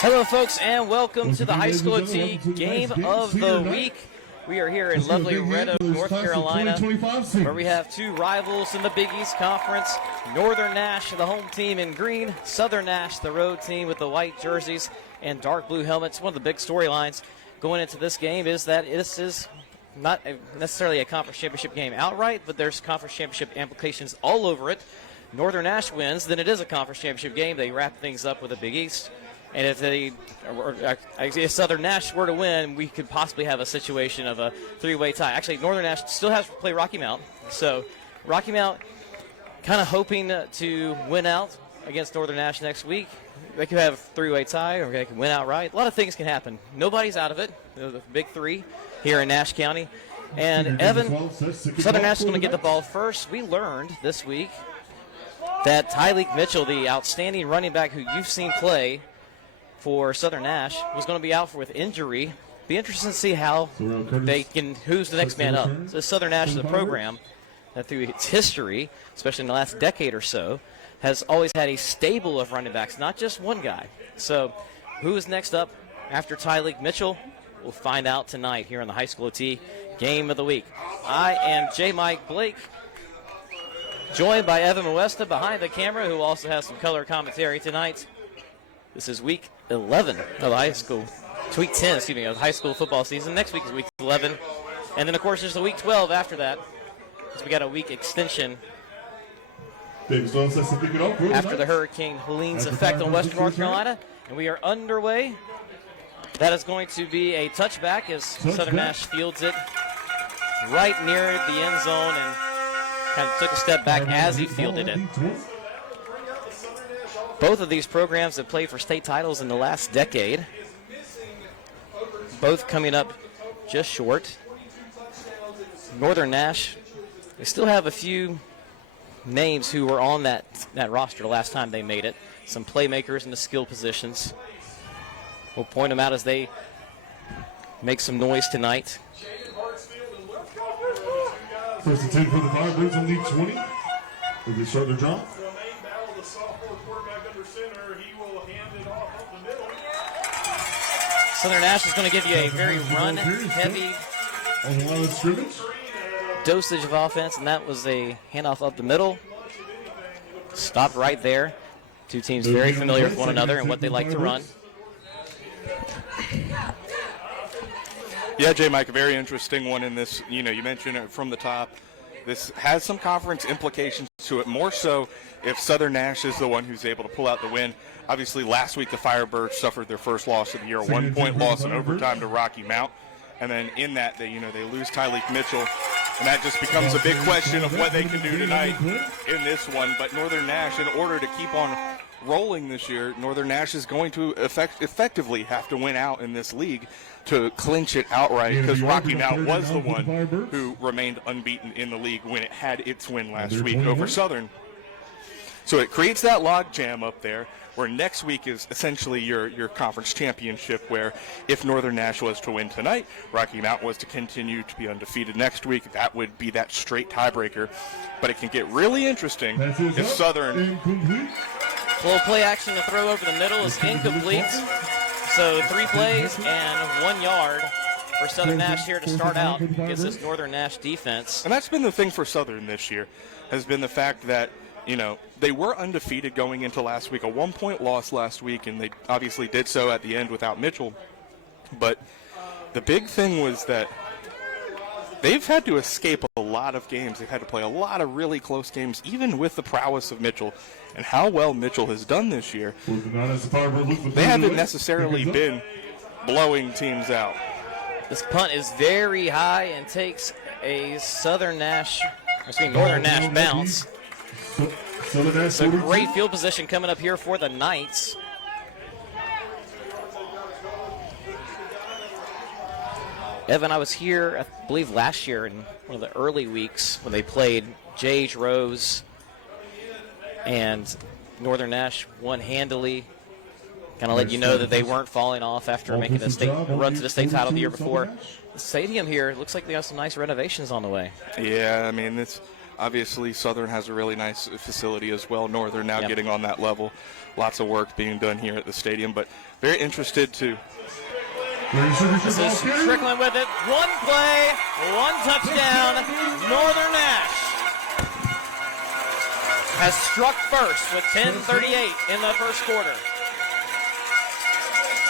Hello, folks, and welcome to the HighSchoolOT Game of the Week. We are here in lovely Red Oak, North Carolina, where we have two rivals in the Big East Conference. Northern Nash, the home team in green. Southern Nash, the road team with the white jerseys and dark blue helmets. One of the big storylines going into this game is that this is not necessarily a conference championship game outright, but there's conference championship implications all over it. Northern Nash wins, then it is a conference championship game. They wrap things up with a Big East. And if Southern Nash were to win, we could possibly have a situation of a three-way tie. Actually, Northern Nash still has to play Rocky Mount. So Rocky Mount kind of hoping to win out against Northern Nash next week. They could have a three-way tie, or they can win outright. A lot of things can happen. Nobody's out of it. The big three here in Nash County. And Evan, Southern Nash is going to get the ball first. We learned this week that Tyleek Mitchell, the outstanding running back who you've seen play for Southern Nash, was going to be out with injury. Be interesting to see how they can, who's the next man up. So Southern Nash is a program that through its history, especially in the last decade or so, has always had a stable of running backs, not just one guy. So who is next up after Tyleek Mitchell? We'll find out tonight here on the HighSchoolOT Game of the Week. I am J. Mike Blake, joined by Evan Moesta behind the camera, who also has some color commentary tonight. This is week 11 of high school, week 10, excuse me, of high school football season. Next week is week 11. And then, of course, there's a week 12 after that, because we got a week extension after the Hurricane Helene's effect on Western North Carolina. And we are underway. That is going to be a touchback as Southern Nash fields it right near the end zone and kind of took a step back as he fielded it. Both of these programs have played for state titles in the last decade. Both coming up just short. Northern Nash, they still have a few names who were on that roster the last time they made it. Some playmakers in the skill positions. We'll point them out as they make some noise tonight. First and 10 for the Firebirds on lead 20. Will they start their draw? Southern Nash is going to give you a very run-heavy dosage of offense, and that was a handoff up the middle. Stopped right there. Two teams very familiar with one another and what they like to run. Yeah, J. Mike, a very interesting one in this. You know, you mentioned it from the top. This has some conference implications to it, more so if Southern Nash is the one who's able to pull out the win. Obviously, last week the Firebirds suffered their first loss of the year, a 1-point loss in overtime to Rocky Mount. And then in that, they lose Tyleek Mitchell. And that just becomes a big question of what they can do tonight in this one. But Northern Nash, in order to keep on rolling this year, Northern Nash is going to effectively have to win out in this league to clinch it outright, because Rocky Mount was the one who remained unbeaten in the league when it had its win last week over Southern. So it creates that log jam up there, where next week is essentially your conference championship, where if Northern Nash was to win tonight, Rocky Mount was to continue to be undefeated next week. That would be that straight tiebreaker. But it can get really interesting if Southern... Little play action to throw over the middle is incomplete. So 3 plays and 1 yard for Southern Nash here to start out against this Northern Nash defense. And that's been the thing for Southern this year, has been the fact that, you know, they were undefeated going into last week, a 1-point loss last week, and they obviously did so at the end without Mitchell. But the big thing was that they've had to escape a lot of games. They've had to play a lot of really close games, even with the prowess of Mitchell and how well Mitchell has done this year. They haven't necessarily been blowing teams out. This punt is very high and takes a Northern Nash bounce. So great field position coming up here for the Knights. Evan, I was here, I believe, last year in one of the early weeks when they played J.H. Rose, and Northern Nash won handily. Kind of let you know that they weren't falling off after making a run to the state title the year before. The stadium here looks like they have some nice renovations on the way. Yeah, I mean, Obviously, Southern has a really nice facility as well. Northern now getting on that level. Lots of work being done here at the stadium, but very interested to. This is Strickland with it. One play, one touchdown. Northern Nash has struck first with 10:38 in the first quarter.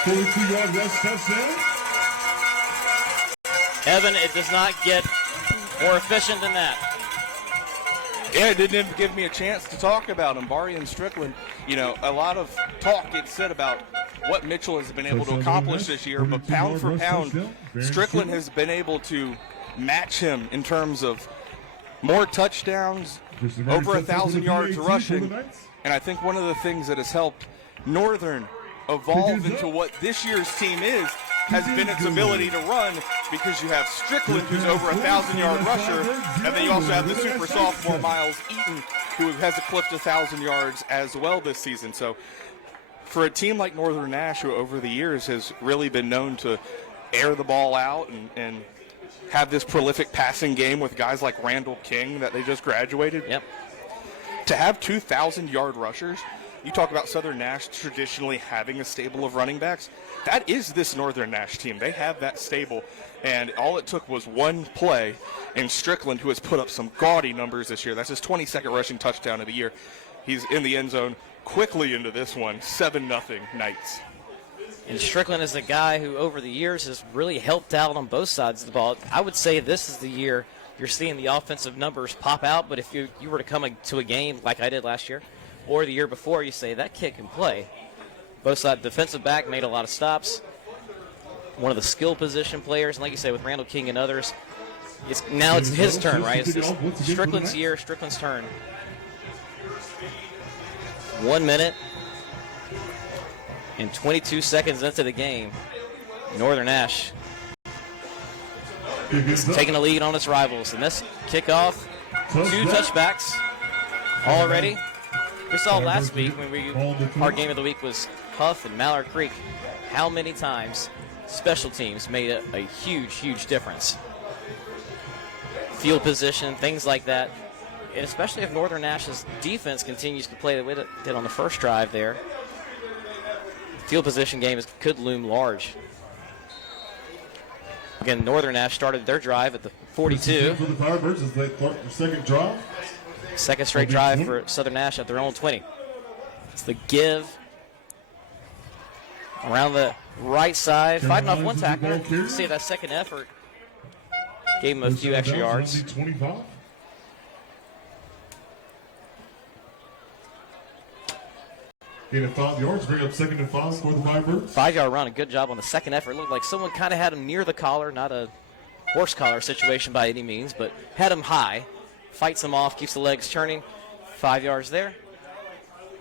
42-yard rush touchdown. Evan, it does not get more efficient than that. Yeah, it didn't even give me a chance to talk about him. Barian Strickland, you know, a lot of talk gets said about what Mitchell has been able to accomplish this year, but pound for pound, Strickland has been able to match him in terms of more touchdowns, over 1,000 yards rushing. And I think one of the things that has helped Northern evolve into what this year's team is has been its ability to run, because you have Strickland, who's over 1,000-yard rusher, and then you also have the super sophomore Miles Eaton, who has eclipsed 1,000 yards as well this season. So for a team like Northern Nash, who over the years has really been known to air the ball out and have this prolific passing game with guys like Randall King that they just graduated, to have 2,000-yard rushers. You talk about Southern Nash traditionally having a stable of running backs. That is this Northern Nash team. They have that stable, and all it took was one play, and Strickland, who has put up some gaudy numbers this year, that's his 22nd rushing touchdown of the year. He's in the end zone quickly into this one, 7-0 Knights. And Strickland is a guy who over the years has really helped out on both sides of the ball. I would say this is the year you're seeing the offensive numbers pop out, but if you were to come to a game like I did last year, or the year before, you say that kid can play. Both sides, defensive back made a lot of stops. One of the skill position players, and like you say, with Randall King and others, now it's his turn, right? It's Strickland's year, Strickland's turn. 1 minute and 22 seconds into the game, Northern Nash is taking the lead on its rivals. And this kickoff, 2 touchbacks already. We saw last week when our game of the week was Huff and Mallard Creek, how many times special teams made a huge, huge difference. Field position, things like that. And especially if Northern Nash's defense continues to play the way it did on the first drive there, the field position game could loom large. Again, Northern Nash started their drive at the 42. For the Firebirds as they start their second drive. Second straight drive for Southern Nash at their own 20. It's the give around the right side, fighting off one tackler. You can see that second effort gave him a few extra yards. Gain of 5 yards, bring up 2nd and 5 for the Firebirds. 5-yard run, a good job on the second effort. It looked like someone kind of had him near the collar, not a horse collar situation by any means, but had him high. Fights him off, keeps the legs turning. 5 yards there.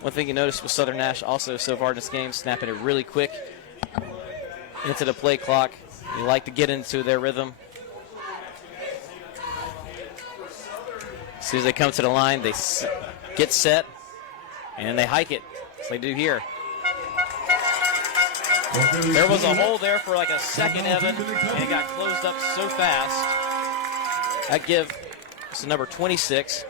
One thing you notice with Southern Nash also so far in this game, snapping it really quick into the play clock. They like to get into their rhythm. As soon as they come to the line, they get set, and they hike it, as they do here. There was a hole there for like a second, Evan, and it got closed up so fast. That give is number 26.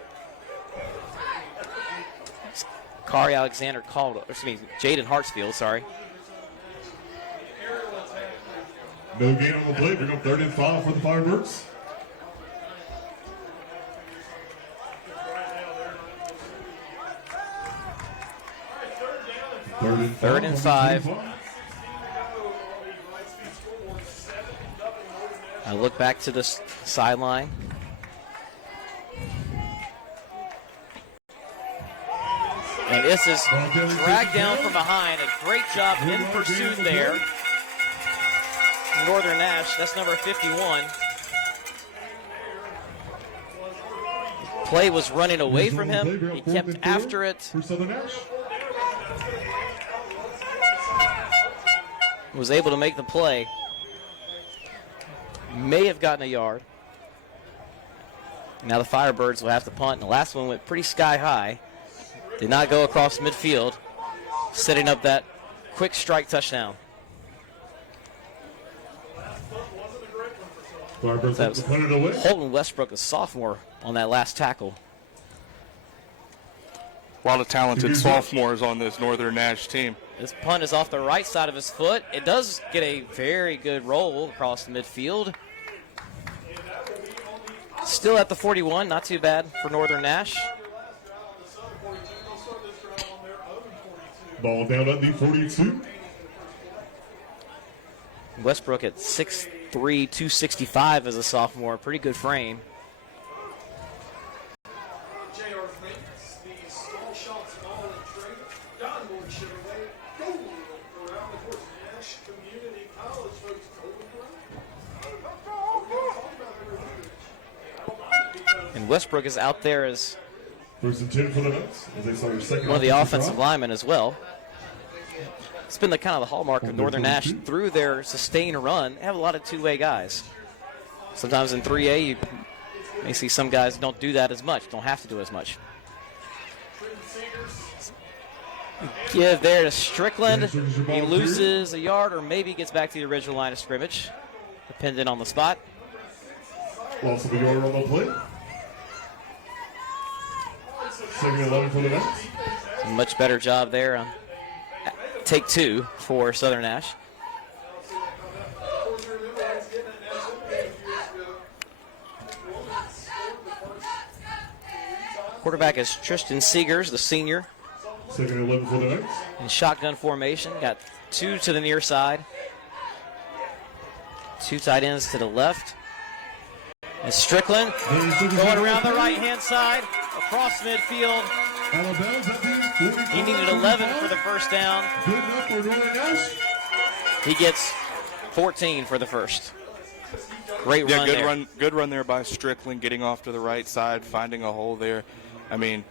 Kari Alexander Jaden Hartsfield, sorry. No gain on the play. Bring up 3rd and 5 for the Firebirds. Third and 5. I look back to this sideline. And this is dragged down from behind. A great job in pursuit there. Northern Nash, that's number 51. Play was running away from him. He kept after it. For Southern Nash. Was able to make the play. May have gotten a yard. Now the Firebirds will have to punt. And the last one went pretty sky high. Did not go across midfield, setting up that quick strike touchdown. That was Holton Westbrook, a sophomore, on that last tackle. A lot of talented sophomores on this Northern Nash team. This punt is off the right side of his foot. It does get a very good roll across the midfield. Still at the 41, not too bad for Northern Nash. Ball down at the 42. Westbrook at 6'3", 265 as a sophomore. Pretty good frame. And Westbrook is out there as First and 10 for the Knights as they start their second one of the offensive linemen as well. It's been the kind of the hallmark of Northern Nash through their sustained run. They have a lot of two-way guys. Sometimes in 3A, you may see some guys don't do that as much, don't have to do as much. Give there to Strickland. He loses a yard or maybe gets back to the original line of scrimmage, depending on the spot. Loss of a yard on the play. Second and 11 for the Knights. A much better job there on take two for Southern Nash. Quarterback is Tristan Seegers, the senior. Second and 11 for the Knights. In shotgun formation, got two to the near side. Two tight ends to the left. And Strickland going around the right-hand side, across midfield. He needed 11 for the first down. Good enough for Northern Nash. He gets 14 for the first. Great run there. Good run there by Strickland, getting off to the right side, finding a hole there. I mean,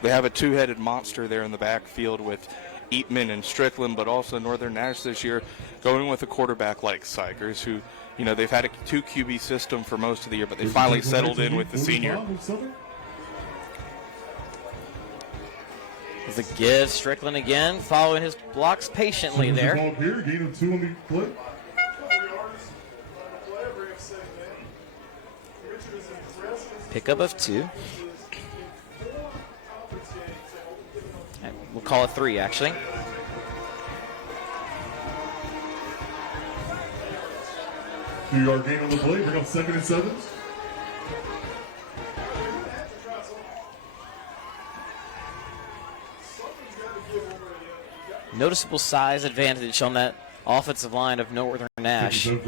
they have a two-headed monster there in the backfield with Eatman and Strickland, but also Northern Nash this year going with a quarterback like Seegers, who, you know, they've had a 2 QB system for most of the year, but they finally settled in with the senior. The give, Strickland again, following his blocks patiently there. Gain of 2 on the play. Pickup of 2. We'll call it 3, actually. Two-yard gain on the play. Bring up 2nd and 7. Noticeable size advantage on that offensive line of Northern Nash. Hand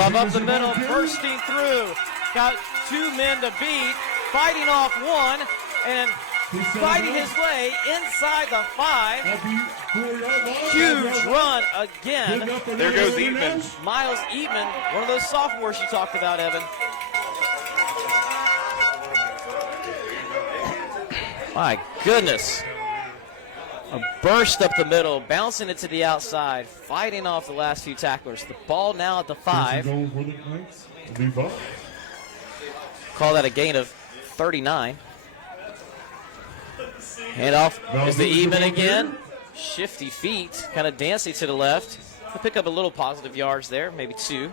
off up the middle, bursting through. Got 2 men to beat, fighting off one, and fighting his way inside the 5. Huge run again. There goes Eatman. Miles Eatman, one of those sophomores you talked about, Evan. My goodness. A burst up the middle, bouncing it to the outside, fighting off the last few tacklers. The ball now at the 5. Call that a gain of 39. Handoff is the Eatman again. Shifty feet, kind of dancing to the left. He'll pick up a little positive yards there, maybe 2.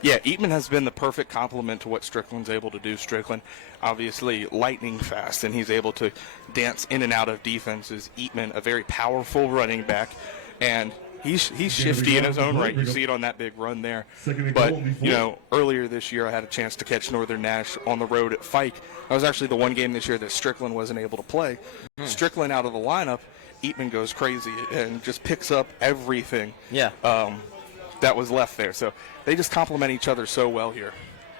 Yeah, Eatman has been the perfect complement to what Strickland's able to do. Strickland, obviously lightning fast, and he's able to dance in and out of defenses. Eatman, a very powerful running back, and he's shifty in his own right. You see it on that big run there. But, you know, earlier this year I had a chance to catch Northern Nash on the road at Fike. That was actually the one game this year that Strickland wasn't able to play. Strickland out of the lineup, Eatman goes crazy and just picks up everything. Yeah. That was left there. So they just complement each other so well here.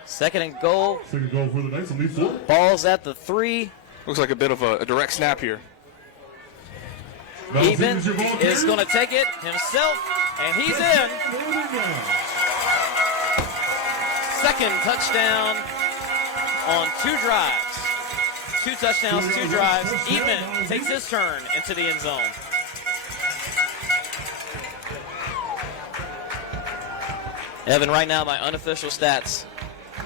Second and goal. Second goal for the Knights. Ball's at the 3. Looks like a bit of a direct snap here. Eatman is going to take it himself, and he's in. Second touchdown on 2 drives. 2 touchdowns, 2 drives. Eatman takes his turn into the end zone. Evan, right now, my unofficial stats.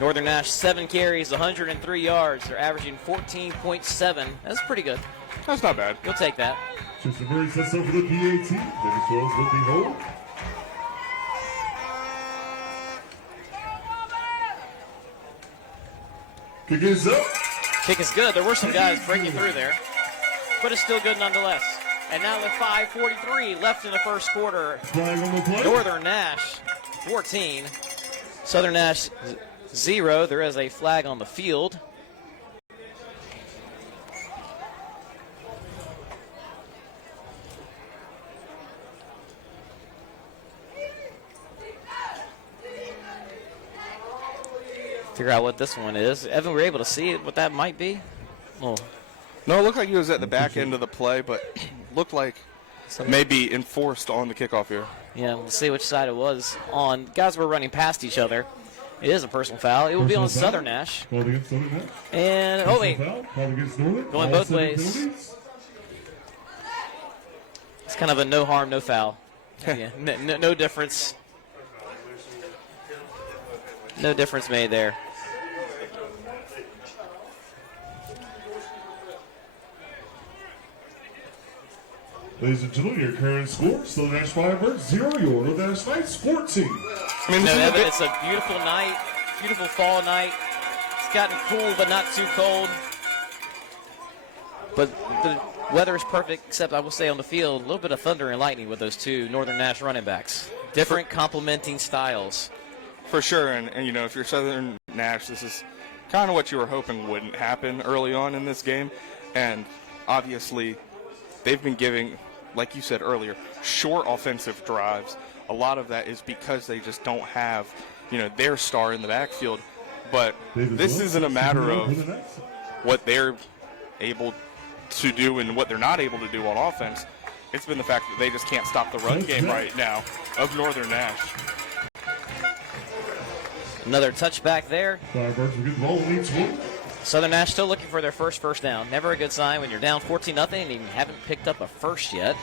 Northern Nash, 7 carries, 103 yards. They're averaging 14.7. That's pretty good. That's not bad. You'll take that. Tristan Murray sets up for the PAT. David Swells with the hold. Kick is up. Kick is good. There were some guys breaking through there, but it's still good nonetheless. And now with 5:43 left in the first quarter, Flag on the play. Northern Nash 14, Southern Nash 0. There is a flag on the field. Figure out what this one is. Evan, we're able to see what that might be. Oh, No, it looked like he was at the back end of the play, but looked like maybe enforced on the kickoff here. yeah, we'll see which side it was on. Guys were running past each other. It is a personal foul. It will be on Southern Nash. Called against Southern Nash. And, oh wait, Foul. Called against Northern. going All both seven ways. penalties. It's kind of a no harm, no foul. Yeah, no difference. No difference made there. Ladies and gentlemen, your current score: Southern Nash Firebirds 0, your Northern Nash Knights 14. I mean, No, Evan, it's a beautiful night, beautiful fall night. It's gotten cool, but not too cold. But the weather is perfect, except I will say on the field, a little bit of thunder and lightning with those two Northern Nash running backs. Different complementing styles. For sure, and you know, if you're Southern Nash, this is kind of what you were hoping wouldn't happen early on in this game. And obviously, they've been giving, like you said earlier, short offensive drives. A lot of that is because they just don't have, you know, their star in the backfield. But this isn't a matter of what they're able to do and what they're not able to do on offense. It's been the fact that they just can't stop the run game right now of Northern Nash. Another touchback there. Firebirds will get the ball in each one. Southern Nash still looking for their first down. Never a good sign when you're down 14-0 and you haven't picked up a first yet.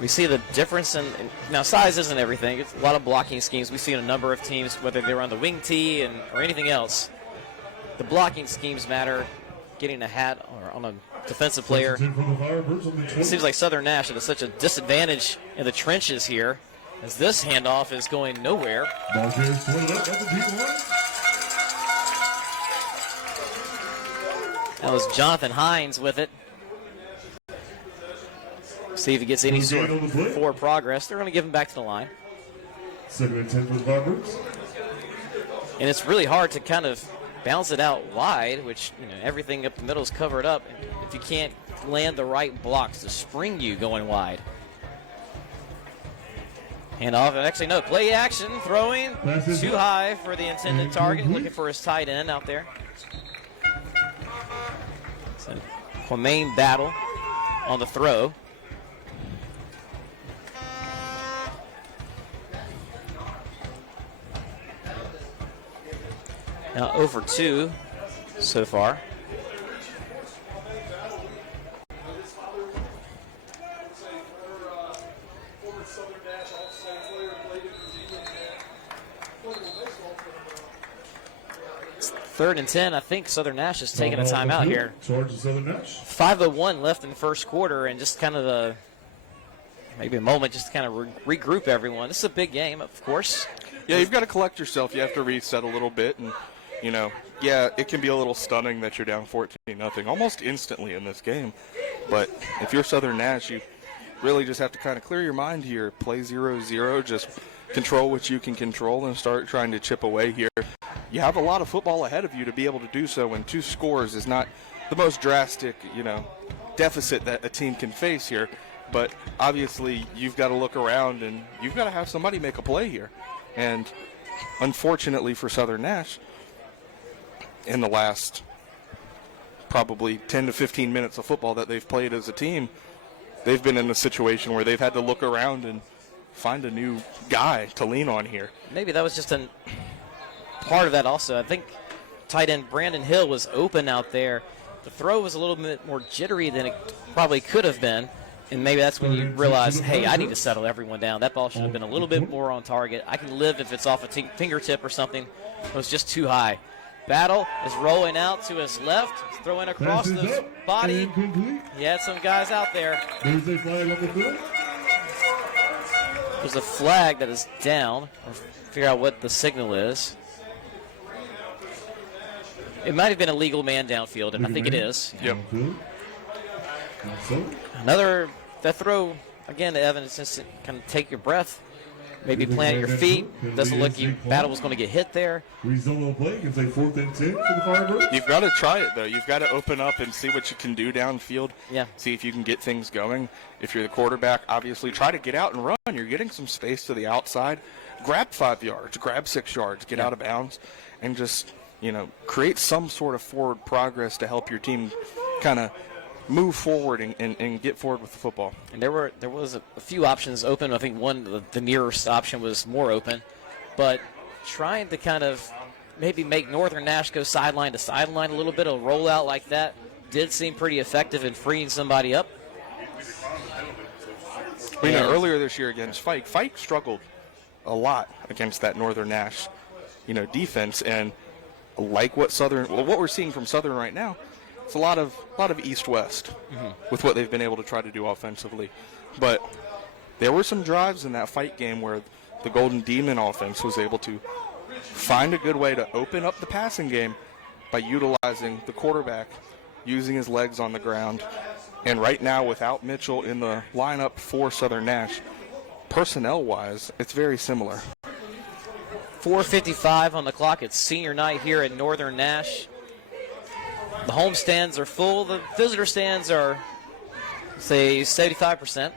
We see the difference in now size isn't everything. It's a lot of blocking schemes. We see in a number of teams, whether they're on the wing tee or anything else. The blocking schemes matter. Getting a hat or on a defensive player. It seems like Southern Nash is such a disadvantage in the trenches here, as this handoff is going nowhere. Ball carries 20 up at the deep line. That was Jonathan Hines with it. See if he gets any sort of forward progress. They're going to give him back to the line. 2nd and 10 for the Firebirds. And it's really hard to kind of bounce it out wide, which, you know, everything up the middle is covered up. If you can't land the right blocks to spring you going wide. Handoff, actually no, play action, throwing too high for the intended target, looking for his tight end out there. It's a main battle on the throw. Now 0 for 2 so far. It's 3rd and 10. I think Southern Nash is taking a timeout here. Charge of Southern Nash. 5:01 left in the first quarter, and just kind of maybe a moment just to kind of regroup everyone. This is a big game, of course. Yeah, you've got to collect yourself. You have to reset a little bit, and you know, yeah, it can be a little stunning that you're down 14-0 almost instantly in this game. But if you're Southern Nash, you really just have to kind of clear your mind here. Play 0-0, just control what you can control and start trying to chip away here. You have a lot of football ahead of you to be able to do so, and 2 scores is not the most drastic, you know, deficit that a team can face here. But obviously, you've got to look around and you've got to have somebody make a play here. And unfortunately for Southern Nash, in the last probably 10 to 15 minutes of football that they've played as a team, they've been in a situation where they've had to look around and find a new guy to lean on here. Maybe that was just a part of that also. I think tight end Brandon Hill was open out there. The throw was a little bit more jittery than it probably could have been. And maybe that's when you realize, hey, I need to settle everyone down. That ball should have been a little bit more on target. I can live if it's off a fingertip or something. It was just too high. Battle is rolling out to his left. He's throwing across the body. He had some guys out there. There's a flag on the field. There's a flag that is down. We'll figure out what the signal is. It might have been a legal man downfield, and I think it is. Yep. Another, that throw, again, Evan, it's just kind of take your breath. Maybe plant your feet. Doesn't look you Battle was going to get hit there. Reasonable play. It's a 4th and 10 for the Firebirds. You've got to try it, though. You've got to open up and see what you can do downfield. Yeah. See if you can get things going. If you're the quarterback, obviously try to get out and run. You're getting some space to the outside. Grab 5 yards, grab 6 yards, get out of bounds, and just, create some sort of forward progress to help your team kind of move forward and get forward with the football. And there was a few options open. I think the nearest option was more open. But trying to kind of maybe make Northern Nash go sideline to sideline a little bit, a rollout like that did seem pretty effective in freeing somebody up. Earlier this year against Fike struggled a lot against that Northern Nash, defense. And like what we're seeing from Southern right now, it's a lot of east-west with what they've been able to try to do offensively. But there were some drives in that fight game where the Golden Demon offense was able to find a good way to open up the passing game by utilizing the quarterback, using his legs on the ground. And right now, without Mitchell in the lineup for Southern Nash, personnel-wise, it's very similar. 4:55 on the clock. It's senior night here at Northern Nash. The home stands are full. The visitor stands are, say, 75%.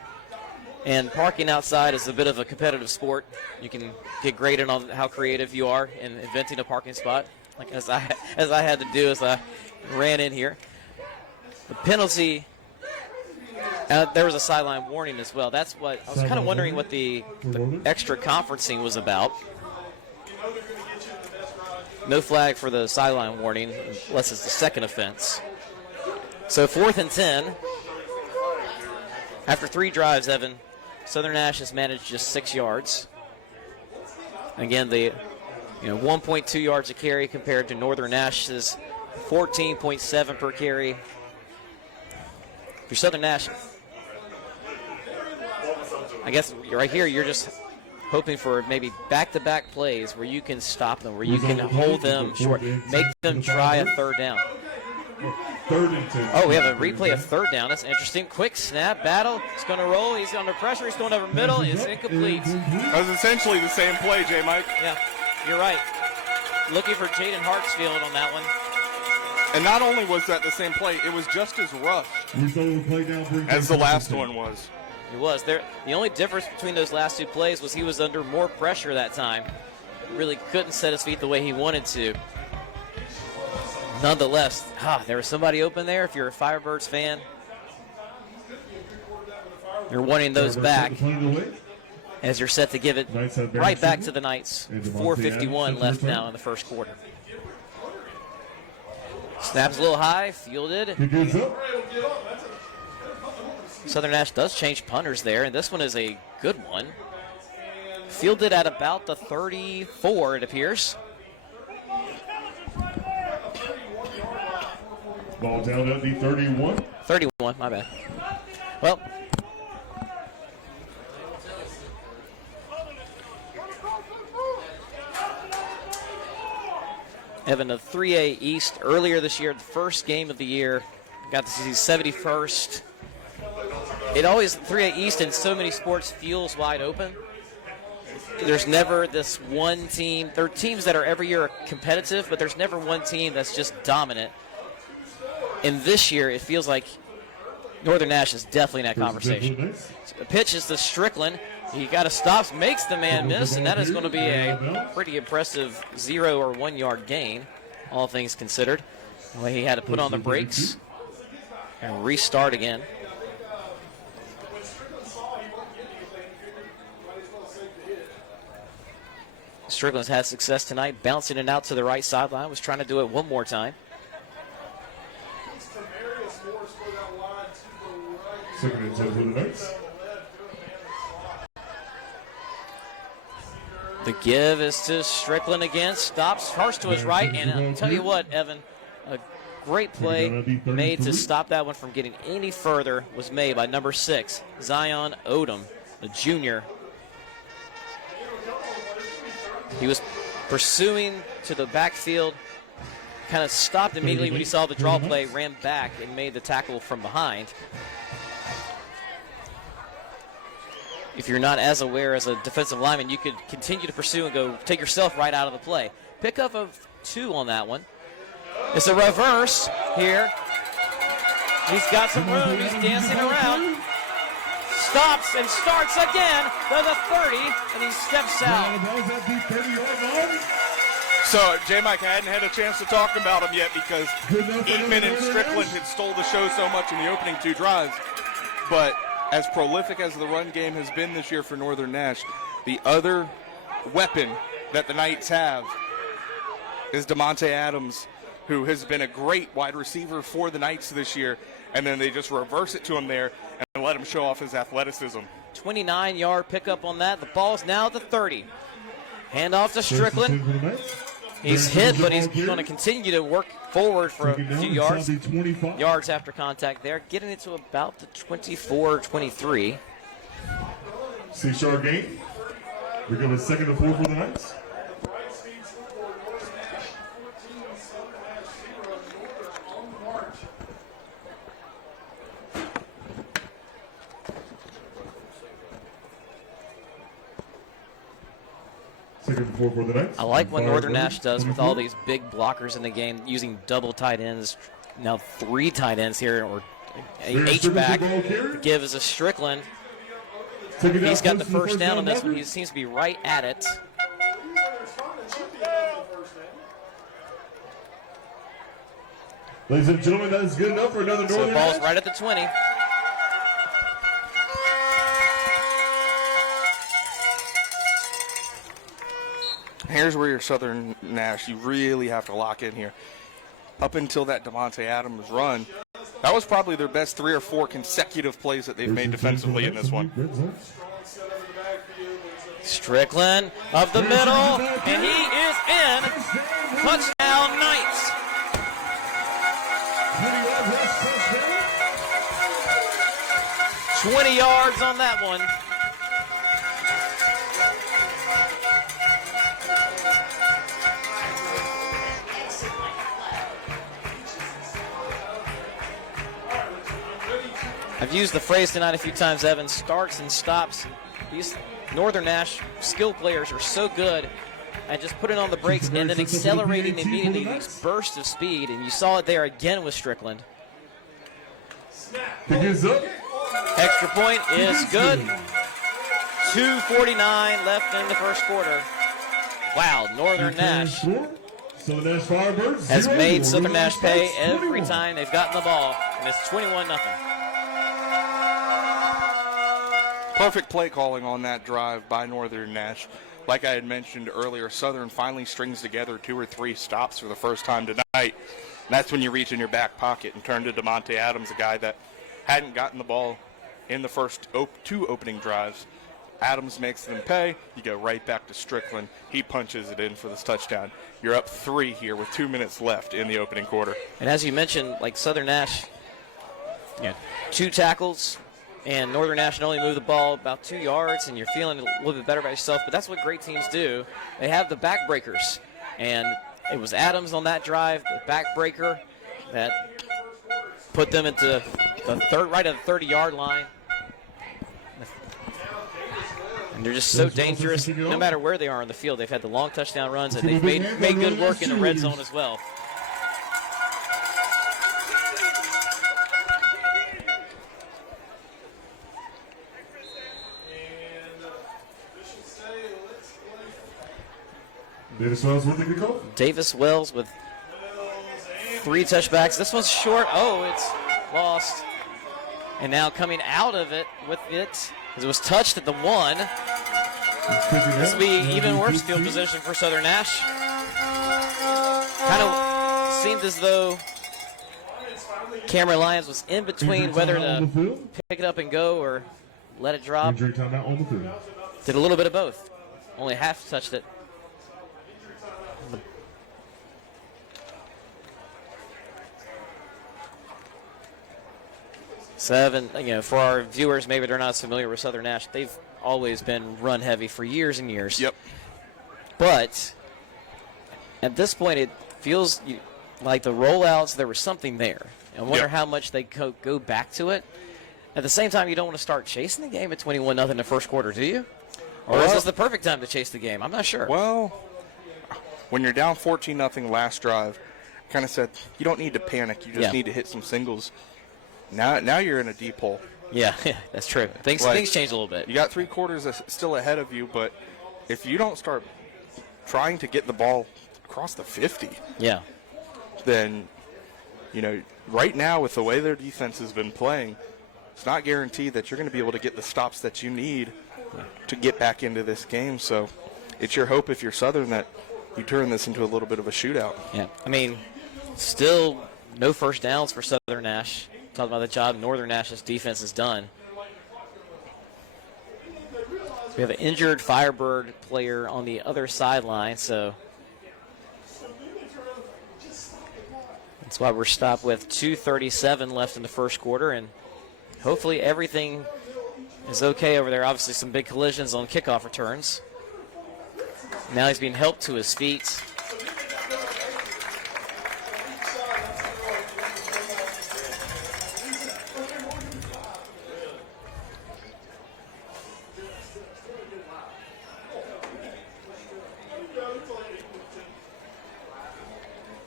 And parking outside is a bit of a competitive sport. You can get graded on how creative you are in inventing a parking spot, like as I had to do as I ran in here. The penalty, there was a sideline warning as well. That's what I was kind of wondering what the extra conferencing was about. No flag for the sideline warning unless it's the second offense. So 4th and 10. After 3 drives, Evan, Southern Nash has managed just 6 yards. Again, the 1.2 yards a carry compared to Northern Nash's 14.7 per carry. For Southern Nash, I guess right here you're just hoping for maybe back-to-back plays where you can stop them, where you can hold them short, make them try a 3rd down. 3rd and 10. Oh, we have a replay of 3rd down. That's interesting. Quick snap, Battle. He's going to roll. He's under pressure. He's going over middle. It's incomplete. That was essentially the same play, J. Mike. Yeah, you're right. Looking for Jaden Hartsfield on that one. And not only was that the same play, it was just as rushed as the last one was. It was. The only difference between those last 2 plays was he was under more pressure that time. Really couldn't set his feet the way he wanted to. Nonetheless, there was somebody open there. If you're a Firebirds fan, you're wanting those back as you're set to give it right back to the Knights. 4:51 left now in the first quarter. Snaps a little high, fielded. Southern Nash does change punters there, and this one is a good one. Fielded at about the 34, it appears. Ball down at the 31. 31, my bad. Well, Evan, the 3A East earlier this year, the first game of the year, got to see 71st. It always, 3A East in so many sports feels wide open. There's never this one team. There are teams that are every year competitive, but there's never one team that's just dominant. And this year, it feels like Northern Nash is definitely in that conversation. So the pitch is to Strickland. He got to stop, makes the man miss, and that is going to be a pretty impressive 0 or 1 yard gain, all things considered. Well, he had to put on the brakes and restart again. Strickland's had success tonight, bouncing it out to the right sideline. Was trying to do it one more time. The give is to Strickland again. Stops harsh to his right, and I'll tell you what, Evan, a great play made to stop that one from getting any further was made by number 6, Zion Odom, the junior He was pursuing to the backfield, kind of stopped immediately when he saw the draw play, ran back and made the tackle from behind. If you're not as aware as a defensive lineman, you could continue to pursue and go take yourself right out of the play. Pickup of 2 on that one. It's a reverse here. He's got some room. He's dancing around. Stops and starts again to the 30, and he steps out. So, J-Mike, I hadn't had a chance to talk about him yet because Eatman and Strickland had stole the show so much in the opening 2 drives. But as prolific as the run game has been this year for Northern Nash, the other weapon that the Knights have is DeMonte Adams, who has been a great wide receiver for the Knights this year, and then they just reverse it to him there and let him show off his athleticism. 29-yard pickup on that. The ball's now at the 30. Hand off to Strickland. He's hit, but he's going to continue to work forward for a few yards after contact there, getting it to about the 24-23. C-sharp gain. We go with 2nd and 4 for the Knights. For the Knights. I like what Northern Nash does with all these big blockers in the game, using double tight ends, now 3 tight ends here, or H-back. The give is a Strickland. He's got the first down on this one. He seems to be right at it. Ladies and gentlemen, that is good enough for another Northern So the ball's Nash. right at the 20. Here's where your Southern Nash, you really have to lock in here. Up until that DeMonte Adams run, that was probably their best 3 or 4 consecutive plays that they've made defensively in this one. Strickland up the middle, and he is in. Touchdown, Knights. 20 yards on that one. I've used the phrase tonight a few times, Evan, starts and stops. These Northern Nash skill players are so good at just putting on the brakes and then accelerating immediately, these bursts of speed, and you saw it there again with Strickland. Extra point is good. 2:49 left in the first quarter. Wow, Northern Nash has made Southern Nash pay every time they've gotten the ball, and it's 21-0. Perfect play calling on that drive by Northern Nash. Like I had mentioned earlier, Southern finally strings together 2 or 3 stops for the first time tonight. And that's when you reach in your back pocket and turn to DeMonte Adams, a guy that hadn't gotten the ball in the first 2 opening drives. Adams makes them pay. You go right back to Strickland. He punches it in for this touchdown. You're up 3 here with 2 minutes left in the opening quarter. And as you mentioned, like Southern Nash, 2 tackles, and Northern Nash only moved the ball about 2 yards, and you're feeling a little bit better about yourself. But that's what great teams do. They have the backbreakers, and it was Adams on that drive, the backbreaker, that put them into the right at the 30-yard line. And they're just so dangerous. No matter where they are on the field, they've had the long touchdown runs, and they've made good work in the red zone as well. Davis Wells with 3 touchbacks. This one's short. Oh, it's lost. And now coming out of it with it, as it was touched at the 1. This will be even worse field position for Southern Nash. Kind of seemed as though Cameron Lyons was in between whether to pick it up and go or let it drop. Did a little bit of both. Only half touched it. Seven, for our viewers, maybe they're not as familiar with Southern Nash. They've always been run heavy for years and years. Yep. But at this point, it feels like the rollouts, there was something there. I wonder how much they go back to it. At the same time, you don't want to start chasing the game at 21-0 in the first quarter, do you? Or is this the perfect time to chase the game? I'm not sure. Well, when you're down 14-0 last drive, kind of said you don't need to panic. You just need to hit some singles. Now you're in a deep hole. Yeah, that's true. Things change a little bit. You got 3 quarters still ahead of you, but if you don't start trying to get the ball across the 50, then, right now with the way their defense has been playing, it's not guaranteed that you're going to be able to get the stops that you need to get back into this game. So it's your hope, if you're Southern, that you turn this into a little bit of a shootout. Yeah, I mean, still no first downs for Southern Nash. Talking about the job Northern Nash's defense has done. So we have an injured Firebird player on the other sideline, so that's why we're stopped with 2:37 left in the first quarter, and hopefully everything is okay over there. Obviously some big collisions on kickoff returns. Now he's being helped to his feet.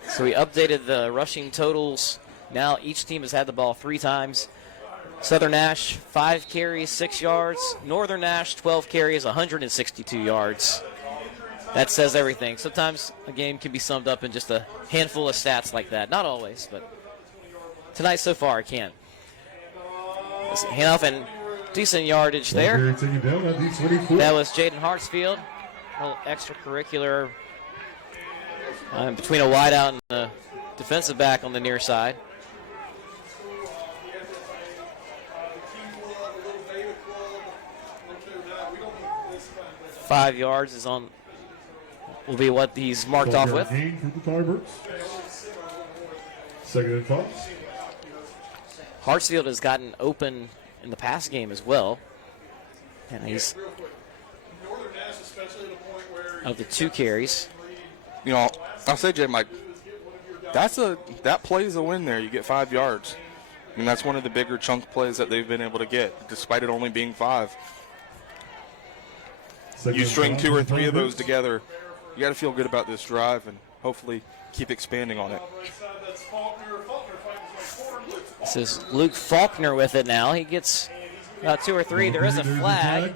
So we updated the rushing totals. Now each team has had the ball 3 times. Southern Nash, 5 carries, 6 yards. Northern Nash, 12 carries, 162 yards. That says everything. Sometimes a game can be summed up in just a handful of stats like that. Not always, but tonight so far it can. Handoff and decent yardage there. That was Jaden Hartsfield. A little extracurricular between a wideout and a defensive back on the near side. $5 yards is on, will be what he's marked off with. Second and 5. Hartsfield has gotten open in the pass game as well. And he's of the 2 carries. I'll say, Jay, Mike, that plays a win there. You get 5 yards. I mean, that's one of the bigger chunk plays that they've been able to get, despite it only being 5. You string 2 or 3 of those together, you got to feel good about this drive and hopefully keep expanding on it. This is Luke Faulkner with it now. He gets about 2 or 3. There is a flag.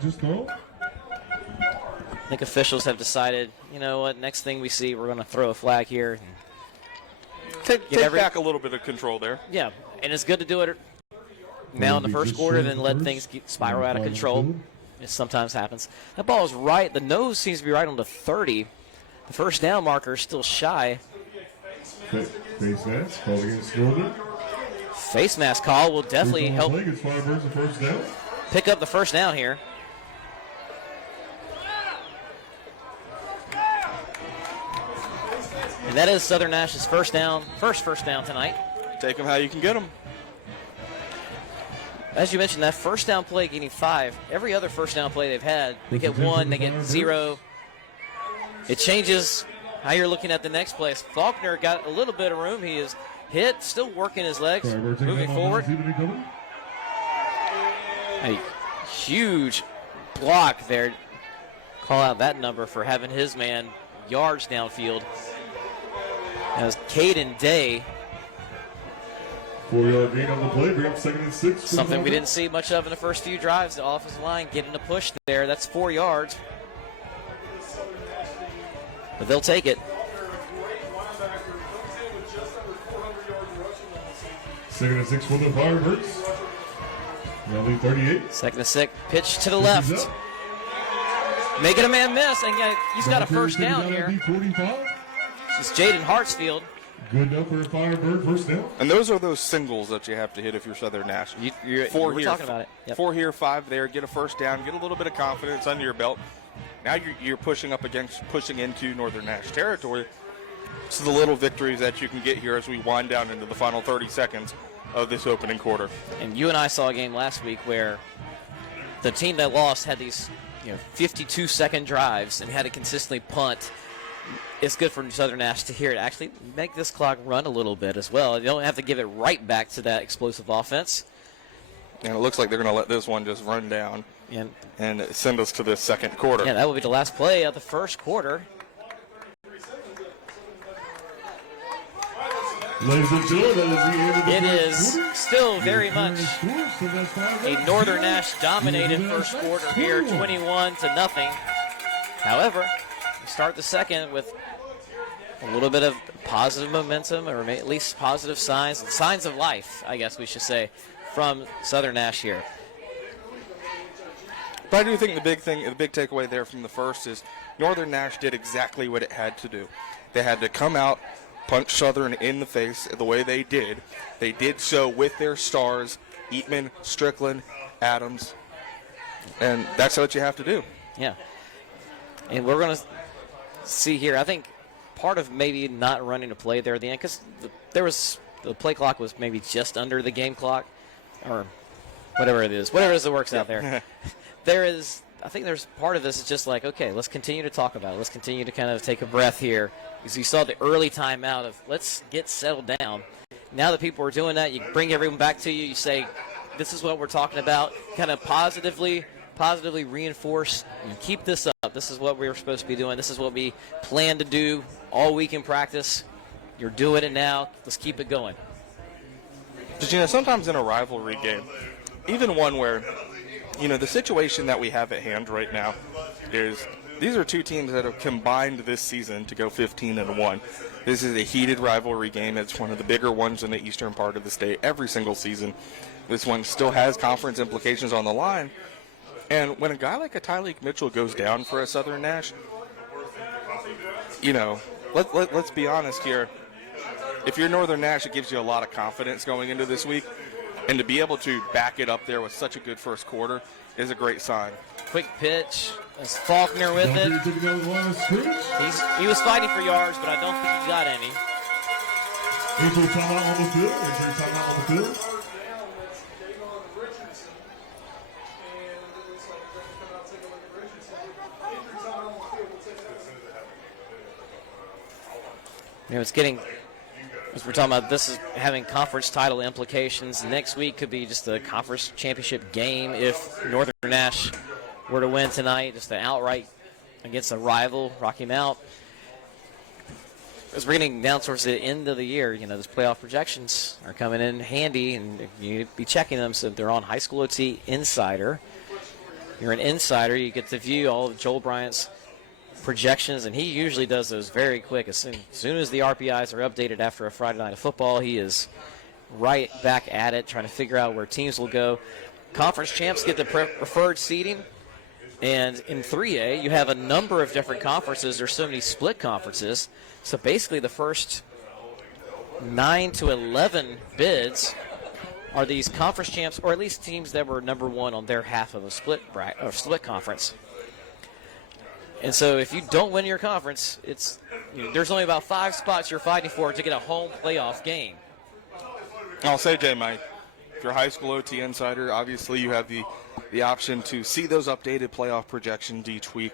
I think officials have decided, you know what, next thing we see, we're going to throw a flag here. Take back a little bit of control there. Yeah, and it's good to do it now in the first quarter than let things spiral out of control. It sometimes happens. That ball is right. The nose seems to be right on the 30. The first down marker is still shy. Face mask called against Northern. Face mask call will definitely help pick up the first down here. And that is Southern Nash's first down tonight. Take them how you can get them. As you mentioned, that first down play getting 5. Every other first down play they've had, they get 1, they get 0. It changes how you're looking at the next play. Faulkner got a little bit of room. He is hit, still working his legs, moving forward. A huge block there. Call out that number for having his man yards downfield. That was Caden Day. 4-yard gain on the play, bring up 2nd and 6. Something we didn't see much of in the first few drives. The offensive line getting a push there. That's 4 yards. But they'll take it. 2nd and 6 for the Firebirds. Now lead 38. 2nd and 6. Pitch to the left. Making a man miss. And he's got a first down here. It's Jaden Hartsfield. Good enough for a Firebird first down. And those are those singles that you have to hit if you're Southern Nash. We're talking about it. Yep. 4 here, 5 there. Get a first down. Get a little bit of confidence under your belt. Now you're pushing into Northern Nash territory. So the little victories that you can get here as we wind down into the final 30 seconds of this opening quarter. And you and I saw a game last week where the team that lost had these 52-second drives and had to consistently punt, it's good for Southern Nash to hear it actually make this clock run a little bit as well. You don't have to give it right back to that explosive offense. And it looks like they're going to let this one just run down and send us to the second quarter. Yeah, that will be the last play of the first quarter. Ladies and gentlemen, that is the end of the It first is quarter. still very much a Northern Nash dominated first quarter here, 21-0. However, we start the second with a little bit of positive momentum, or at least positive signs of life, I guess we should say, from Southern Nash here. But I do think the big takeaway there from the first is Northern Nash did exactly what it had to do. They had to come out, punch Southern in the face the way they did. They did so with their stars, Eatman, Strickland, Adams, and that's what you have to do. Yeah. And we're going to see here, I think part of maybe not running a play there at the end, because the play clock was maybe just under the game clock, or whatever it is that works out there. I think there's part of this is just like, okay, let's continue to talk about it. Let's continue to kind of take a breath here. Because you saw the early timeout of let's get settled down. Now that people are doing that, you bring everyone back to you. You say, this is what we're talking about. Kind of positively reinforce and keep this up. This is what we were supposed to be doing. This is what we plan to do all week in practice. You're doing it now. Let's keep it going. But, sometimes in a rivalry game, even one where, the situation that we have at hand right now is these are two teams that have combined this season to go 15-1. This is a heated rivalry game. It's one of the bigger ones in the eastern part of the state every single season. This one still has conference implications on the line. And when a guy like a Tyleek Mitchell goes down for a Southern Nash, let's be honest here. If you're Northern Nash, it gives you a lot of confidence going into this week. And to be able to back it up there with such a good first quarter is a great sign. Quick pitch. There's Faulkner with it. He was fighting for yards, but I don't think he got any. Injury timeout on the field. It's getting, as we're talking about, this is having conference title implications. Next week could be just a conference championship game if Northern Nash were to win tonight, just an outright against a rival, Rocky Mount. As we're getting down towards the end of the year, those playoff projections are coming in handy, and you need to be checking them. So they're on HighSchoolOT Insider. If you're an insider, you get to view all of Joel Bryant's projections, and he usually does those very quick. As soon as the RPIs are updated after a Friday night of football, he is right back at it, trying to figure out where teams will go. Conference champs get the preferred seeding, and in 3A, you have a number of different conferences. There's so many split conferences, so basically the first 9 to 11 bids are these conference champs, or at least teams that were number one on their half of a split conference. And so if you don't win your conference, there's only about 5 spots you're fighting for to get a home playoff game. I'll say, Jay, Mike, if you're a HighSchoolOT Insider, obviously you have the option to see those updated playoff projections each week.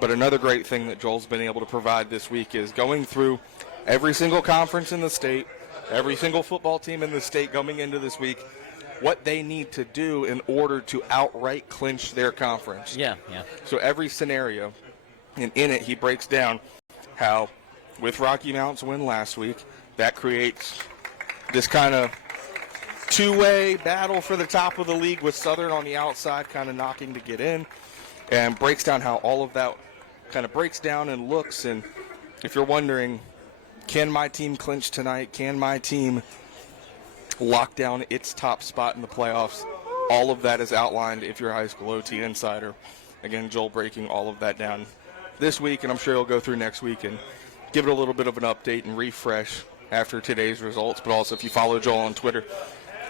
But another great thing that Joel's been able to provide this week is going through every single conference in the state, every single football team in the state coming into this week, what they need to do in order to outright clinch their conference. Yeah. So every scenario, and in it he breaks down how, with Rocky Mount's win last week, that creates this kind of two-way battle for the top of the league with Southern on the outside kind of knocking to get in, and breaks down how all of that kind of breaks down and looks. And if you're wondering, can my team clinch tonight? Can my team lock down its top spot in the playoffs? All of that is outlined if you're a HighSchoolOT Insider. Again, Joel breaking all of that down this week, and I'm sure he'll go through next week and give it a little bit of an update and refresh after today's results. But also, if you follow Joel on Twitter,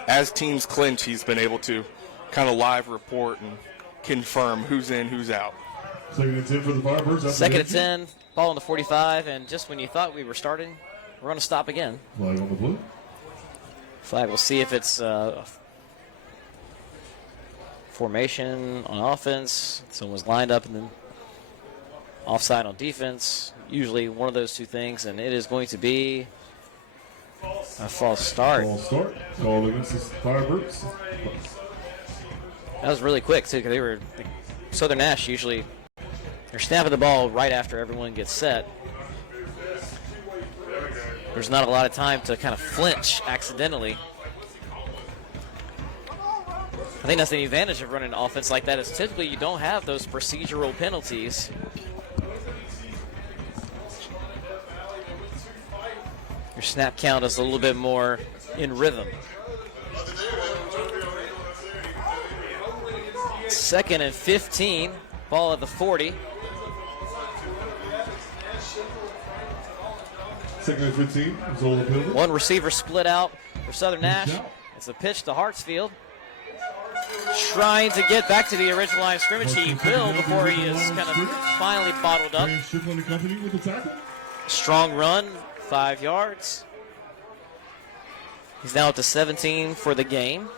as teams clinch, he's been able to kind of live report and confirm who's in, who's out. Second and 10 for the Firebirds. Second and 10, ball on the 45, and just when you thought we were starting, we're going to stop again. Flag on the blue. Flag, we'll see if it's formation on offense. Someone's lined up and then offside on defense. Usually one of those two things, and it is going to be a false start. False start. Call against the Firebirds. That was really quick, too, because they were Southern Nash usually they're snapping the ball right after everyone gets set. There's not a lot of time to kind of flinch accidentally. I think that's the advantage of running an offense like that is typically you don't have those procedural penalties. Your snap count is a little bit more in rhythm. 2nd and 15, ball at the 40. 2nd and 15, Zola Pilgrim. One receiver split out for Southern Nash. It's a pitch to Hartsfield. Trying to get back to the original line of scrimmage. He will before he is kind of finally bottled up. Barian Strickland and company with the tackle. Strong run, 5 yards. He's now up to 17 for the game.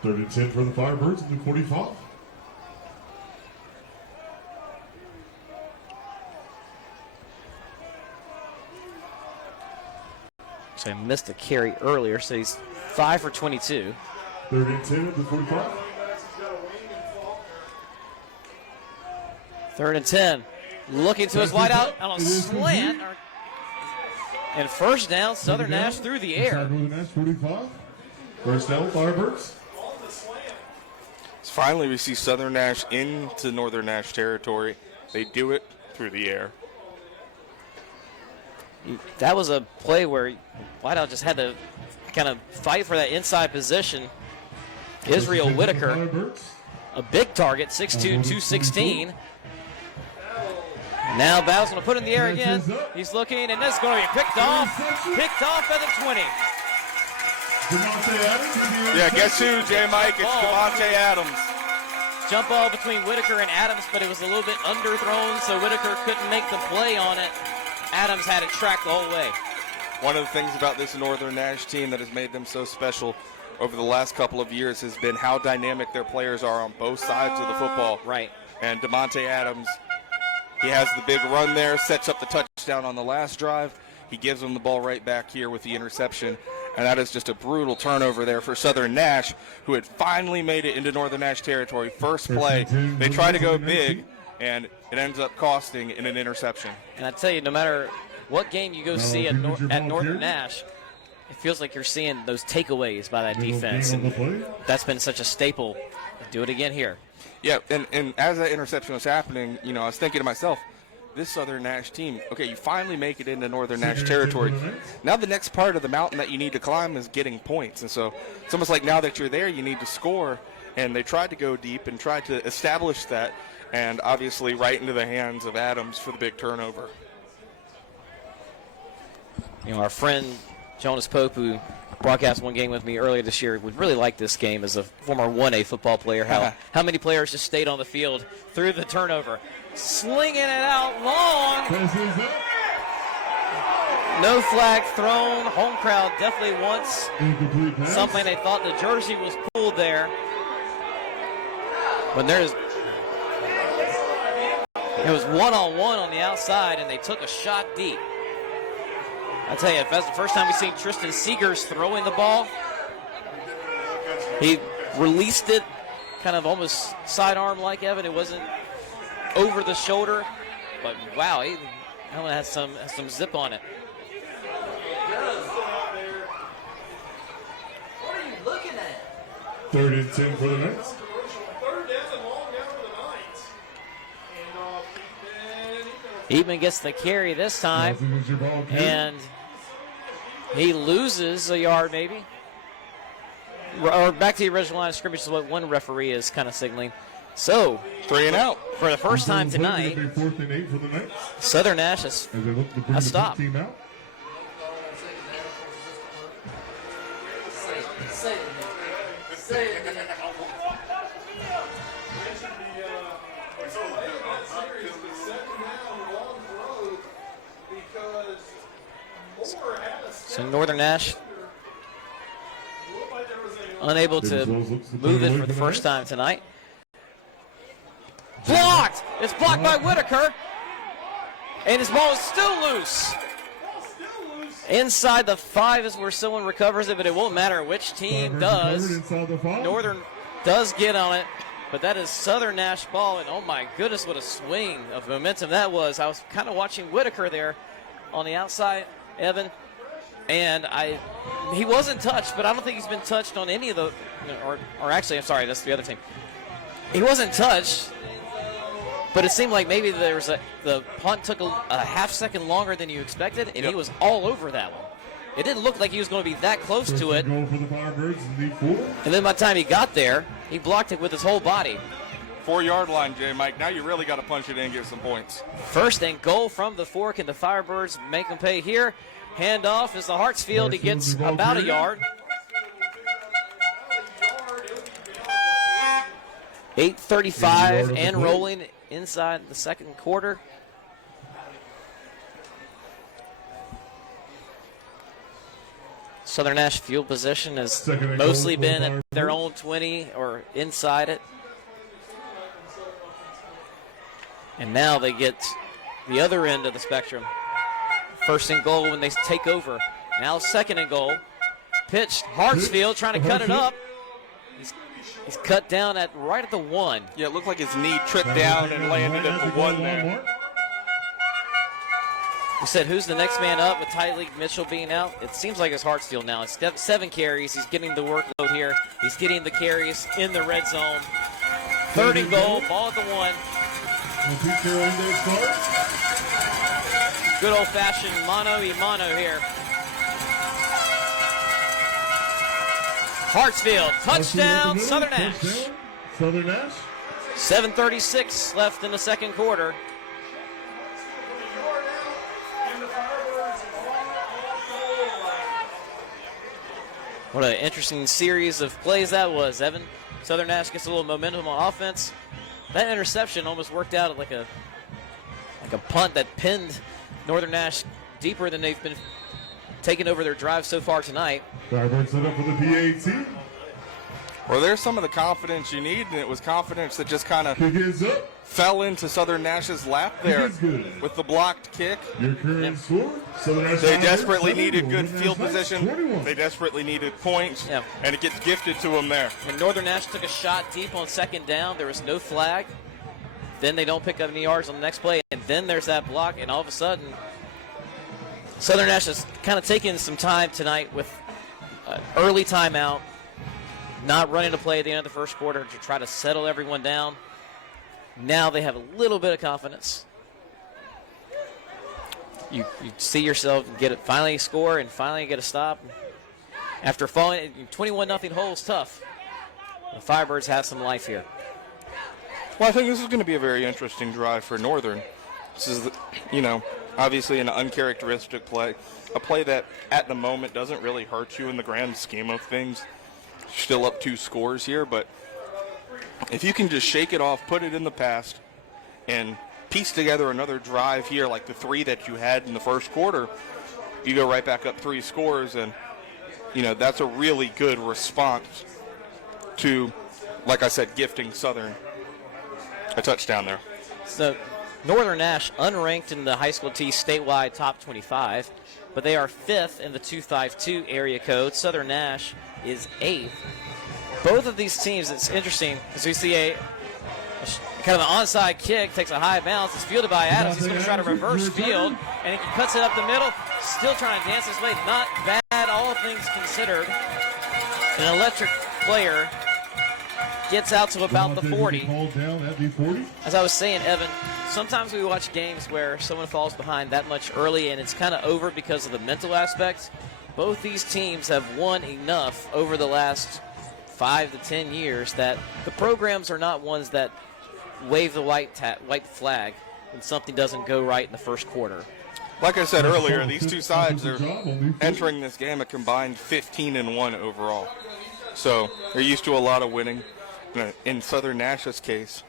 Third and 10 for the Firebirds in the 45. So he missed a carry earlier, so he's 5 for 22. 3rd and 10 at the 45. 3rd and 10. Looking to his wide out on a slant. And first down, Southern Nash through the air. Northern Nash 45. First down, Firebirds. Finally, we see Southern Nash into Northern Nash territory. They do it through the air. That was a play where Whiteout just had to kind of fight for that inside position. Israel Whitaker, a big target, 6'2", 216. Now Bow's going to put it in the air again. He's looking, and this is going to be picked off at the 20. Yeah, guess who, J-Mike? It's Devontae Adams. Jump ball between Whitaker and Adams, but it was a little bit underthrown, so Whitaker couldn't make the play on it. Adams had it tracked the whole way. One of the things about this Northern Nash team that has made them so special over the last couple of years has been how dynamic their players are on both sides of the football. Right. And Devontae Adams, he has the big run there, sets up the touchdown on the last drive. He gives them the ball right back here with the interception. And that is just a brutal turnover there for Southern Nash, who had finally made it into Northern Nash territory. First play, they try to go big, and it ends up costing in an interception. And I tell you, no matter what game you go see at Northern Nash, it feels like you're seeing those takeaways by that defense. And that's been such a staple. Do it again here. Yeah, and as that interception was happening, I was thinking to myself, this Southern Nash team, okay, you finally make it into Northern Nash territory. Now the next part of the mountain that you need to climb is getting points. And so it's almost like now that you're there, you need to score. And they tried to go deep and tried to establish that. And obviously right into the hands of Adams for the big turnover. Our friend Jonas Pope, who broadcast one game with me earlier this year, would really like this game as a former 1A football player. How many players just stayed on the field through the turnover. Slinging it out long. No flag thrown. Home crowd definitely wants something. They thought the jersey was pulled there. But it was one-on-one on the outside, and they took a shot deep. I tell you, if that's the first time we've seen Tristan Seegers throwing the ball, he released it kind of almost sidearm like, Evan. It wasn't over the shoulder, but wow, that one has some zip on it. What are you looking at? 3rd and 10 for the Knights. Eatman gets the carry this time, and he loses a yard maybe. Or back to the original line of scrimmage is what one referee is kind of signaling. So, 3 and out. For the first time tonight, 4th and 8 for the Knights. Southern Nash has a stop. Say it. So Northern Nash unable to move it for the first time tonight. Blocked! It's blocked by Whitaker. And his ball is still loose. Inside the 5 is where someone recovers it, but it won't matter which team does. Northern does get on it, but that is Southern Nash ball, and oh my goodness, what a swing of momentum that was. I was kind of watching Whitaker there on the outside, Evan, and he wasn't touched, but I don't think he's been touched on any of the, or actually, I'm sorry, that's the other team. He wasn't touched, but it seemed like maybe the punt took a half second longer than you expected, and he was all over that one. It didn't look like he was going to be that close to it. And then by the time he got there, he blocked it with his whole body. 4-yard line, J-Mike. Now you really got to punch it in and get some points. First and goal from the 4. Can the Firebirds make them pay here? Handoff is the Hartsfield. He gets about a yard. 8:35 and rolling inside the second quarter. Southern Nash field position has mostly been at their own 20 or inside it. And now they get the other end of the spectrum. First and goal when they take over. Now second and goal. Pitched. Hartsfield trying to cut it up. He's cut down right at the 1. Yeah, it looked like his knee tripped down and landed at the 1 there. We said, who's the next man up with Tylee Mitchell being out? It seems like it's Hartsfield now. It's 7 carries. He's getting the workload here. He's getting the carries in the red zone. Third and goal, ball at the 1. Good old-fashioned mano-a-mano here. Hartsfield, touchdown, Southern Nash. Southern Nash. 7:36 left in the second quarter. What an interesting series of plays that was, Evan. Southern Nash gets a little momentum on offense. That interception almost worked out like a punt that pinned Northern Nash deeper than they've been taking over their drive so far tonight. Firebirds set up for the PAT. Well, there's some of the confidence you need, and it was confidence that just kind of fell into Southern Nash's lap there with the blocked kick. Your current score, Southern Nash. They desperately needed good field position. They desperately needed points, and it gets gifted to them there. And Northern Nash took a shot deep on second down. There was no flag. Then they don't pick up any yards on the next play, and then there's that block, and all of a sudden, Southern Nash is kind of taking some time tonight with early timeout, not running to play at the end of the first quarter to try to settle everyone down. Now they have a little bit of confidence. You see yourself finally score and finally get a stop. After falling 21-0 hole is tough. The Firebirds have some life here. Well, I think this is going to be a very interesting drive for Northern. This is, obviously an uncharacteristic play. A play that, at the moment, doesn't really hurt you in the grand scheme of things. Still up 2 scores here, but if you can just shake it off, put it in the past, and piece together another drive here like the 3 that you had in the first quarter, you go right back up 3 scores, and, that's a really good response to, like I said, gifting Southern a touchdown there. So Northern Nash unranked in the high school T statewide top 25, but they are 5th in the 252 area code. Southern Nash is 8th. Both of these teams, it's interesting because we see a kind of an onside kick, takes a high bounce. It's fielded by Adams. He's going to try to reverse field, and he cuts it up the middle. Still trying to dance his way. Not bad, all things considered. An electric player gets out to about the 40. As I was saying, Evan, sometimes we watch games where someone falls behind that much early and it's kind of over because of the mental aspect. Both these teams have won enough over the last 5 to 10 years that the programs are not ones that wave the white flag when something doesn't go right in the first quarter. Like I said earlier, these two sides are entering this game a combined 15-1 overall. So they're used to a lot of winning. In Southern Nash's case,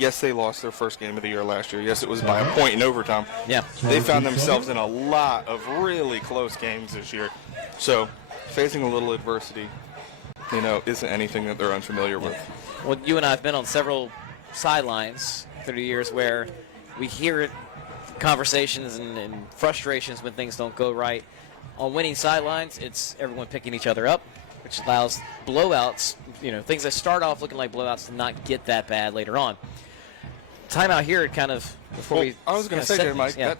Yes, they lost their first game of the year last year. Yes, it was by a point in overtime. Yeah. They found themselves in a lot of really close games this year. So facing a little adversity, isn't anything that they're unfamiliar with. Well, you and I have been on several sidelines through the years where we hear it, conversations and frustrations when things don't go right. On winning sidelines, it's everyone picking each other up, which allows blowouts, things that start off looking like blowouts to not get that bad later on. Timeout here, kind of, before I was going to say there, Mike, yeah.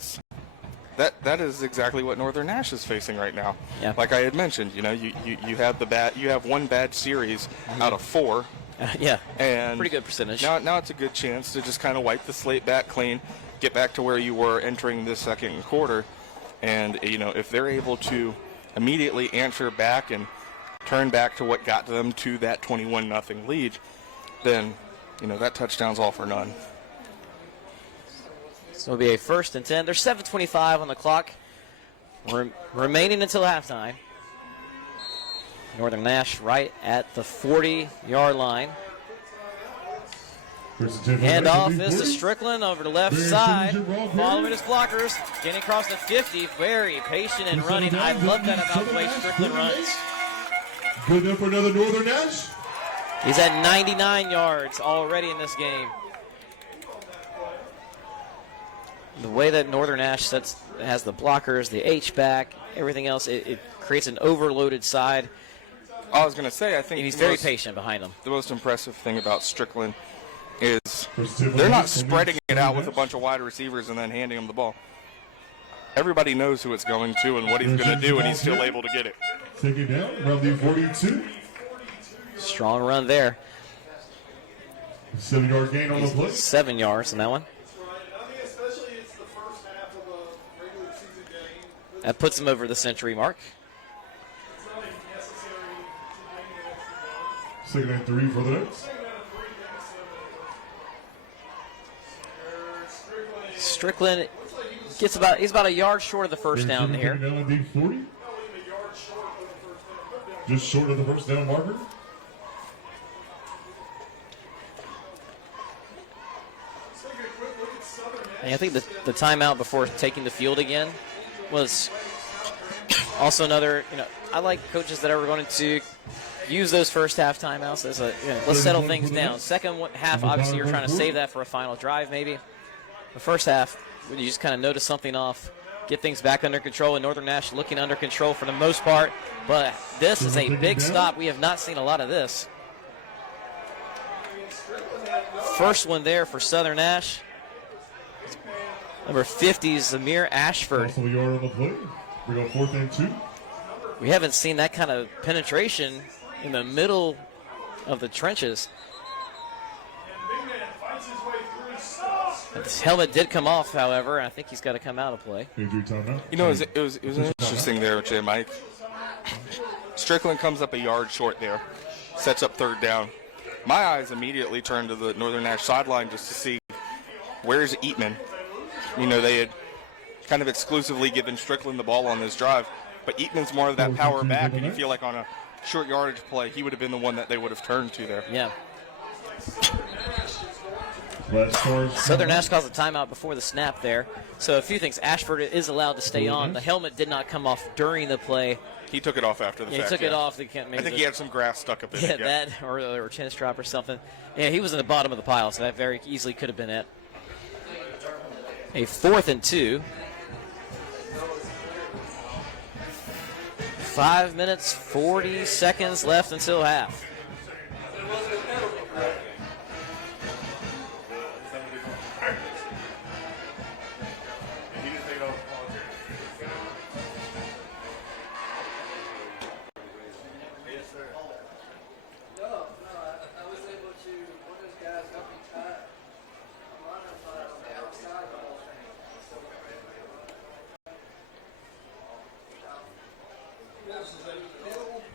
that is exactly what Northern Nash is facing right now. Yeah. Like I had mentioned, you have one bad series out of 4. Yeah, and pretty good percentage. Now it's a good chance to just kind of wipe the slate back clean, get back to where you were entering this second quarter. And, if they're able to immediately answer back and turn back to what got them to that 21-0 lead, then, that touchdown's all for none. So it'll be a 1st and 10. There's 7:25 on the clock remaining until halftime. Northern Nash right at the 40-yard line. Hand off is to Strickland over the left side, following his blockers, getting across the 50, very patient and running. I love that about the way Strickland runs. Good enough for another Northern Nash. He's at 99 yards already in this game. The way that Northern Nash has the blockers, the H-back, everything else, it creates an overloaded side. I was going to say, I think and he's very patient behind them. The most impressive thing about Strickland is they're not spreading it out with a bunch of wide receivers and then handing him the ball. Everybody knows who it's going to and what he's going to do, and he's still able to get it. Take it down, around the 42. Strong run there. 7-yard gain on the play. 7 yards on that one. That puts him over the century mark. 2nd and 3 for the Nets. Strickland he's about a yard short of the first down there. Down the 40. Just short of the first down marker. And I think the timeout before taking the field again was also another, I like coaches that are going to use those first half timeouts as let's settle things down. Second half, obviously, you're trying to save that for a final drive maybe. The first half, when you just kind of notice something off, get things back under control, and Northern Nash looking under control for the most part. But this is a big stop. We have not seen a lot of this. First one there for Southern Nash. Number 50 is Zamir Ashford. Also a yard on the play. We go 4th and 2. We haven't seen that kind of penetration in the middle of the trenches. His helmet did come off, however, and I think he's got to come out of play. It was interesting there, Jay, Mike. Strickland comes up a yard short there, sets up 3rd down. My eyes immediately turned to the Northern Nash sideline just to see where's Eatman. They had kind of exclusively given Strickland the ball on this drive, but Eatman's more of that power back, and you feel like on a short yardage play, he would have been the one that they would have turned to there. Yeah. Southern Nash calls a timeout before the snap there. So a few things. Ashford is allowed to stay on. The helmet did not come off during the play. He took it off after the fact. He took it off. I think he had some grass stuck up in it. Yeah, that or chin strap or something. Yeah, he was in the bottom of the pile, so that very easily could have been it. A 4th and 2. 5 minutes, 40 seconds left until half.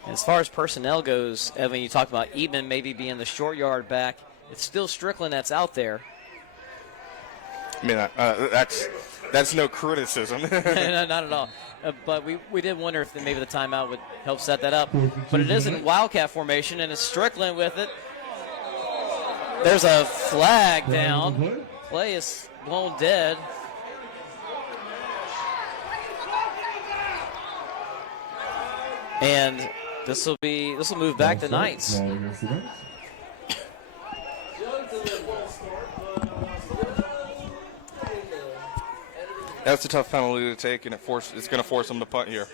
As far as personnel goes, Evan, you talked about Eatman maybe being the short yard back. It's still Strickland that's out there. I mean, that's no criticism. No, not at all. But we did wonder if maybe the timeout would help set that up. But it is in Wildcat formation, and it's Strickland with it. There's a flag down. Play is blown dead. And this will move back to Knights. That's a tough penalty to take, and it's going to force them to punt here.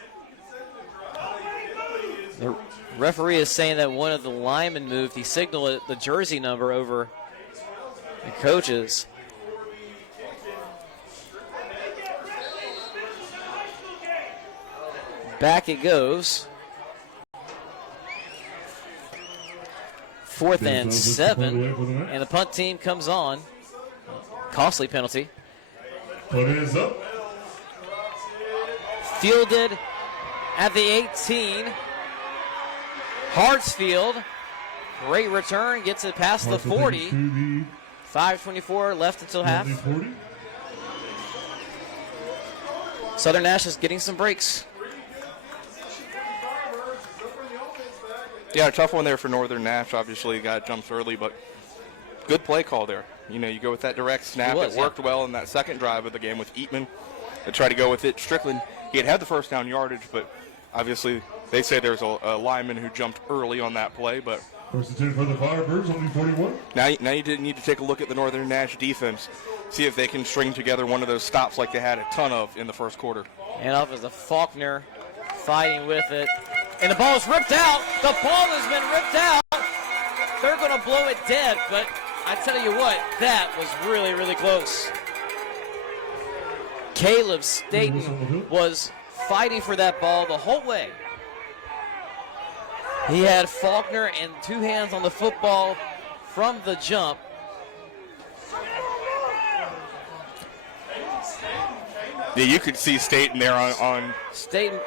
The referee is saying that one of the linemen moved. He signaled the jersey number over the coaches. Back it goes. 4th and 7, and the punt team comes on. Costly penalty. Punt is up. Fielded at the 18. Hartsfield, great return, gets it past the 40. 5:24 left until half. Southern Nash is getting some breaks. Yeah, a tough one there for Northern Nash. Obviously, got jumps early, but good play call there. You know, you go with that direct snap. It worked well in that second drive of the game with Eatman. They tried to go with it. Strickland, he had the first down yardage, but obviously they say there's a lineman who jumped early on that play. But first and 10 for the Firebirds, only 41. Now you did need to take a look at the Northern Nash defense, see if they can string together one of those stops like they had a ton of in the first quarter. And off is the Faulkner fighting with it. And the ball is ripped out. The ball has been ripped out. They're going to blow it dead, but I tell you what, that was really, really close. Caleb Staten was fighting for that ball the whole way. He had Faulkner and 2 hands on the football from the jump. Yeah, you could see Staten there on Staten.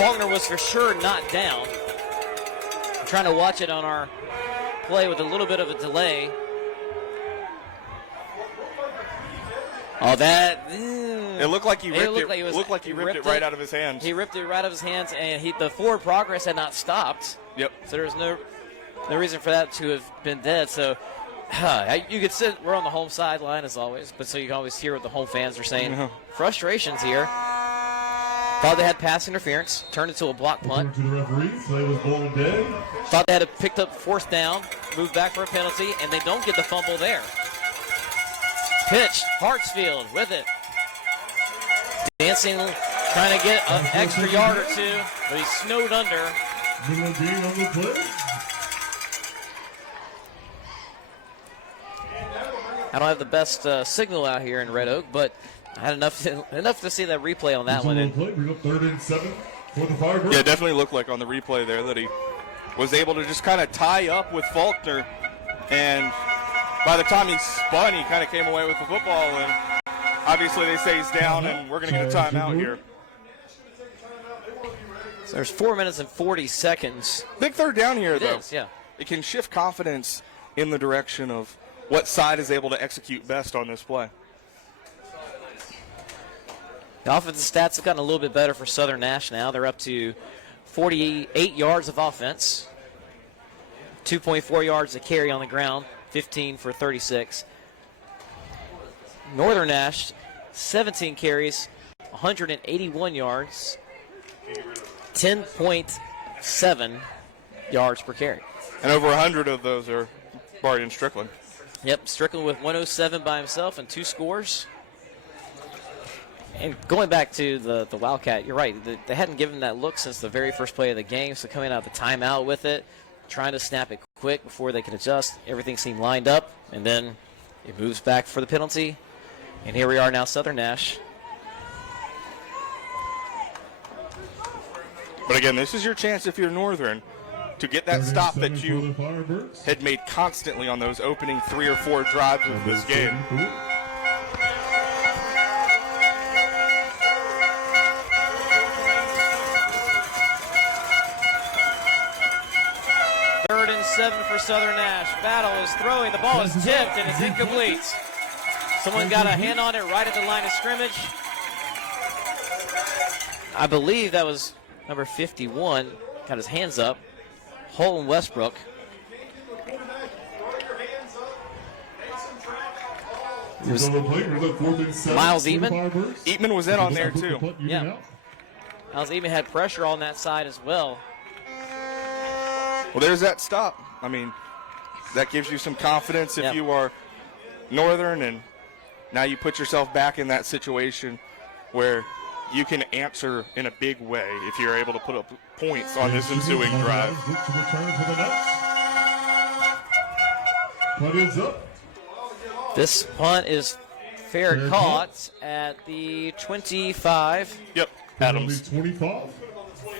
Faulkner was for sure not down. I'm trying to watch it on our play with a little bit of a delay. Oh, that. It looked like he ripped it. Looked like he ripped it right out of his hands. He ripped it right out of his hands, and the forward progress had not stopped. Yep. So there was no reason for that to have been dead. So you could sit. We're on the home sideline as always, but so you can always hear what the home fans are saying. Frustrations here. Thought they had pass interference, turned into a block punt. To the referee, play was blown dead. Thought they had picked up 4th down, moved back for a penalty, and they don't get the fumble there. Pitch, Hartsfield with it. Dancing, trying to get an extra yard or two, but he's snowed under. Middle game on the play. I don't have the best signal out here in Red Oak, but I had enough to see that replay on that one. Bring up 3rd and 7 for the Firebirds. Yeah, definitely looked like on the replay there that he was able to just kind of tie up with Faulkner, and by the time he spun, he kind of came away with the football, and obviously they say he's down, and we're going to get a timeout here. So there's 4 minutes and 40 seconds. Big 3rd down here, though. It is, yeah. It can shift confidence in the direction of what side is able to execute best on this play. The offensive stats have gotten a little bit better for Southern Nash now. They're up to 48 yards of offense, 2.4 yards to carry on the ground, 15 for 36. Northern Nash, 17 carries, 181 yards, 10.7 yards per carry. And over 100 of those are Barian Strickland. Yep, Strickland with 107 by himself and 2 scores. And going back to the Wildcat, you're right. They hadn't given that look since the very first play of the game, so coming out of the timeout with it, trying to snap it quick before they could adjust. Everything seemed lined up, and then it moves back for the penalty. And here we are now, Southern Nash. But again, this is your chance if you're Northern to get that stop that you had made constantly on those opening 3 or 4 drives of this game. Third and 7 for Southern Nash. Battle is throwing. The ball is tipped and it's incomplete. Someone got a hand on it right at the line of scrimmage. I believe that was number 51. Got his hands up. Holton Westbrook. Miles Eatman. Eatman was in on there too. Yeah. Miles Eatman had pressure on that side as well. Well, there's that stop. I mean, that gives you some confidence if you are Northern, and now you put yourself back in that situation where you can answer in a big way if you're able to put up points on this ensuing drive. Punt is up. This punt is fair caught at the 25. Yep, Adams. 25.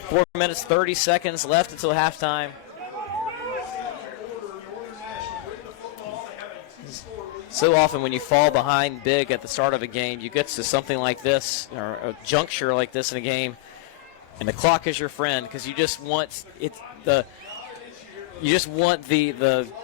4 minutes, 30 seconds left until halftime. So often when you fall behind big at the start of a game, you get to something like this, or a juncture like this in a game, and the clock is your friend because you just want the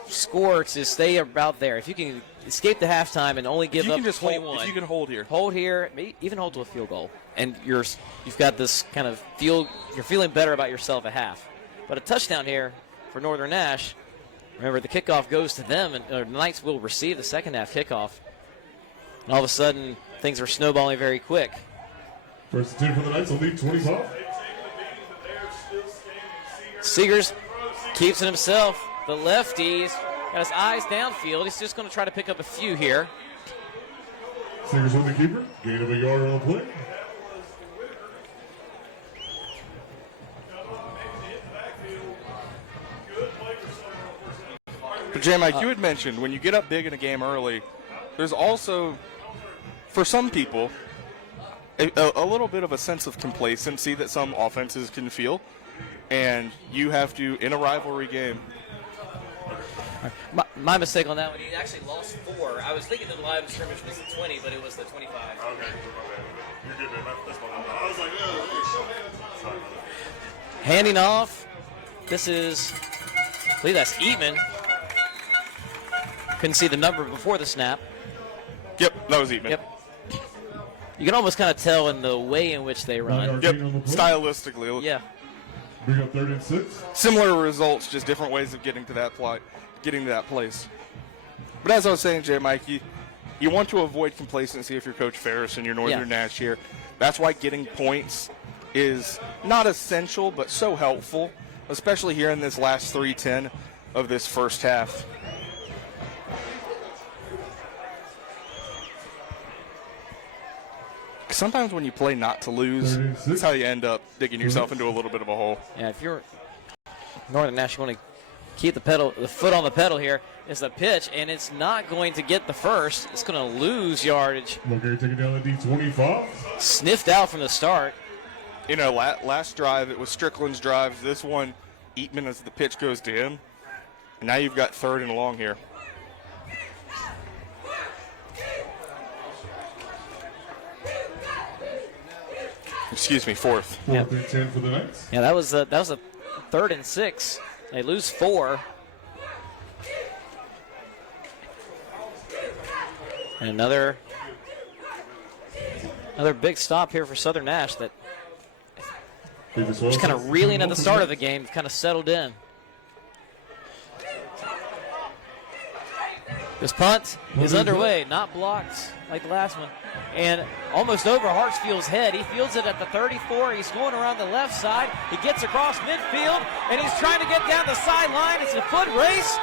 score to stay about there. If you can escape the halftime and only give up 21, if you can hold here, maybe even hold to a field goal, and you've got this kind of you're feeling better about yourself at half. But a touchdown here for Northern Nash. Remember, the kickoff goes to them, and the Knights will receive the second half kickoff. And all of a sudden, things are snowballing very quick. First and 10 for the Knights will lead 25. Seegers keeps it himself. The lefties got his eyes downfield. He's just going to try to pick up a few here. Seegers with the keeper. Gain of a yard on the play. But J. Mike, you had mentioned when you get up big in a game early, there's also, for some people, a little bit of a sense of complacency that some offenses can feel, and you have to, in a rivalry game. My mistake on that one, he actually lost 4. I was thinking the line of scrimmage was the 20, but it was the 25. Okay, you're good, man. That's fine. I was like, yeah. Handing off. This is, I believe that's Eatman. Couldn't see the number before the snap. Yep, that was Eatman. Yep. You can almost kind of tell in the way in which they run. Yep, stylistically. Yeah. Bring up 3rd and 6. Similar results, just different ways of getting to that place. But as I was saying, J. Mike, you want to avoid complacency if you're Coach Ferris and you're Northern Nash here. That's why getting points is not essential, but so helpful, especially here in this last 3:10 of this first half. Sometimes when you play not to lose, that's how you end up digging yourself into a little bit of a hole. Yeah, if you're Northern Nash, you want to keep the foot on the pedal here. It's a pitch, and it's not going to get the first. It's going to lose yardage. Okay, taking down the D25. Sniffed out from the start. You know, last drive, it was Strickland's drive. This one, Eatman as the pitch goes to him. And now you've got 3rd and long here. Excuse me, 4th. 4th and 10 for the Knights. Yeah, that was a 3rd and 6. They lose 4. And another big stop here for Southern Nash that just kind of reeling at the start of the game, kind of settled in. This punt is underway, not blocked like the last one. And almost over Hartsfield's head. He fields it at the 34. He's going around the left side. He gets across midfield, and he's trying to get down the sideline. It's a foot race.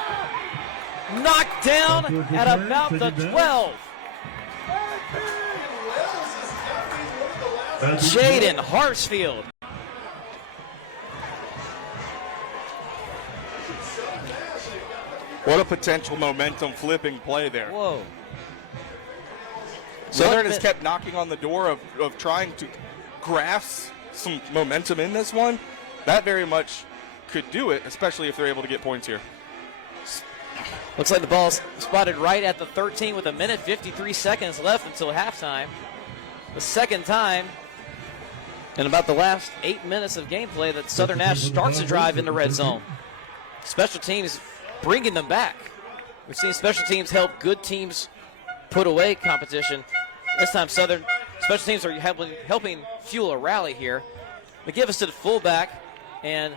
Knocked down at about the 12. Jaden Hartsfield. What a potential momentum flipping play there. Whoa. Southern has kept knocking on the door of trying to grasp some momentum in this one. That very much could do it, especially if they're able to get points here. Looks like the ball's spotted right at the 13 with 1:53 seconds left until halftime. The second time in about the last 8 minutes of gameplay that Southern Nash starts a drive in the red zone. Special teams bringing them back. We've seen special teams help good teams put away competition. This time Southern special teams are helping fuel a rally here. McGivens to the fullback, and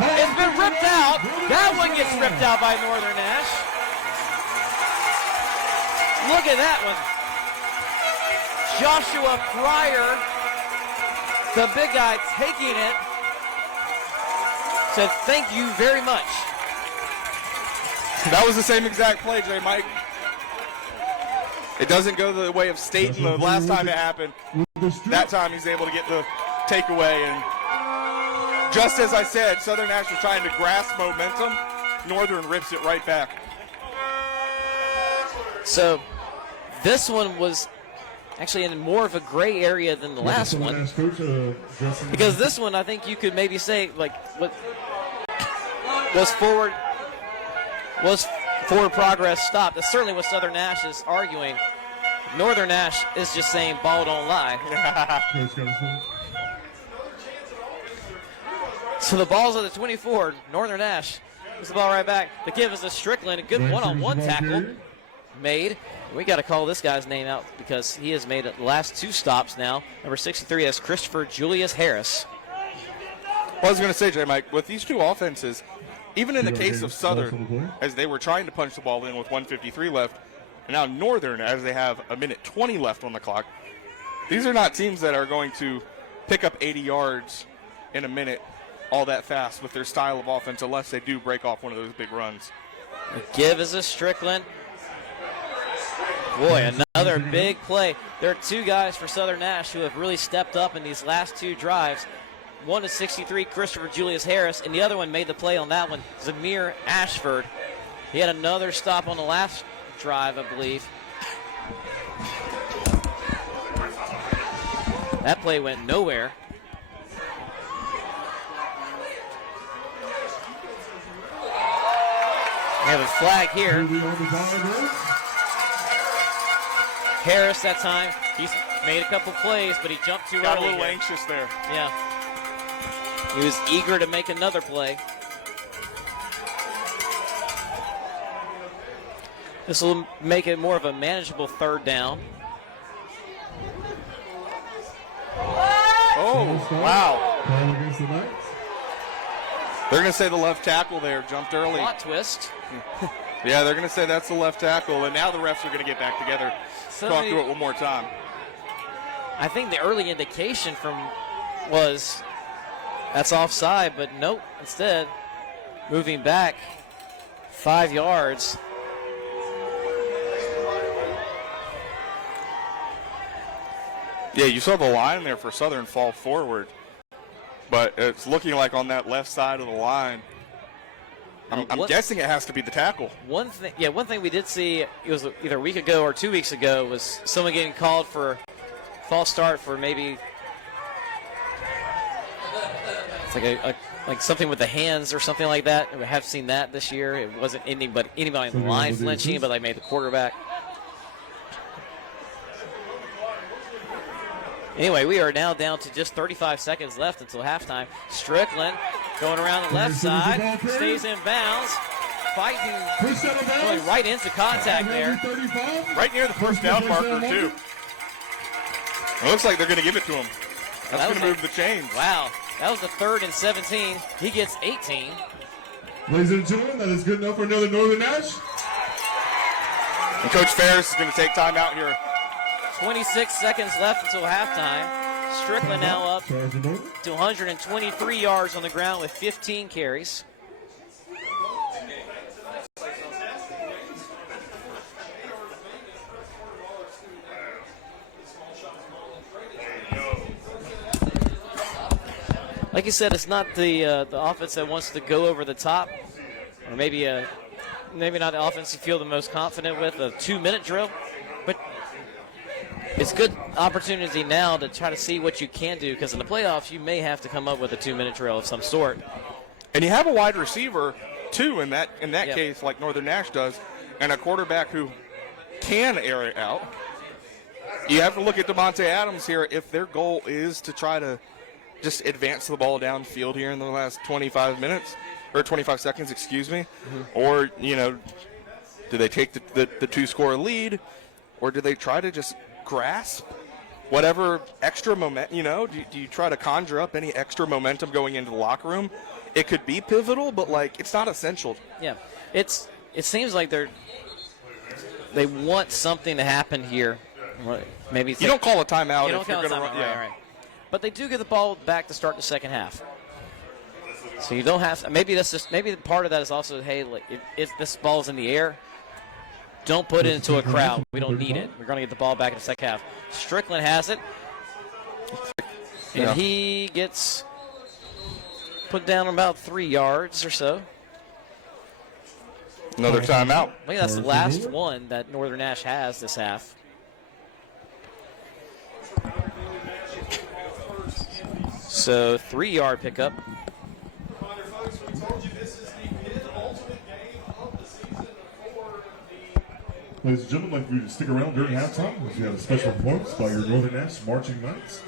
It's been ripped out. That one gets ripped out by Northern Nash. Look at that one. Joshua Pryor, the big guy, taking it. Said, thank you very much. That was the same exact play, J. Mike. It doesn't go the way of Staten the last time it happened. That time he's able to get the takeaway. And just as I said, Southern Nash was trying to grasp momentum. Northern rips it right back. So this one was actually in more of a gray area than the last one. Because this one, I think you could maybe say, like, what was forward progress stopped. That's certainly what Southern Nash is arguing. Northern Nash is just saying ball don't lie. So the ball's at the 24. Northern Nash puts the ball right back. The give is to Strickland. A good one-on-one tackle made. We got to call this guy's name out because he has made the last 2 stops now. Number 63 is Christopher Julius Harris. Well, I was going to say, J. Mike, with these two offenses, even in the case of Southern, as they were trying to punch the ball in with 1:53 left, and now Northern, as they have 1:20 left on the clock, these are not teams that are going to pick up 80 yards in a minute all that fast with their style of offense unless they do break off one of those big runs. The give is a Strickland. Boy, another big play. There are 2 guys for Southern Nash who have really stepped up in these last 2 drives. One is 63, Christopher Julius Harris, and the other one made the play on that one, Zamir Ashford. He had another stop on the last drive, I believe. That play went nowhere. We have a flag here. Harris that time, he's made a couple plays, but he jumped too early. Got a little anxious there. Yeah. He was eager to make another play. This will make it more of a manageable 3rd down. Oh, wow. They're going to say the left tackle there jumped early. Plot twist. Yeah, they're going to say that's the left tackle, and now the refs are going to get back together, talk through it one more time. I think the early indication was that's offside, but nope. Instead, moving back 5 yards. Yeah, you saw the line there for Southern fall forward, but it's looking like on that left side of the line, I'm guessing it has to be the tackle. One thing we did see, it was either a week ago or 2 weeks ago, was someone getting called for false start for maybe it's like something with the hands or something like that. We have seen that this year. It wasn't anybody on the line flinching, but they made the quarterback. Anyway, we are now down to just 35 seconds left until halftime. Strickland going around the left side, stays in bounds, fighting, going right into contact there. Right near the first down marker, too. It looks like they're going to give it to him. That's going to move the chains. Wow, that was the 3rd and 17. He gets 18. Ladies and gentlemen, that is good enough for another Northern Nash. And Coach Ferris is going to take time out here. 26 seconds left until halftime. Strickland now up to 123 yards on the ground with 15 carries. Like you said, it's not the offense that wants to go over the top, or maybe not the offense you feel the most confident with, a 2-minute drill, but it's good opportunity now to try to see what you can do, because in the playoffs you may have to come up with a 2-minute drill of some sort. And you have a wide receiver too in that case, like Northern Nash does, and a quarterback who can air it out. You have to look at DeMonte Adams here if their goal is to try to just advance the ball downfield here in the last 25 minutes or 25 seconds, excuse me. Or, do they take the 2-score lead, or do they try to just grasp whatever extra momentum, do you try to conjure up any extra momentum going into the locker room? it could be pivotal, but like it's not essential. Yeah, it seems like they want something to happen here. Maybe you don't call a timeout. You don't call a timeout, right. But they do get the ball back to start the second half. So you don't have. Maybe part of that is also, hey, like, if this ball's in the air, don't put it into a crowd. We don't need it. We're going to get the ball back in the second half. Strickland has it, and he gets put down about 3 yards or so. Another timeout. I think that's the last one that Northern Nash has this half. So 3-yard pickup. Ladies and gentlemen, I'd like for you to stick around during halftime as you have a special performance by your Northern Nash marching knights.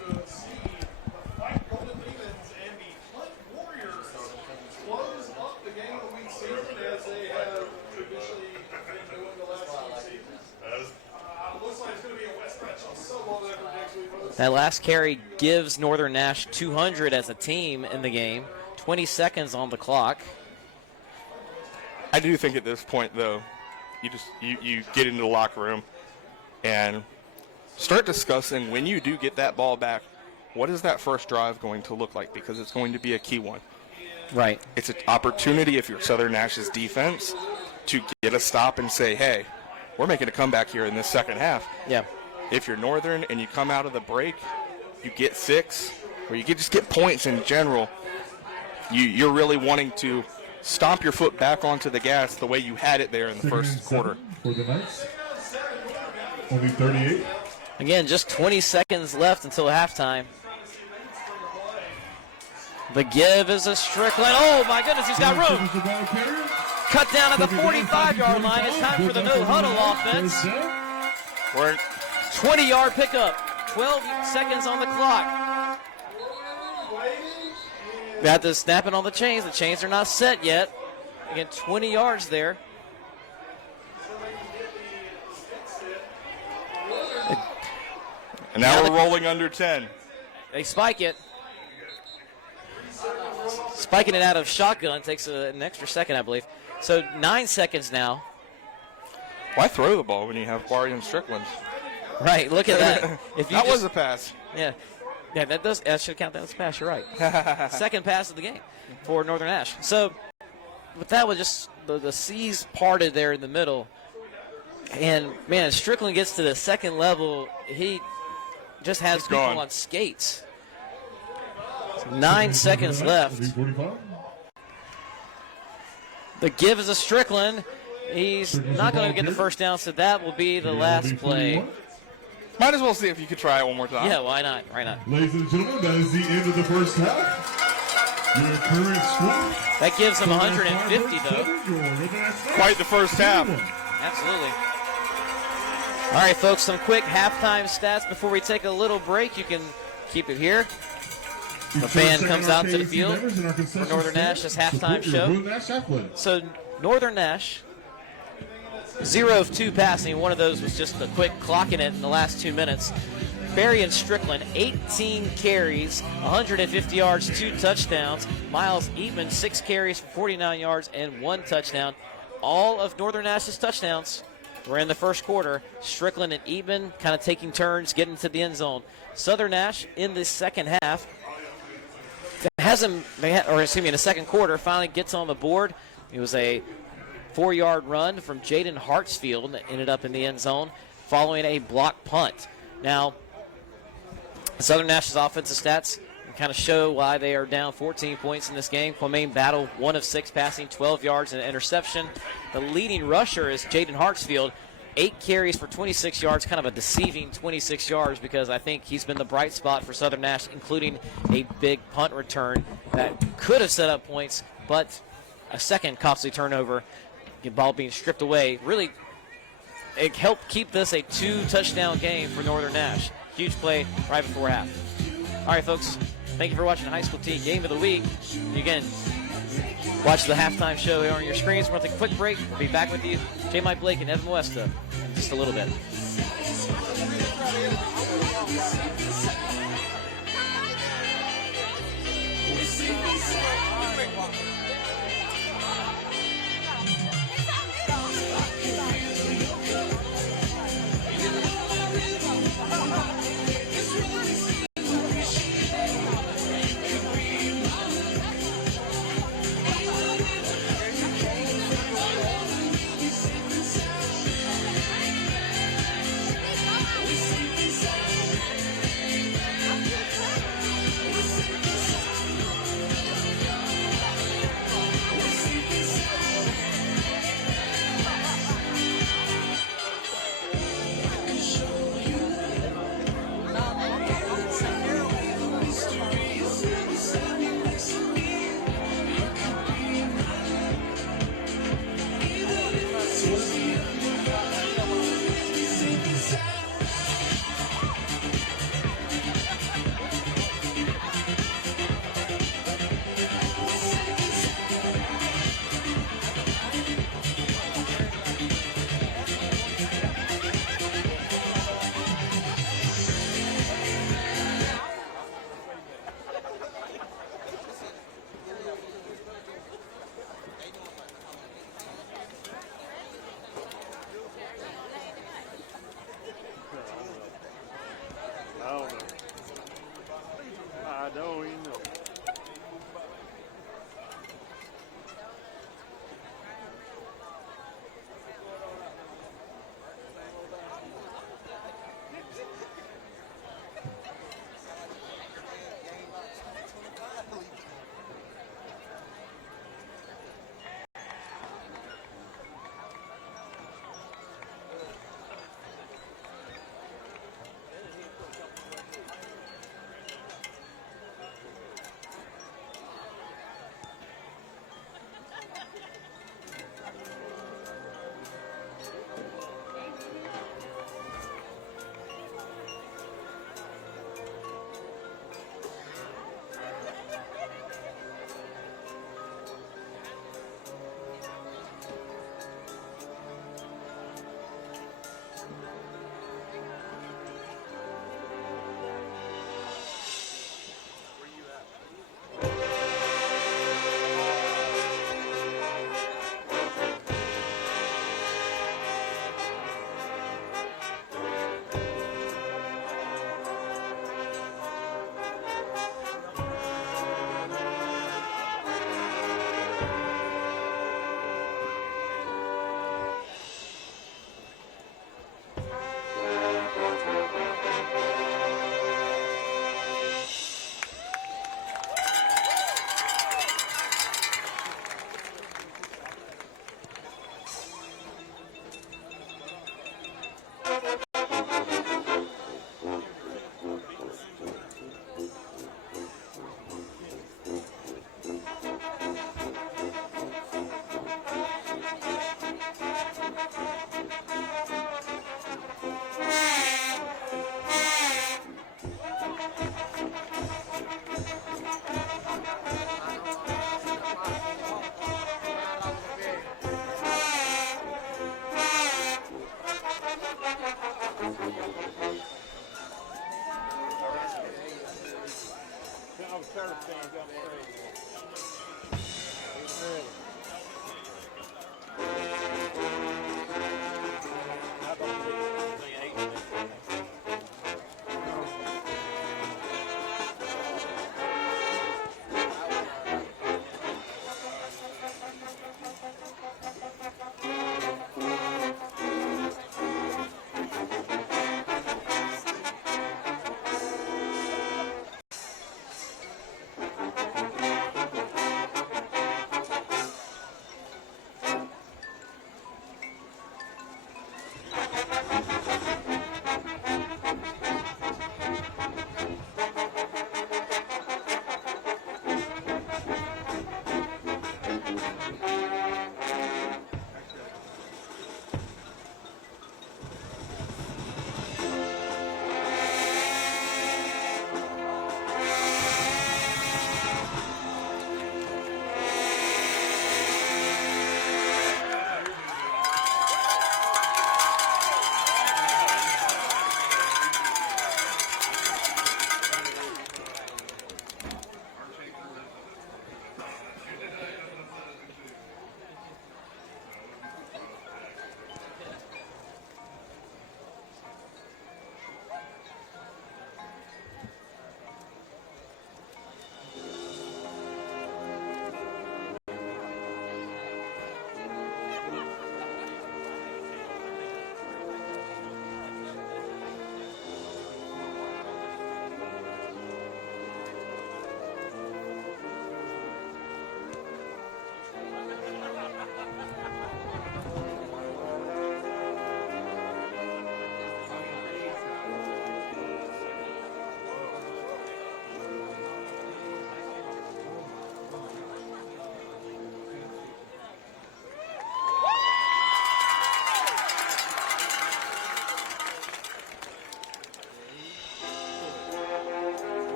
That last carry gives Northern Nash 200 as a team in the game. 20 seconds on the clock. I do think at this point, though, you get into the locker room and start discussing when you do get that ball back, what is that first drive going to look like? Because it's going to be a key one. Right. It's an opportunity if you're Southern Nash's defense to get a stop and say, hey, we're making a comeback here in this second half. Yeah. If you're Northern and you come out of the break, you get 6, or you just get points in general, you're really wanting to stomp your foot back onto the gas the way you had it there in the first quarter. For the Knights. Only 38. Again, just 20 seconds left until halftime. The give is a Strickland. Oh, my goodness, he's got room. Cut down at the 45-yard line. It's time for the no-huddle offense. We're 20-yard pickup. 12 seconds on the clock. We have to snap it on the chains. The chains are not set yet. Again, 20 yards there. And now we're rolling under 10. They spike it. Spiking it out of shotgun takes an extra second, I believe. So 9 seconds now. Why throw the ball when you have Barian Strickland? Right, look at that. That was a pass. Yeah, that should count that as a pass. You're right. Second pass of the game for Northern Nash. So with that was just the C's parted there in the middle. And, man, as Strickland gets to the second level, he just has people on skates. 9 seconds left. The give is a Strickland. He's not going to get the first down, so that will be the last play. Might as well see if you could try it one more time. Yeah, why not? Why not? Ladies and gentlemen, that is the end of the first half. Your current score. That gives them 150, though. Quite the first half. Absolutely. All right, folks, some quick halftime stats before we take a little break. You can keep it here. The band comes out to the field for Northern Nash's halftime show. So Northern Nash, 0 of 2 passing. One of those was just a quick clocking it in the last 2 minutes. Barian Strickland, 18 carries, 150 yards, 2 touchdowns. Miles Eatman, 6 carries for 49 yards and 1 touchdown. All of Northern Nash's touchdowns were in the first quarter. Strickland and Eatman kind of taking turns getting to the end zone. Southern Nash in the second half in the second quarter, finally gets on the board. It was a 4-yard run from Jaden Hartsfield that ended up in the end zone following a block punt. Now, Southern Nash's offensive stats kind of show why they are down 14 points in this game. Quamaine Battle, 1 of 6 passing, 12 yards and an interception. The leading rusher is Jaden Hartsfield, 8 carries for 26 yards, kind of a deceiving 26 yards because I think he's been the bright spot for Southern Nash, including a big punt return that could have set up points, but a second costly turnover, the ball being stripped away. Really, it helped keep this a 2-touchdown game for Northern Nash. Huge play right before half. All right, folks, thank you for watching the High School T Game of the Week. Again, watch the halftime show here on your screens. We're going to take a quick break. We'll be back with you, J. Mike Blake and Evan Westa, in just a little bit. We see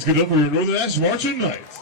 Let's get up for your Northern Nash Marching Knights.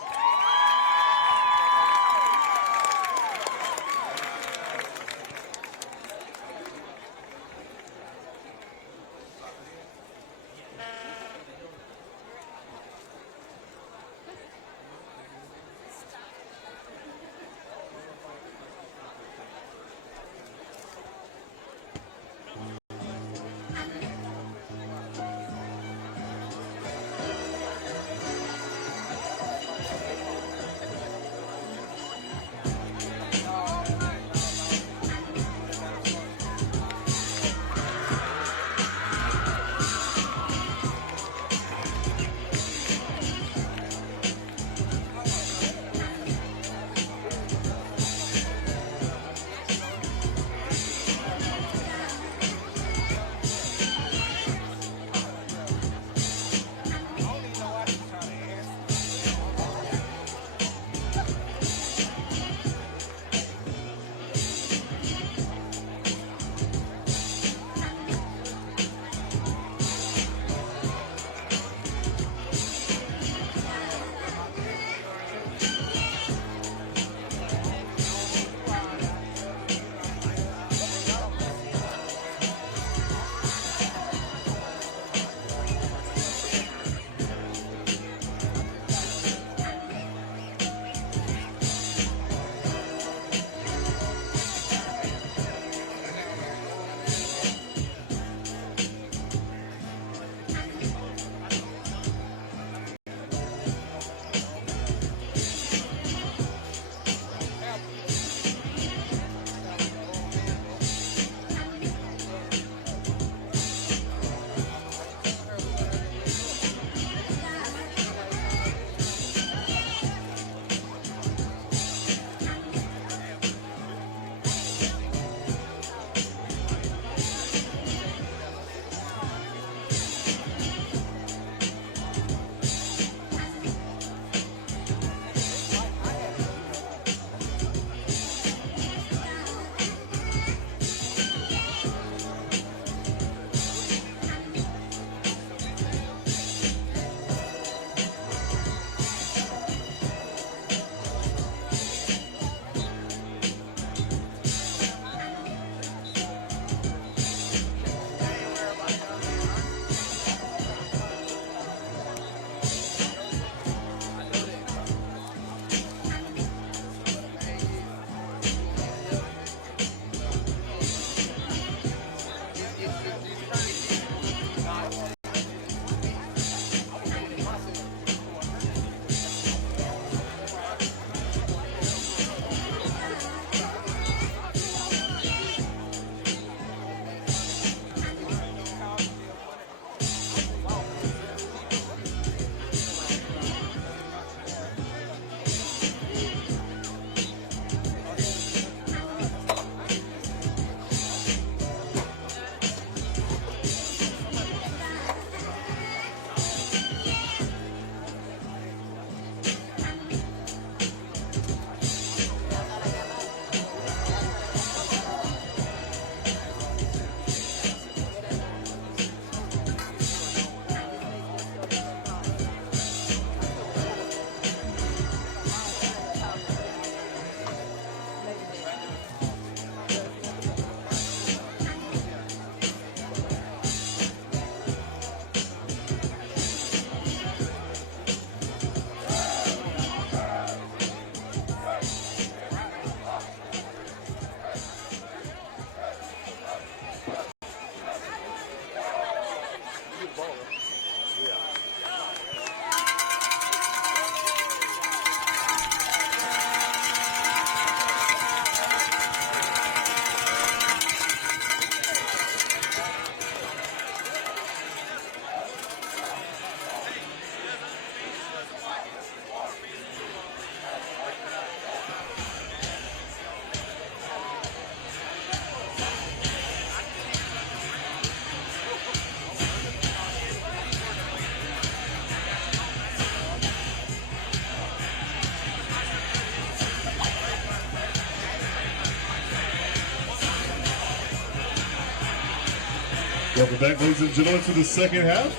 Welcome back, ladies and gentlemen, to the second half.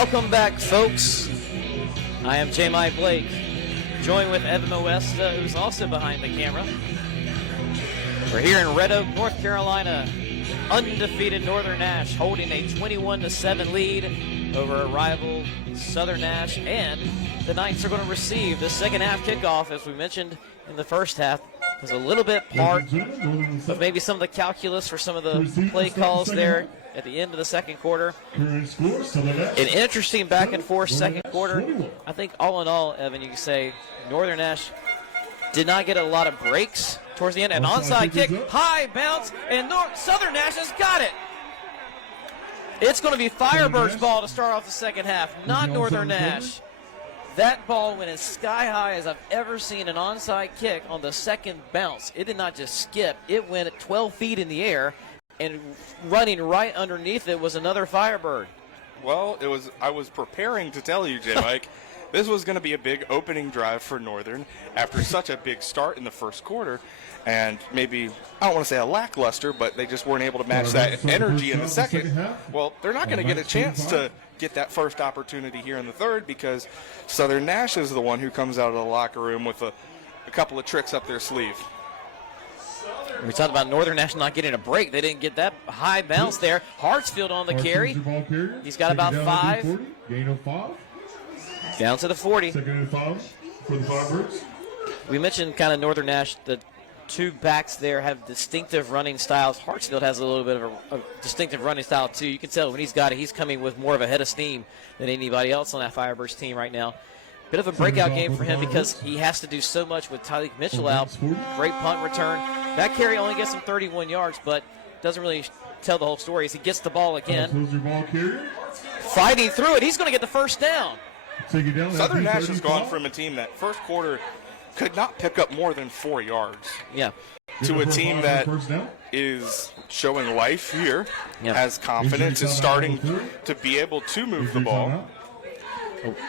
Welcome back, folks. I am J. Mike Blake, joined with Evan Moesta, who's also behind the camera. We're here in Red Oak, North Carolina. Undefeated Northern Nash holding a 21-7 lead over a rival Southern Nash, and the Knights are going to receive the second half kickoff. As we mentioned in the first half, was a little bit part of maybe some of the calculus for some of the play calls there at the end of the second quarter. An interesting back and forth second quarter. I think all in all, Evan, you can say Northern Nash did not get a lot of breaks towards the end. An onside kick, high bounce, and Southern Nash has got it. It's going to be Firebird's ball to start off the second half, not Northern Nash. That ball went as sky high as I've ever seen an onside kick on the second bounce. It did not just skip. It went at 12 feet in the air, and running right underneath it was another Firebird. Well, I was preparing to tell you, J. Mike, this was going to be a big opening drive for Northern after such a big start in the first quarter. And maybe, I don't want to say a lackluster, but they just weren't able to match that energy in the second. Well, they're not going to get a chance to get that first opportunity here in the third, because Southern Nash is the one who comes out of the locker room with a couple of tricks up their sleeve. We talked about Northern Nash not getting a break. They didn't get that high bounce there. Hartsfield on the carry. He's got about 5. Gain of 5. Down to the 40. Second and 5 for the Firebirds. We mentioned kind of Northern Nash, the two backs there have distinctive running styles. Hartsfield has a little bit of a distinctive running style too. You can tell when he's got it, he's coming with more of a head of steam than anybody else on that Firebirds team right now. Bit of a breakout game for him because he has to do so much with Tyleek Mitchell out. Great punt return. That carry only gets him 31 yards, but doesn't really tell the whole story as he gets the ball again. Fighting through it. He's going to get the first down. Southern Nash has gone from a team that first quarter could not pick up more than 4 yards. Yeah. To a team that is showing life here, has confidence, is starting to be able to move the ball.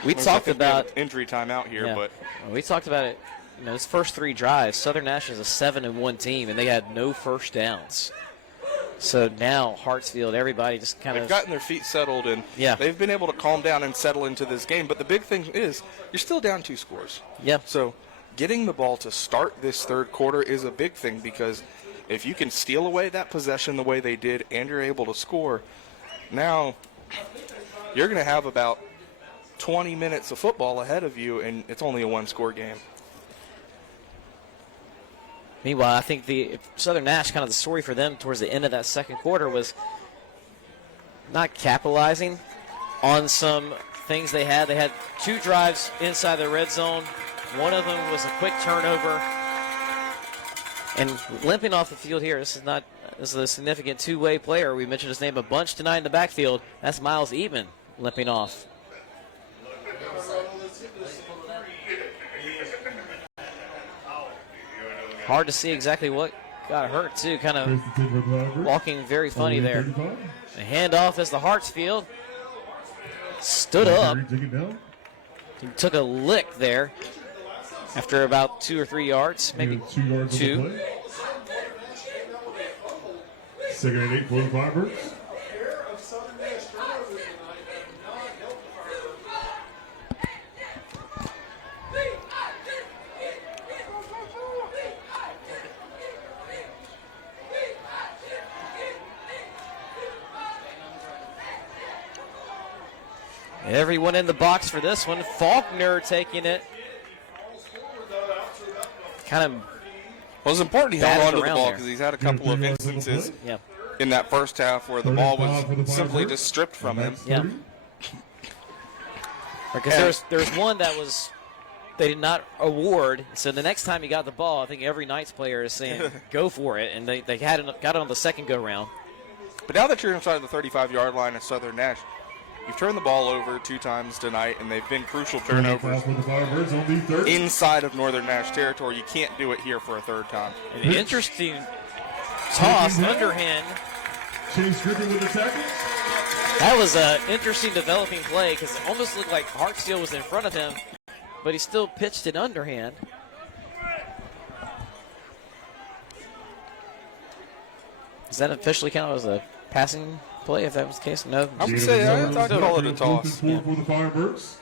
We talked about injury timeout here, but we talked about it. You know, his first 3 drives, Southern Nash is a 7-1 team, and they had no first downs. So now Hartsfield, everybody just kind of they've gotten their feet settled, and they've been able to calm down and settle into this game. But the big thing is you're still down 2 scores. Yeah. So getting the ball to start this third quarter is a big thing, because if you can steal away that possession the way they did and you're able to score, now you're going to have about 20 minutes of football ahead of you, and it's only a 1-score game. Meanwhile, I think the Southern Nash, kind of the story for them towards the end of that second quarter was not capitalizing on some things they had. They had 2 drives inside the red zone. One of them was a quick turnover. And limping off the field here, this is a significant 2-way player. We mentioned his name a bunch tonight in the backfield. That's Miles Even limping off. Hard to see exactly what got hurt, too. Kind of walking very funny there. The handoff is the Hartsfield. Stood up. He took a lick there after about 2 or 3 yards, maybe 2. Second and 8 for the Firebirds. Everyone in the box for this one. Faulkner taking it. Kind of. Well, it was important he held on to the ball because there. he's had a couple of instances in that first half where the ball was simply just stripped from him. Yeah. Because there's one that was they did not award. So the next time he got the ball, I think every Knights player is saying go for it, and they got it on the second go round. But now that you're inside the 35-yard line of Southern Nash, you've turned the ball over 2 times tonight, and they've been crucial turnovers inside of Northern Nash territory. You can't do it here for a 3rd time. An interesting toss, underhand. Chase Griffin with the tackle. That was an interesting developing play because it almost looked like Hartsfield was in front of him, but he still pitched it underhand. Is that officially counted as a passing play if that was the case. No. I would say I'd call it a toss. For the Firebirds,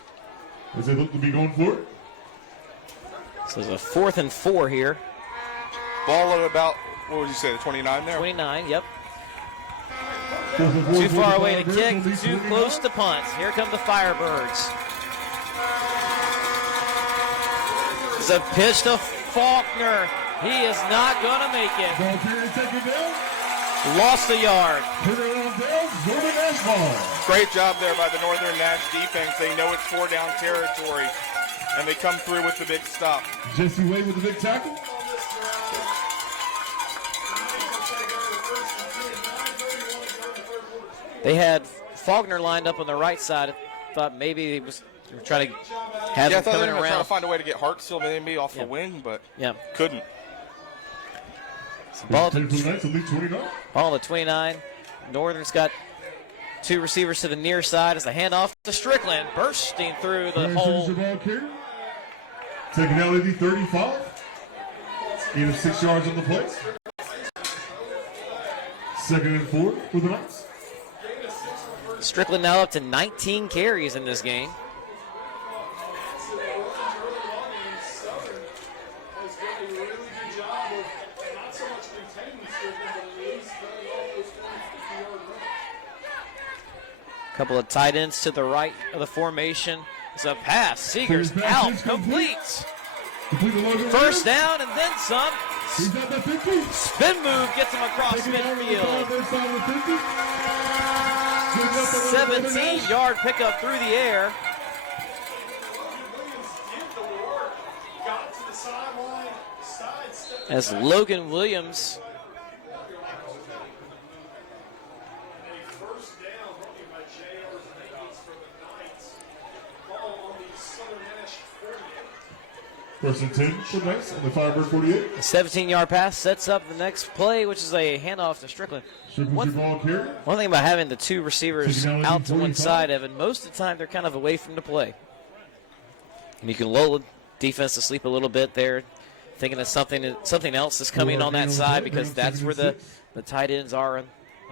as they look to be going for it. So there's a 4th and 4 here. Ball at about, what would you say, the 29 there? 29, yep. Too far away to kick, too close to punt. Here come the Firebirds. It's a pitch to Faulkner. He is not going to make it. Lost a yard. Great job there by the Northern Nash defense. They know it's 4-down territory, and they come through with the big stop. Jesse Wade with the big tackle. They had Faulkner lined up on the right side. I thought maybe they were trying to have him I thought they coming were trying to around. find a way to get Hartsfield maybe off the wing, but couldn't. Ball to the 29. Northern's got 2 receivers to the near side as the handoff to Strickland, bursting through the hole. Taking out the 35. Gain of 6 yards on the play. 2nd and 4 for the Knights. Strickland now up to 19 carries in this game. Couple of tight ends to the right of the formation. It's a pass. Seegers out, complete. First down and then some. Spin move gets him across midfield. 17-yard pickup through the air. As Logan Williams First and 10 for Knights on the Firebird 48. A 17-yard pass sets up the next play, which is a handoff to Strickland. One thing about having the 2 receivers out to one side, Evan, most of the time they're kind of away from the play. And you can lull the defense to sleep a little bit there, thinking that something else is coming on that side because that's where the tight ends are, and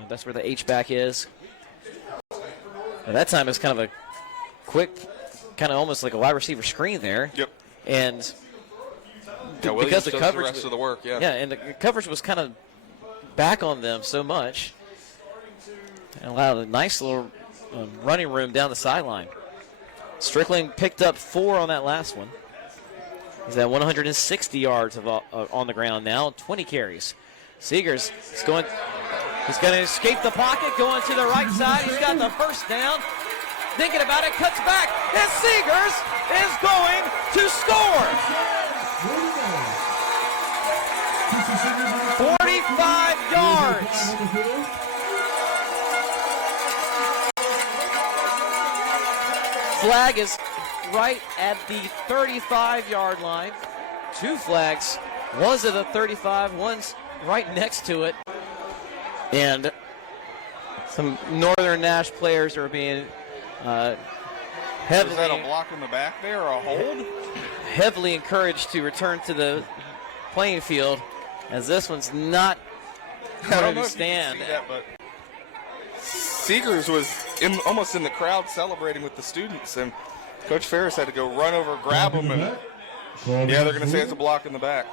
that's where the H-back is. At that time, it's kind of a quick, kind of almost like a wide receiver screen there. Yep. And because the coverage, the rest of the work, and the coverage was kind of back on them so much, and allowed a nice little running room down the sideline. Strickland picked up 4 on that last one. He's at 160 yards on the ground now, 20 carries. Seegers is going. He's going to escape the pocket, going to the right side. He's got the first down. Thinking about it, cuts back, and Seegers is going to score. 45 yards. Flag is right at the 35-yard line. 2 flags. One's at the 35, one's right next to it. And some Northern Nash players are being heavily. Is that a block in the back there or a hold? Heavily encouraged to return to the playing field, as this one's not going to stand. Seegers was almost in the crowd celebrating with the students, and Coach Ferris had to go run over, grab him, and they're going to say it's a block in the back.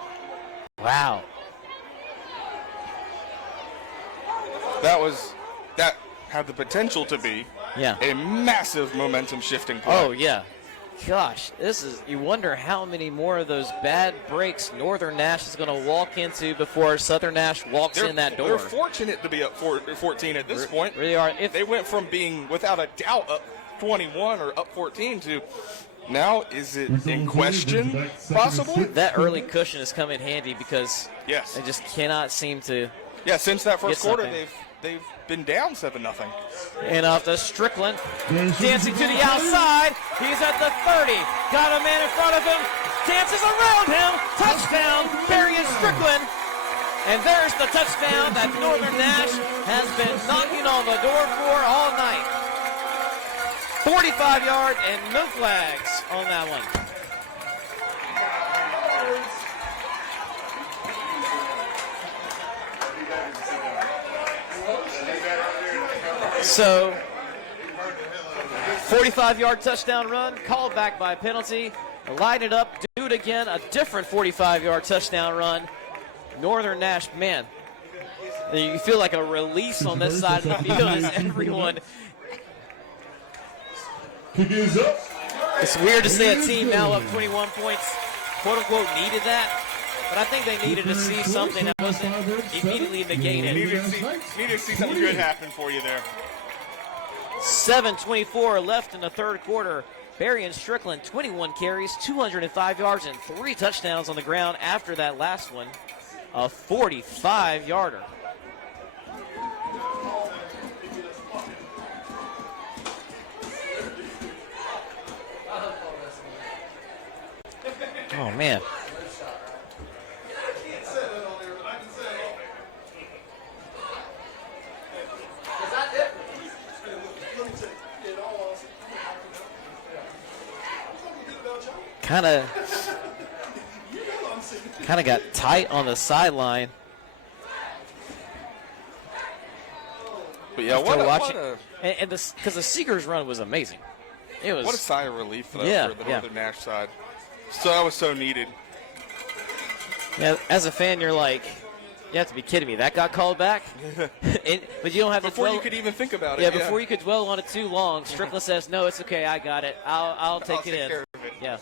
Wow. That had the potential to be a massive momentum shifting play. Oh, yeah. Gosh, you wonder how many more of those bad breaks Northern Nash is going to walk into before Southern Nash walks in that door. They're fortunate to be up 14 at this point. Really are. If they went from being, without a doubt, up 21 or up 14 to now, is it in question, possibly? That early cushion has come in handy because they just cannot seem to. Yeah, since that first quarter, they've been down 7-0. And off to Strickland, dancing to the outside. He's at the 30. Got a man in front of him. Dances around him. Touchdown, Barian Strickland. And there's the touchdown that Northern Nash has been knocking on the door for all night. 45 yards and no flags on that one. So, 45-yard touchdown run, called back by penalty. Line it up, do it again, a different 45-yard touchdown run. Northern Nash, man, you feel like a release on this side of the field as everyone. It's weird to see a team now up 21 points, quote-unquote, needed that. But I think they needed to see something that wasn't immediately negated. Needed to see something good happen for you there. 7:24 left in the third quarter. Barian Strickland, 21 carries, 205 yards, and 3 touchdowns on the ground after that last one, a 45-yarder. Oh, man. Kind of got tight on the sideline. But yeah, what a because the Seekers run was amazing. It was what a sigh of relief though, for the Northern Nash side. So that was so needed. Yeah, as a fan, you're like, you have to be kidding me. That got called back, but you don't have before to you could even think about it. Yeah, before you could dwell on it too long. Strickland says, "No, it's okay. I got it. I'll take it in." Care of it. Yeah.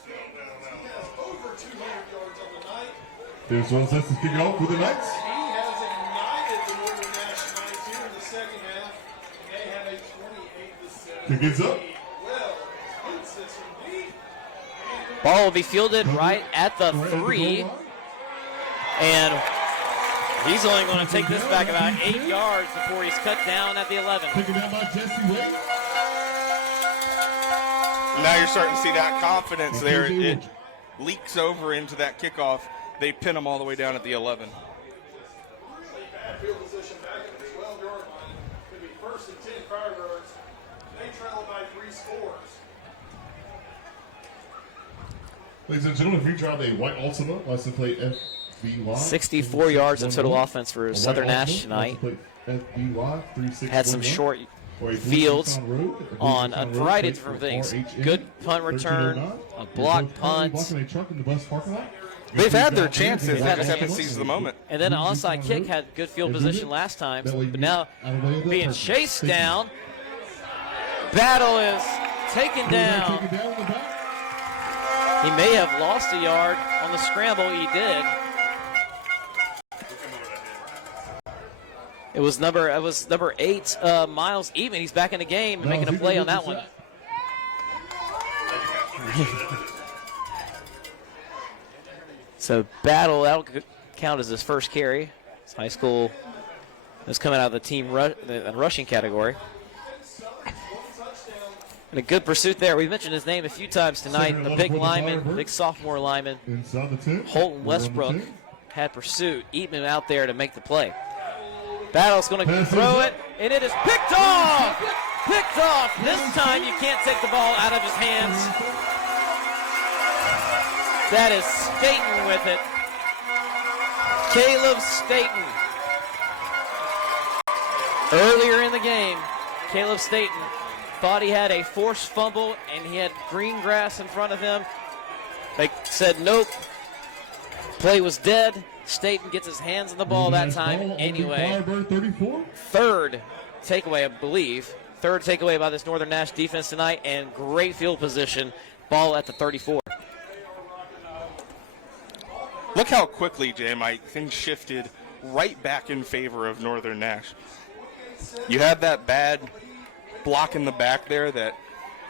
This one sets the kick off for the Knights. He has ignited the Northern Nash Knights here in the second half. They have a 28-7. Kick is up. Well, it's this indeed. Ball will be fielded right at the 3, and he's only going to take this back about 8 yards before he's cut down at the 11. Taken down by Jesse Wade. Now you're starting to see that confidence there. It leaks over into that kickoff. They pin them all the way down at the 11. Field position back at the 12-yard line. Could be first and 10 Firebirds. They trail by 3 scores. Ladies and gentlemen, if you drive a white Ultima, license plate FBY. 64 yards of total offense for Southern Nash tonight. FBY, Had some short fields on a variety of different things. Good punt return, a blocked punt. They've had their chances. They just haven't seized the moment. And then an onside kick had good field position last time. But now being chased down. Battle is taken down. He may have lost a yard on the scramble. He did. It was number 8, Miles Even. He's back in the game and making a play on that one. So Battle, that'll count as his first carry. His high school is coming out of the team the rushing category. And a good pursuit there. We've mentioned his name a few times tonight. The big lineman, big sophomore lineman, Holton Westbrook, had pursuit. Eatman out there to make the play. Battle's going to throw it, and it is picked off! Picked off! This time you can't take the ball out of his hands. That is Staten with it. Caleb Staten. Earlier in the game, Caleb Staten thought he had a forced fumble and he had green grass in front of him. They said nope. Play was dead. Staten gets his hands on the ball that time anyway. Third takeaway, I believe. Third takeaway by this Northern Nash defense tonight, and great field position. Ball at the 34. Look how quickly, Jay Mike, things shifted right back in favor of Northern Nash. You had that bad block in the back there that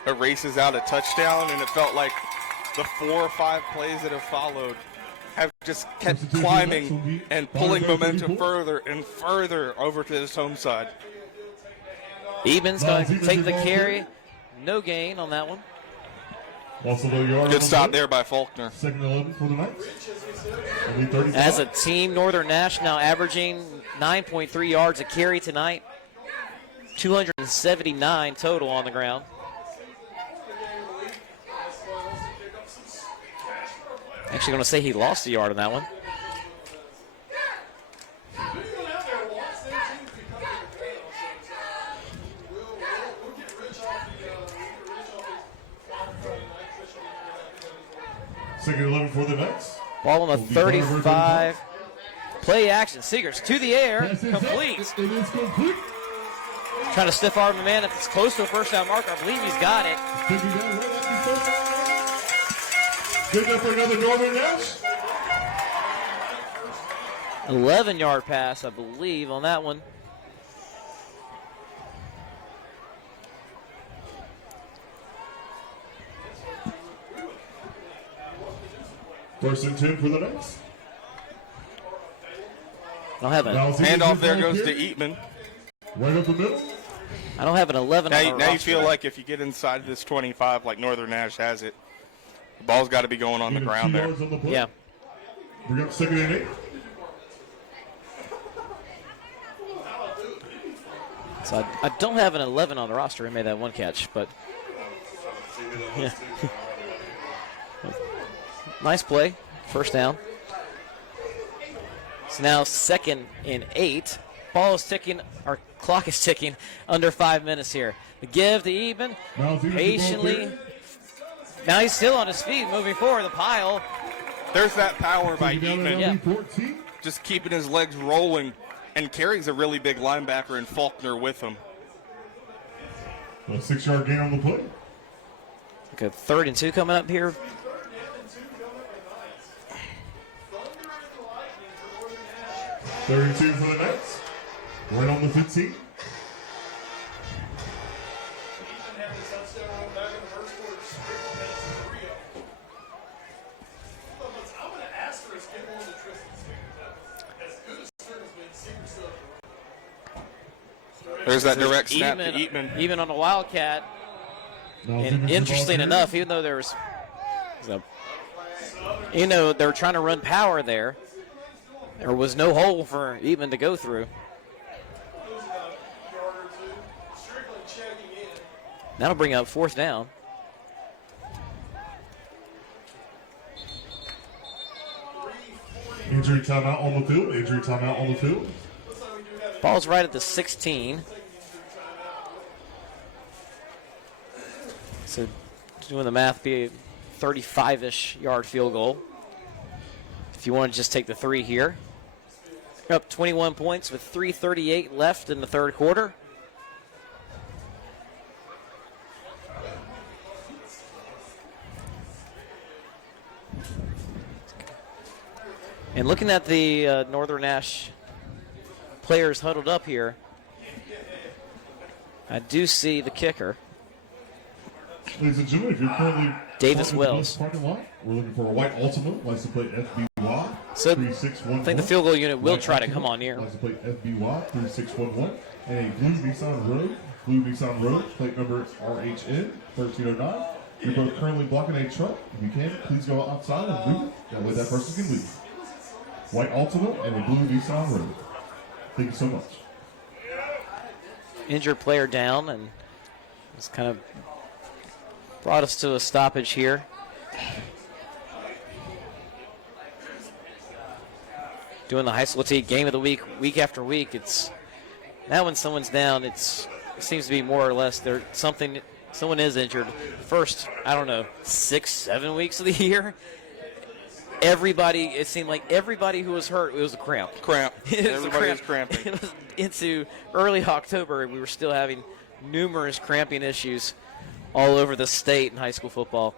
erases out a touchdown, and it felt like the 4 or 5 plays that have followed have just kept climbing and pulling momentum further and further over to this home side. Eben's going to take the carry. No gain on that one. Good stop there by Faulkner. Second 11 for the Knights. As a team, Northern Nash now averaging 9.3 yards a carry tonight. 279 total on the ground. Actually going to say he lost a yard on that one. second 11 for the Knights. Ball on the Will be Firebirds 35. Play action. Seegers to the air. Pass is up. Complete. It is complete. Trying to stiff arm the man. If it's close to a first down marker, I believe he's got it. Taking down right at the first down. Good enough for another Northern Nash. 11-yard pass, I believe, on that one. First and 10 for the Knights. I don't have Now a, it's Handoff there goes here. to Eatman. Right up the middle. I don't have an 11 on the Now you roster. feel like if you get inside this 25, like Northern Nash has it, the ball's got to be going on the Gain of ground 2 there. yards on the play. Yeah. Bring up second and 8. So I don't have an 11 on the roster. He made that one catch, but yeah. Nice play. First down. It's now second and 8. Ball is ticking. Our clock is ticking. Under 5 minutes here. The give to Eben. Now it's Patiently. Now he's still on his feet, moving forward. The pile. There's that power by Eatman, Yeah. 14. just keeping his legs rolling, and carries a really big linebacker and Faulkner with him. A 6-yard gain on the play. Okay, 3rd and 2 coming up here. Third and 2 for the Knights. Right on the 15. Ethan had the touchdown run back in the first quarter. Strickland has 3 of them. I'm going to asterisk him on the Tristan Seegers. As good as Strickland's been, Seegers still. There's that direct snap to Eatman. Even on a Wildcat. Now And Seegers interesting the ball enough, even though there was, they were trying to run power there, there was no hole for Eben to go through. Strickland checking in. That'll bring up 4th down. Injury timeout on the field. Injury timeout on the field. Ball's right at the 16. So doing the math, be a 35-ish yard field goal. If you want to just take the 3 here. Up 21 points with 3:38 left in the 3rd quarter. And looking at the Northern Nash players huddled up here, I do see the kicker. Ladies and gentlemen, if you're currently Davis parked in the Wells. bus parking lot, we're looking for a white Ultima, license plate FBY So, 3611. I think the field goal unit will White try to Ultima, come on here. License plate FBY 3611, and a blue Nissan Road, plate number RHN 1309. You're both currently blocking a truck. If you can, please go outside and move. That way that person can leave. White Ultima and a blue Nissan Road. Thank you so much. Injured player down, and it's kind of brought us to a stoppage here. Doing the HighSchoolOT game of the week after week. It's now when someone's down, it seems to be more or less someone is injured. First, I don't know, 6-7 weeks of the year. It seemed like everybody who was hurt, it was a cramp. Everybody was cramping. It was into early October, we were still having numerous cramping issues all over the state in high school football.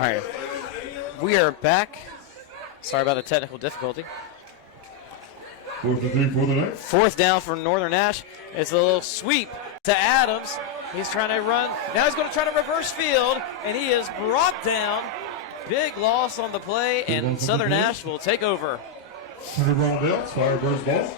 right. We are back. Sorry about the technical difficulty. 4th and 3 for the night. 4th down for Northern Nash. It's a little sweep to Adams. He's trying to run. Now he's going to try to reverse field, and he is brought down. Big loss on the play, and Southern Nash will take over. Hunter Brondale, Firebirds ball.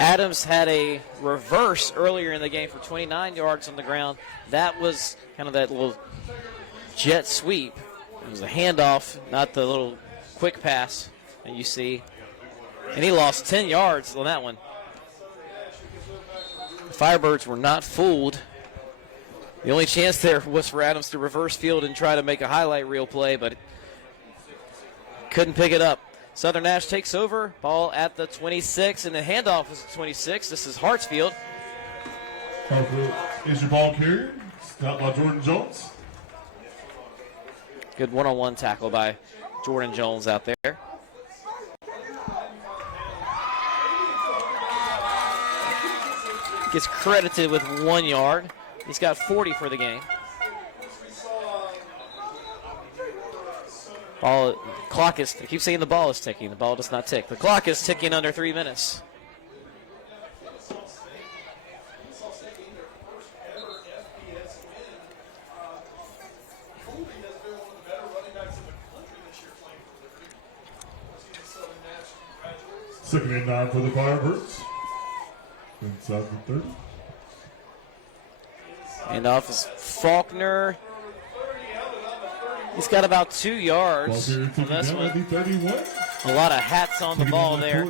Adams had a reverse earlier in the game for 29 yards on the ground. That was kind of that little jet sweep. It was a handoff, not the little quick pass that you see. And he lost 10 yards on that one. The Firebirds were not fooled. The only chance there was for Adams to reverse field and try to make a highlight reel play, but couldn't pick it up. Southern Nash takes over, ball at the 26, and the handoff is at 26. This is Hartsfield. Is your ball carrier? Stopped by Jordan Jones. Good one-on-one tackle by Jordan Jones out there. Gets credited with 1 yard. He's got 40 for the game. Clock is, I keep saying the ball is ticking. The ball does not tick. The clock is ticking under 3 minutes. Second and 9 for the Firebirds. Inside the 30. And off is Faulkner. He's got about 2 yards on this one. A lot of hats on the ball there.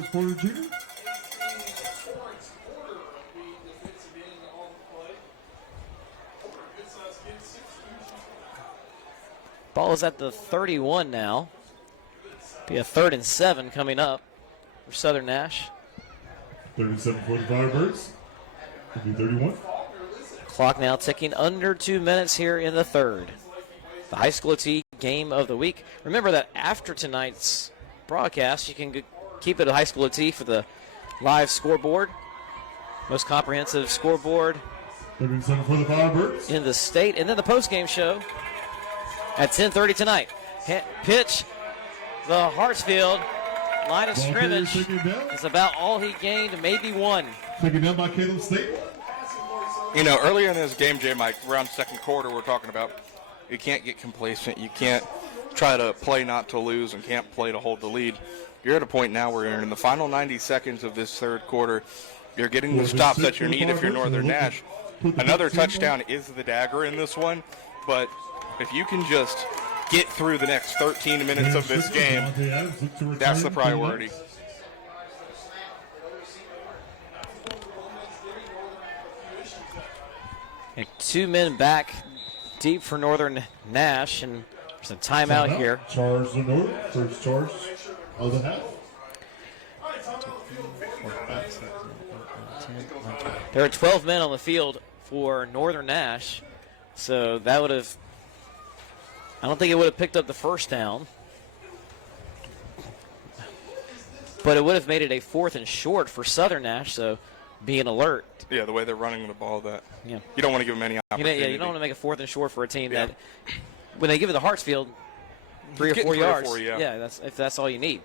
Ball is at the 31 now. Be a 3rd and 7 coming up for Southern Nash. 37 for the Firebirds. It'll be 31. Clock now ticking under 2 minutes here in the 3rd. The HighSchoolOT game of the week. Remember that after tonight's broadcast, you can keep it at HighSchoolOT for the live scoreboard. Most comprehensive scoreboard 37 for the Firebirds in the state. And then the post-game show at 10:30 tonight. Pitch, the Hartsfield line of scrimmage is about all he gained, maybe one. Taken down by Caleb State. You know, earlier in this game, Jay Mike, around second quarter, we're talking about you can't get complacent. You can't try to play not to lose and can't play to hold the lead. You're at a point now where you're in the final 90 seconds of this third quarter. You're getting the stops that you need if you're Northern Nash. Another touchdown is the dagger in this one, but if you can just get through the next 13 minutes of this game, that's the priority. And 2 men back deep for Northern Nash, and there's a timeout here. Charge the North, first charge of the half. There are 12 men on the field for Northern Nash, so that would have, I don't think it would have picked up the first down, but it would have made it a 4th and short for Southern Nash, so being alert. Yeah, the way they're running the ball, that Yeah. you don't want to give them any opportunity. You don't want to make a 4th and short for a team that, when they give it to Hartsfield, 3 or 4 yards. Yeah, that's if that's all you need.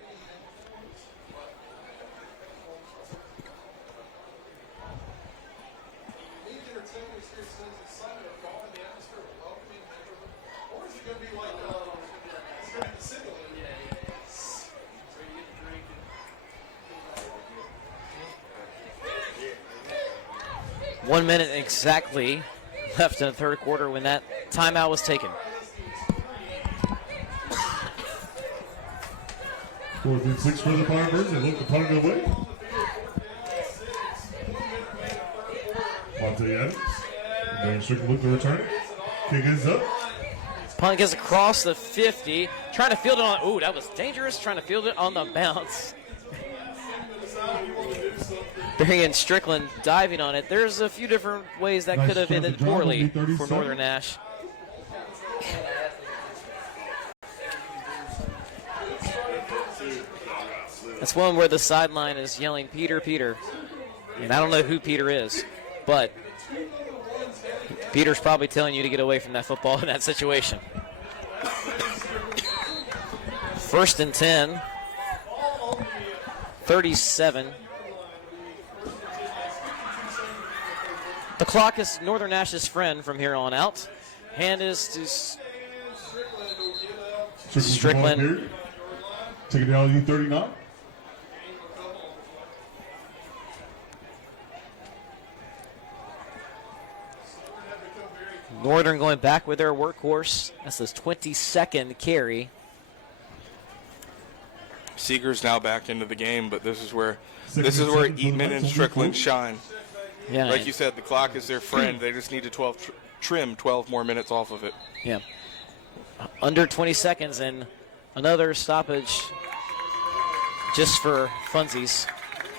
One minute exactly left in the third quarter when that timeout was taken. 4th and 6 for the Firebirds. They look to punt it away. Monte Adams. Barian Strickland look to return it. Kick is up. Punt gets across the 50. Trying to field it on. Ooh, that was dangerous. Trying to field it on the bounce. Barian Strickland diving on it. There's a few different ways that could have ended poorly for Northern Nash. That's one where the sideline is yelling, Peter, Peter. And I don't know who Peter is, but Peter's probably telling you to get away from that football in that situation. 1st and 10, 37. The clock is Northern Nash's friend from here on out. Hand is to Strickland. Taking down U39. Northern going back with their workhorse. That's his 22nd carry. Seeger's now back into the game, but this is where Eatman and Strickland shine. Yeah, like you said, the clock is their friend. They just need to trim 12 more minutes off of it. Yeah. Under 20 seconds and another stoppage just for funsies,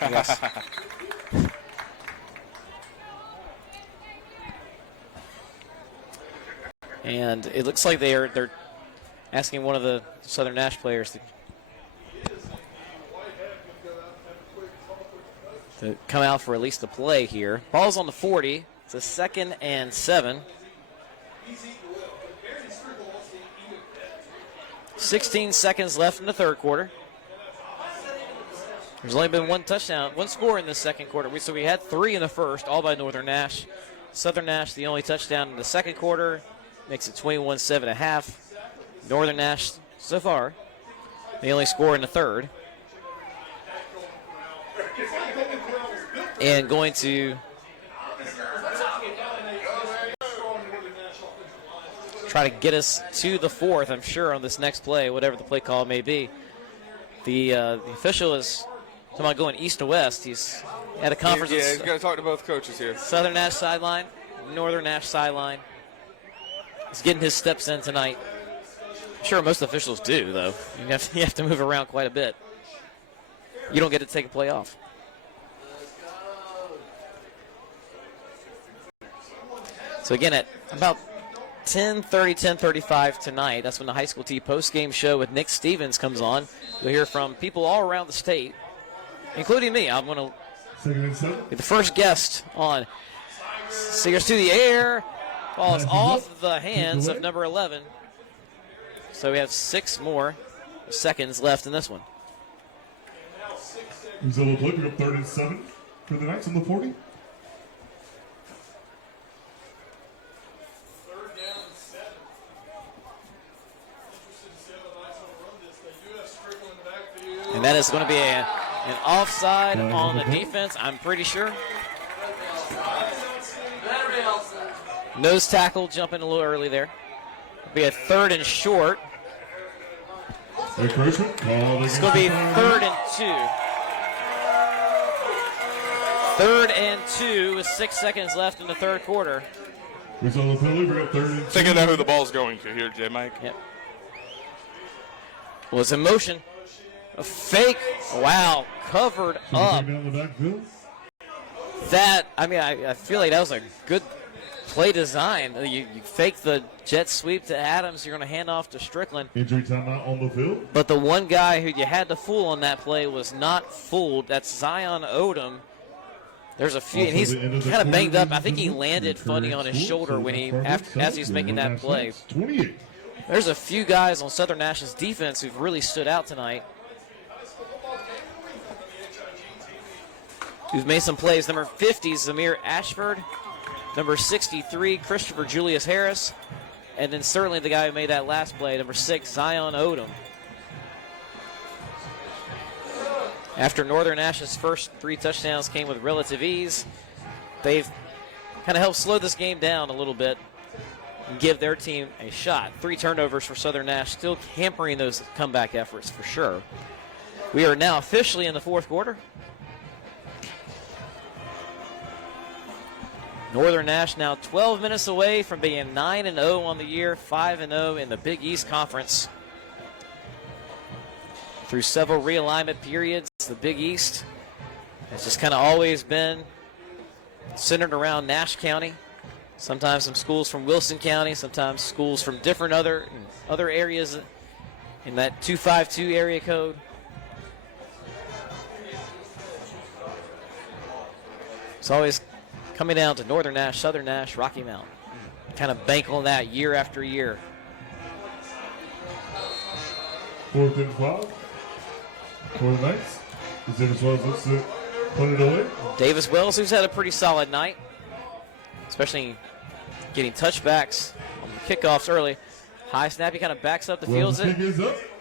I guess. And it looks like they're asking one of the Southern Nash players to come out for at least a play here. Ball's on the 40. It's a 2nd and 7. 16 seconds left in the third quarter. There's only been one touchdown, one score in the second quarter. So we had 3 in the first, all by Northern Nash. Southern Nash, the only touchdown in the second quarter, makes it 21-7 at half. Northern Nash, so far, the only score in the third. And going to try to get us to the fourth, I'm sure, on this next play, whatever the play call may be. The official is talking about going east to west. He's at a conference. Yeah, he's got to talk to both coaches here. Southern Nash sideline, Northern Nash sideline. He's getting his steps in tonight. I'm sure most officials do, though. You have to move around quite a bit. You don't get to take a play off. So again, at about 10:30, 10:35 tonight, that's when the High School T post-game show with Nick Stevens comes on. You'll hear from people all around the state, including me. I'm going to be the first guest on. Seegers to the air. Ball is off the hands of number 11. So we have 6 more seconds left in this one. Zilla picking up 3rd and 7 for the Knights on the 40. And that is going to be an offside on the defense, I'm pretty sure. Nose tackle jumping a little early there. It'll be a 3rd and short. It's going to be 3rd and 2. 3rd and 2 with 6 seconds left in the third quarter. We saw the penalty. We got 3rd and 2. Think I know who the ball's going to here, J. Mike. Yep. Well, it's in motion. A fake. Wow. Covered up. That, I mean, I feel like that was a good play design. You fake the jet sweep to Adams. You're going to hand off to Strickland. Injury timeout on the field. But the one guy who you had to fool on that play was not fooled. That's Zion Odom. There's a few, and he's kind of banged up. I think he landed funny on his shoulder when as he was making that play. There's a few guys on Southern Nash's defense who've really stood out tonight, who've made some plays. Number 50, Zamir Ashford. Number 63, Christopher Julius Harris. And then certainly the guy who made that last play, number 6, Zion Odom. After Northern Nash's first 3 touchdowns came with relative ease, they've kind of helped slow this game down a little bit and give their team a shot. 3 turnovers for Southern Nash, still hampering those comeback efforts for sure. We are now officially in the fourth quarter. Northern Nash now 12 minutes away from being 9-0 on the year, 5-0 in the Big East Conference. Through several realignment periods, the Big East has just kind of always been centered around Nash County. Sometimes some schools from Wilson County, sometimes schools from different other areas in that 252 area code. It's always coming down to Northern Nash, Southern Nash, Rocky Mount. Kind of bank on that year after year. 4th and 5 for the Knights. Davis Wells looks to put it away. Davis Wells, who's had a pretty solid night, especially getting touchbacks on the kickoffs early. High snap, he kind of backs up the fields it.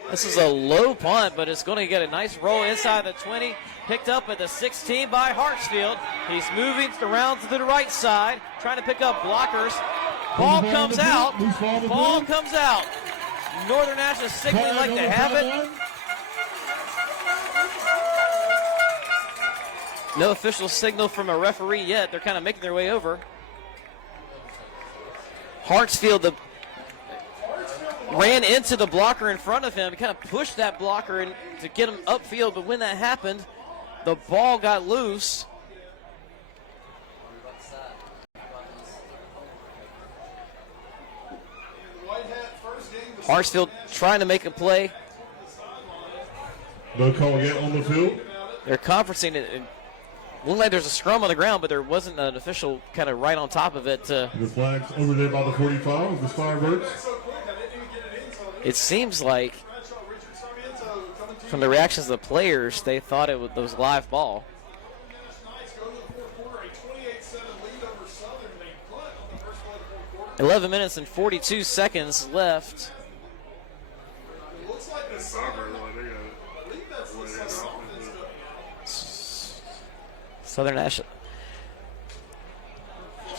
This is a low punt, but it's going to get a nice roll inside the 20. Picked up at the 16 by Hartsfield. He's moving around to the right side, trying to pick up blockers. Ball comes out. Ball comes out. Northern Nash is signaling like they have it. No official signal from a referee yet. They're kind of making their way over. Hartsfield ran into the blocker in front of him. He kind of pushed that blocker in to get him upfield, but when that happened, the ball got loose. Hartsfield trying to make a play. No call yet on the field. They're conferencing it. It looked like there's a scrum on the ground, but there wasn't an official kind of right on top of it. The flag's over there by the 45 the Firebirds. It seems like, from the reactions of the players, they thought it was live ball. 11 minutes and 42 seconds left. Southern Nash. So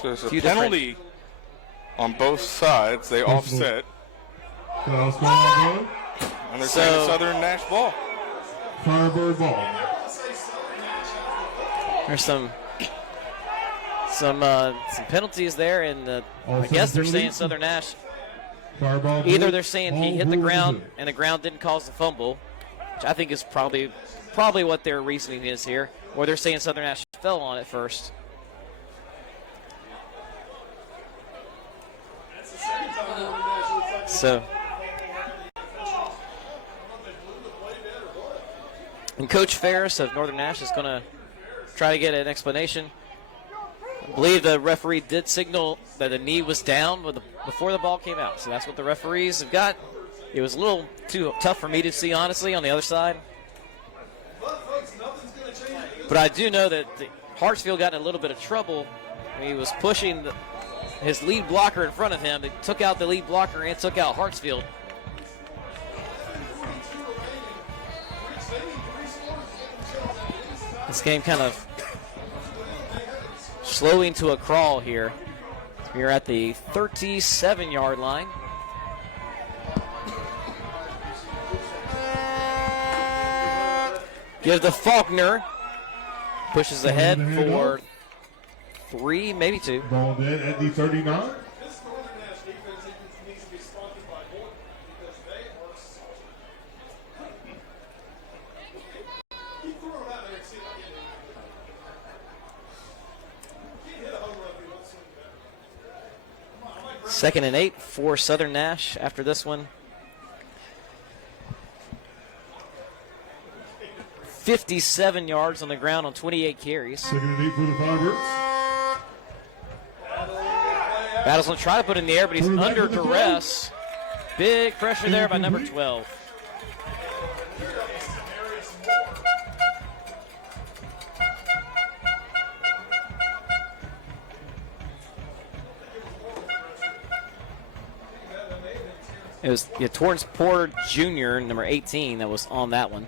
there's a penalty on both sides. They offset. What's going on, and they're saying Southern Nash ball. Firebird ball. There's some penalties there, and I guess they're saying Southern Nash. Fireball. Either they're saying he hit the ground and the ground didn't cause the fumble, which I think is probably what their reasoning is here, or they're saying Southern Nash fell on it first. So, and Coach Ferris of Northern Nash is going to try to get an explanation. I believe the referee did signal that the knee was down before the ball came out. So that's what the referees have got. It was a little too tough for me to see, honestly, on the other side. But I do know that Hartsfield got in a little bit of trouble when he was pushing his lead blocker in front of him. They took out the lead blocker and took out Hartsfield. This game kind of slowing to a crawl here. We're at the 37-yard line. Give to Faulkner. Pushes ahead for 3, maybe 2. Ball dead at the 39. Second and 8 for Southern Nash after this one. 57 yards on the ground on 28 carries. Second and 8 for the Firebirds. Battle's going to try to put it in the air, but he's under duress. Big pressure there by number 12. It was Torrance Porter Jr., number 18, that was on that one.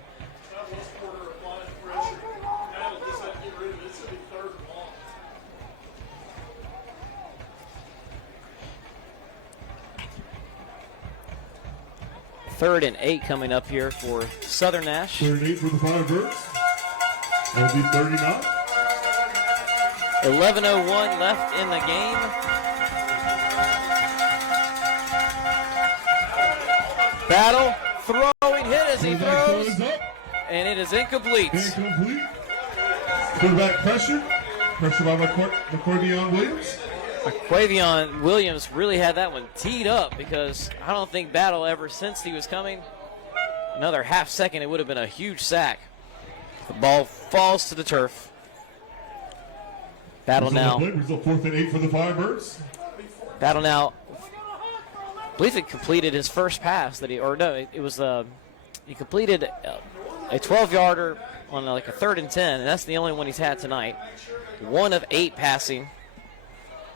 Third and 8 coming up here for Southern Nash. Third and 8 for the Firebirds. That'll be 39. 11:01 left in the game. Battle, throwing hit as he throws, and it is incomplete. Incomplete. Quarterback pressure. Pressure by McCordion Williams. Quavion Williams really had that one teed up because I don't think Battle ever sensed he was coming. Another half second, it would have been a huge sack. The ball falls to the turf. Battle now. Result 4th and 8 for the Firebirds. Battle now. I believe he completed his first pass that he completed a 12-yarder on like a 3rd and 10, and that's the only one he's had tonight. 1 of 8 passing,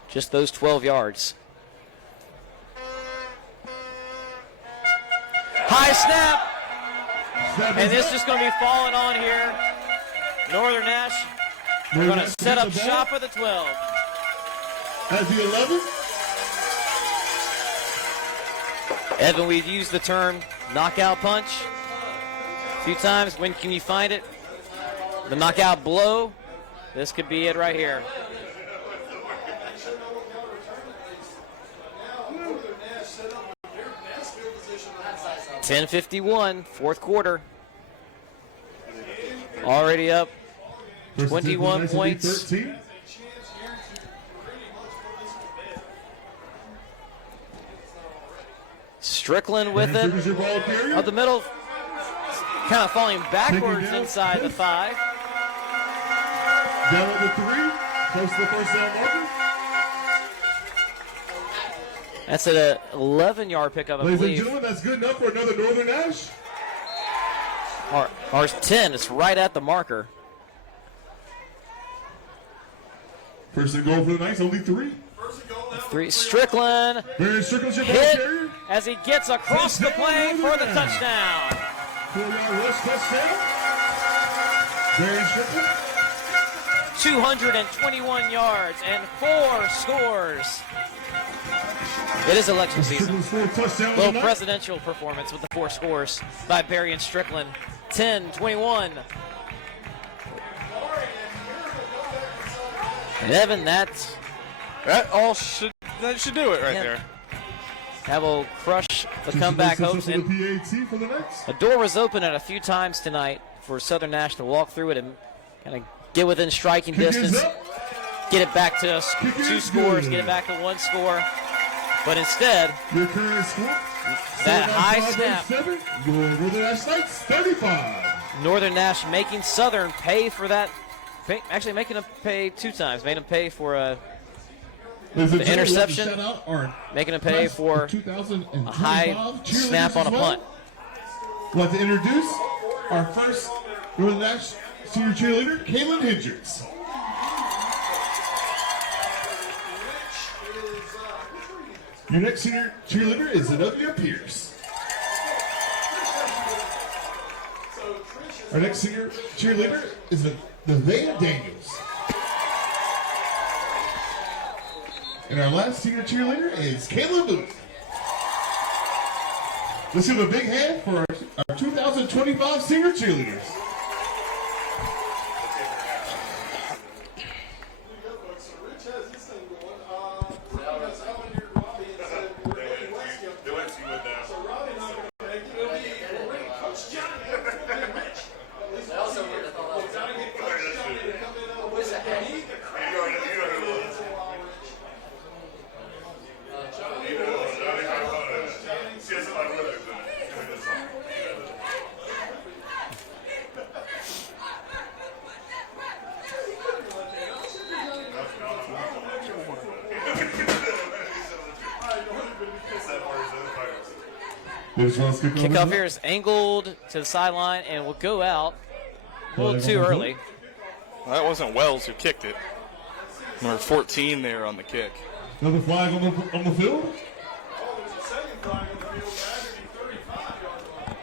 just those 12 yards. High snap, and this is going to be falling on here. Northern Nash, they're going to set up shop at the 12. At the 11. Evan, we've used the term knockout punch a few times. When can you find it? The knockout blow. This could be it right here. $10:51, 4th quarter. Already up 21 points. 13. Strickland with it. Up the middle. Kind of falling backwards inside the 5. Down at the 3. Close to the first down marker. That's an 11-yard pickup, I Ladies and believe. gentlemen, that's good enough for another Northern Nash. Ours 10. It's right at the marker. First and goal for the Knights, only 3. 3. Strickland Barian Strickland, your ball hit carrier. as he gets across the plane for the touchdown. 4-yard rush touchdown. Barian Strickland. 221 yards and 4 scores. It is election season. Strickland's 4 touchdowns Little tonight. presidential performance with the 4 scores by Barian Strickland. 10-21. And Evan, that should do it right Yeah. there. that will crush the comeback hopes. For the And PAT for the Knights. the door was open at a few times tonight for Southern Nash to walk through it and kind of get within striking Kick is distance, up. get it back to Kick 2 is scores, good. get it back to 1 score. But instead, Your current score. that high snap. 7, your Northern Nash Knights 35. Northern Nash making Southern pay for that. Actually making them pay 2 times. Made them pay for the interception. Making them pay for a high snap on a punt. We'd like to introduce our first Northern Nash senior cheerleader, Kaylin Hendricks. Your next senior cheerleader is Zenobia Pierce. Our next senior cheerleader is Nevaeh Daniels. And our last senior cheerleader is Kayla Booth. Let's give a big hand for our 2025 senior cheerleaders. Kickoff here is angled to the sideline and will go out a little too early. Well, that wasn't Wells who kicked it. Number 14 there on the kick. Another flag on the field.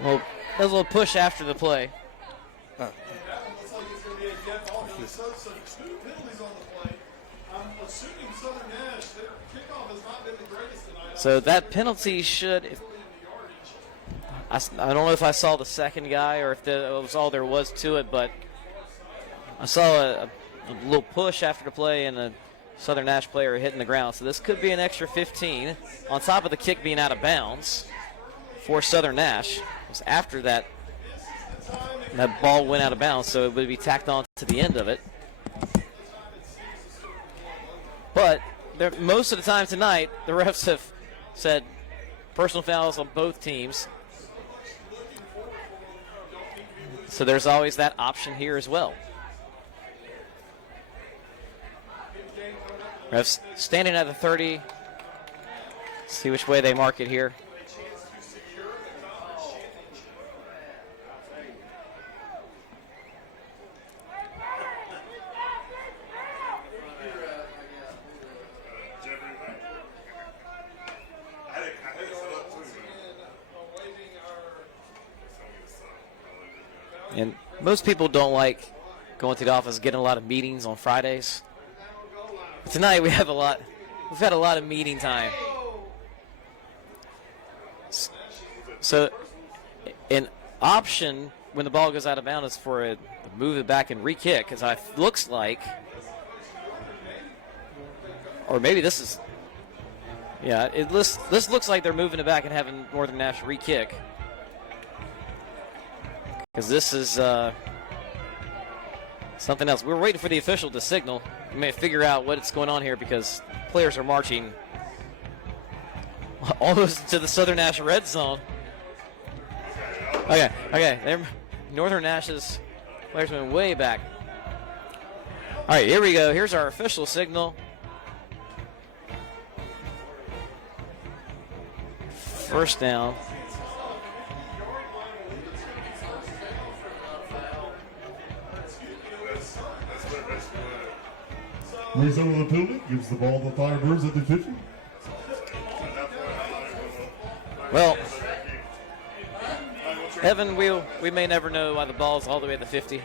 Well, there's a little push after the play. So that penalty should. I don't know if I saw the second guy or if that was all there was to it, but I saw a little push after the play and a Southern Nash player hitting the ground. So this could be an extra 15 on top of the kick being out of bounds for Southern Nash. It was after that ball went out of bounds, so it would be tacked on to the end of it. But most of the time tonight, the refs have said personal fouls on both teams. So there's always that option here as well. Refs standing at the 30. See which way they mark it here. And most people don't like going to the office, getting a lot of meetings on Fridays. But tonight we have a lot. We've had a lot of meeting time. So, an option when the ball goes out of bounds is for it to move it back and re-kick, because it looks like, or maybe this is, yeah, this looks like they're moving it back and having Northern Nash re-kick. Because this is something else. We're waiting for the official to signal. We may figure out what's going on here because players are marching almost to the Southern Nash red zone. Okay. Northern Nash's players went way back. All right, here we go. Here's our official signal. First down. Result of the penalty gives the ball to the Firebirds at the 50. Well, Evan, we may never know why the ball's all the way at the 50.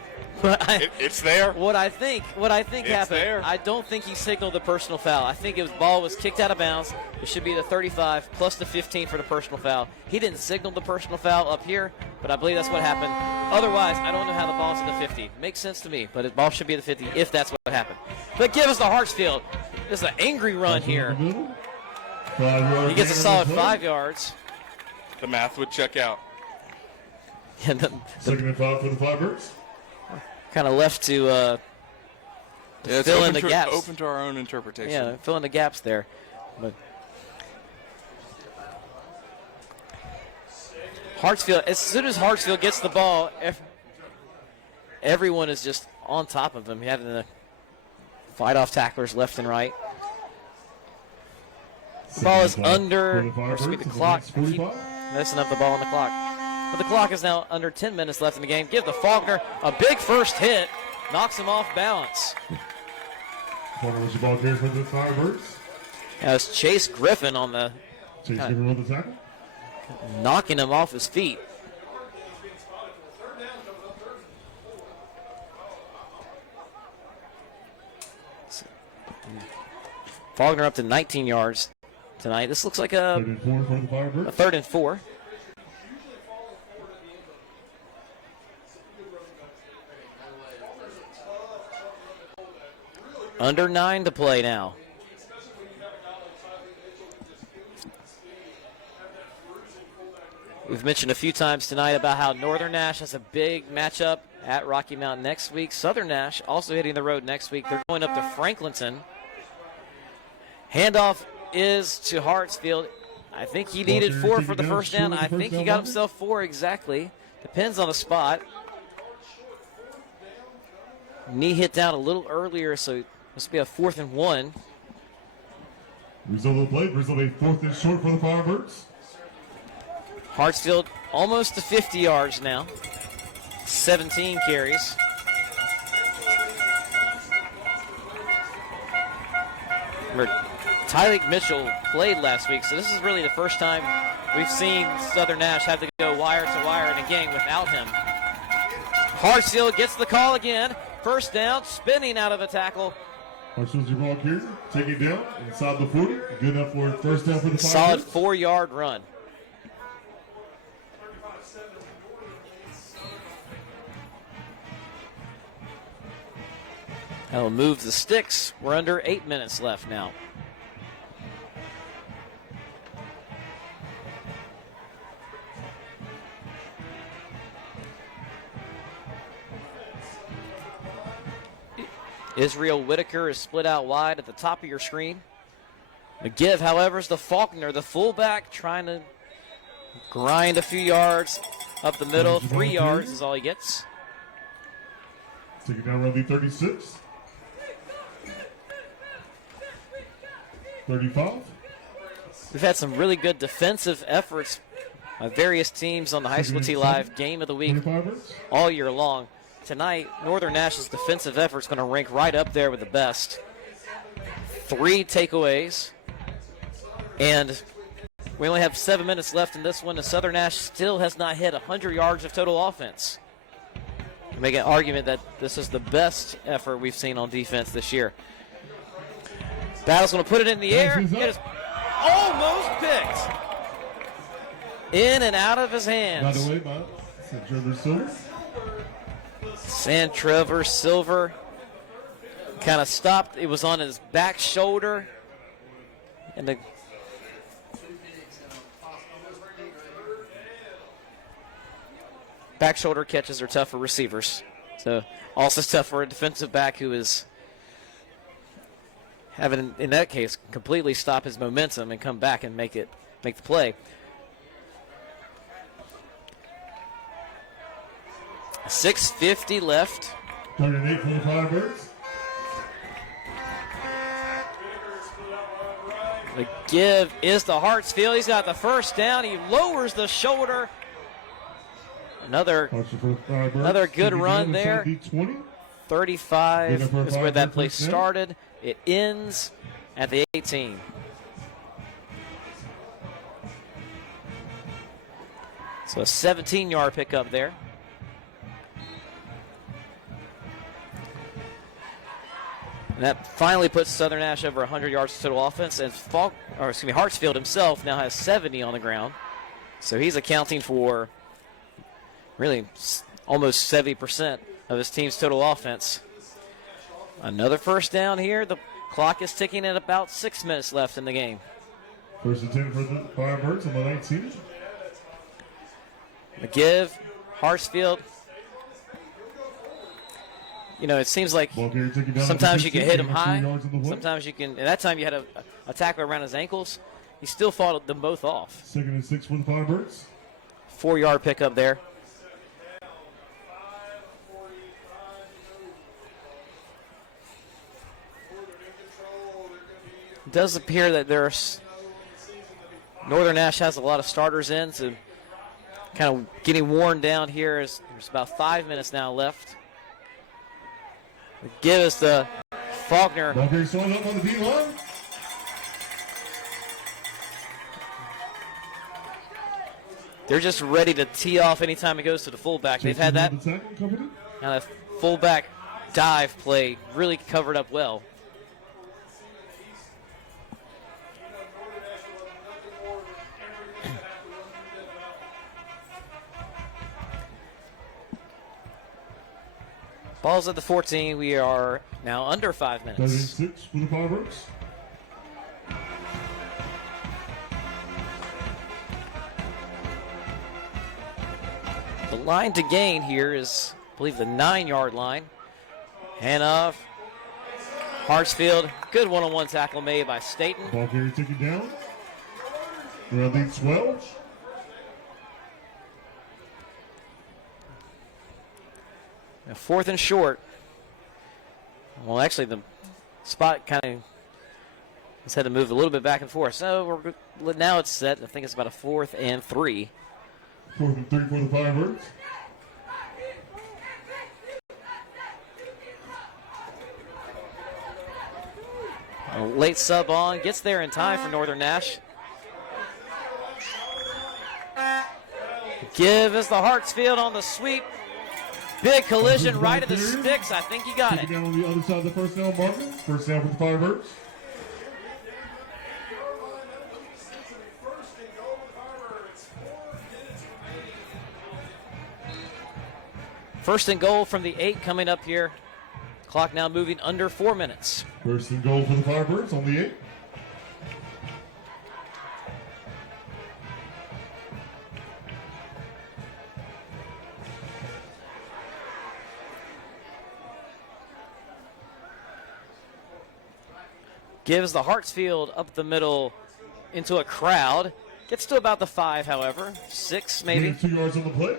It's there. What I think happened. There. I don't think he signaled the personal foul. I think his ball was kicked out of bounds. It should be the 35 plus the 15 for the personal foul. He didn't signal the personal foul up here, but I believe that's what happened. Otherwise, I don't know how the ball's at the 50. Makes sense to me, but the ball should be at the 50 if that's what happened. But give us the Hartsfield. This is an angry run here. He gets a solid 5 yards. The math would check out. And Second and 5 for the Firebirds. kind of left to fill in the gaps. Open to our own interpretation. Yeah, fill in the gaps there. But Hartsfield, as soon as Hartsfield gets the ball, everyone is just on top of him, having to fight off tacklers left and right. The ball is under, the clock. I keep messing up the ball on the clock. But the clock is now under 10 minutes left in the game. Give the Faulkner a big first hit. Knocks him off balance. Faulkner was the ball carrier for the Firebirds. That was Chase Griffin on the Chase Griffin on the tackle. knocking him off his feet. Faulkner up to 19 yards tonight. This looks like a 3rd and 4. Under 9 to play now. We've mentioned a few times tonight about how Northern Nash has a big matchup at Rocky Mount next week. Southern Nash also hitting the road next week. They're going up to Franklinton. Handoff is to Hartsfield. I think he needed 4 for the first down. I think he got himself 4 exactly. Depends on the spot. Knee hit down a little earlier, so this will be a 4th and 1. Result of the play, result a 4th and short for the Firebirds. Hartsfield almost to 50 yards now. 17 carries. Tyleek Mitchell played last week, so this is really the first time we've seen Southern Nash have to go wire to wire in a game without him. Hartsfield gets the call again. First down, spinning out of a tackle. Hartsfield's your ball carrier. Take it down inside the 40. Good enough for a first down for the Firebirds. Solid 4-yard run. That'll move the sticks. We're under 8 minutes left now. Israel Whitaker is split out wide at the top of your screen. McGive, however, is the Faulkner, the fullback, trying to grind a few yards up the middle. 3 yards is all he gets. Take it down, run the 36. 35. We've had some really good defensive efforts by various teams on the High School T Live Game of the Week 25 birds. all year long. Tonight, Northern Nash's defensive effort is going to rank right up there with the best. 3 takeaways, and we only have 7 minutes left in this one, and Southern Nash still has not hit 100 yards of total offense. Make an argument that this is the best effort we've seen on defense this year. Battle's going to put it in the air. It is almost picked. In and out of his hands. By the way, by Trevor Silver. Trevor Silver kind of stopped. It was on his back shoulder. And the back shoulder catches are tough for receivers. So also tough for a defensive back who is having, in that case, completely stop his momentum and come back and make the play. 6:50 left. 38 for the Firebirds. The give is to Hartsfield. He's got the first down. He lowers the shoulder. Another good run there. 35 is where that play started. It ends at the 18. So a 17-yard pickup there. And that finally puts Southern Nash over 100 yards of total offense. And Hartsfield himself now has 70 on the ground. So he's accounting for really almost 70% of his team's total offense. Another first down here. The clock is ticking at about 6 minutes left in the game. First and 10 for the Firebirds on the 19. McGive, Hartsfield. You know, it seems like sometimes you can hit him high. Sometimes you can. At that time, you had a tackler around his ankles. He still fought them both off. 2nd and 6 for the Firebirds. 4-yard pickup there. It does appear that Northern Nash has a lot of starters in, so kind of getting worn down here. There's about 5 minutes now left. Give us the Faulkner. Faulkner's throwing up on the D-line. They're just ready to tee off anytime it goes to the fullback. They've had that. Now the fullback dive play really covered up well. Ball's at the 14. We are now under 5 minutes. 36 for the Firebirds. The line to gain here is, I believe, the 9-yard line. Handoff. Hartsfield. Good one-on-one tackle made by Staten. Ball carrier taken down. Around the 12. Now 4th and short. Well, actually, the spot kind of has had to move a little bit back and forth. So now it's set. I think it's about a 4th and 3. 4th and 3 for the Firebirds. A late sub on. Gets there in time for Northern Nash. Give is the Hartsfield on the sweep. Big collision right at the sticks. I think he got it. Down on the other side of the first down marker. First down for the Firebirds. First and goal from the 8 coming up here. Clock now moving under 4 minutes. First and goal for the Firebirds on the 8. Gives the Hartsfield up the middle into a crowd. Gets to about the 5, however. 6, maybe. 2 yards on the play.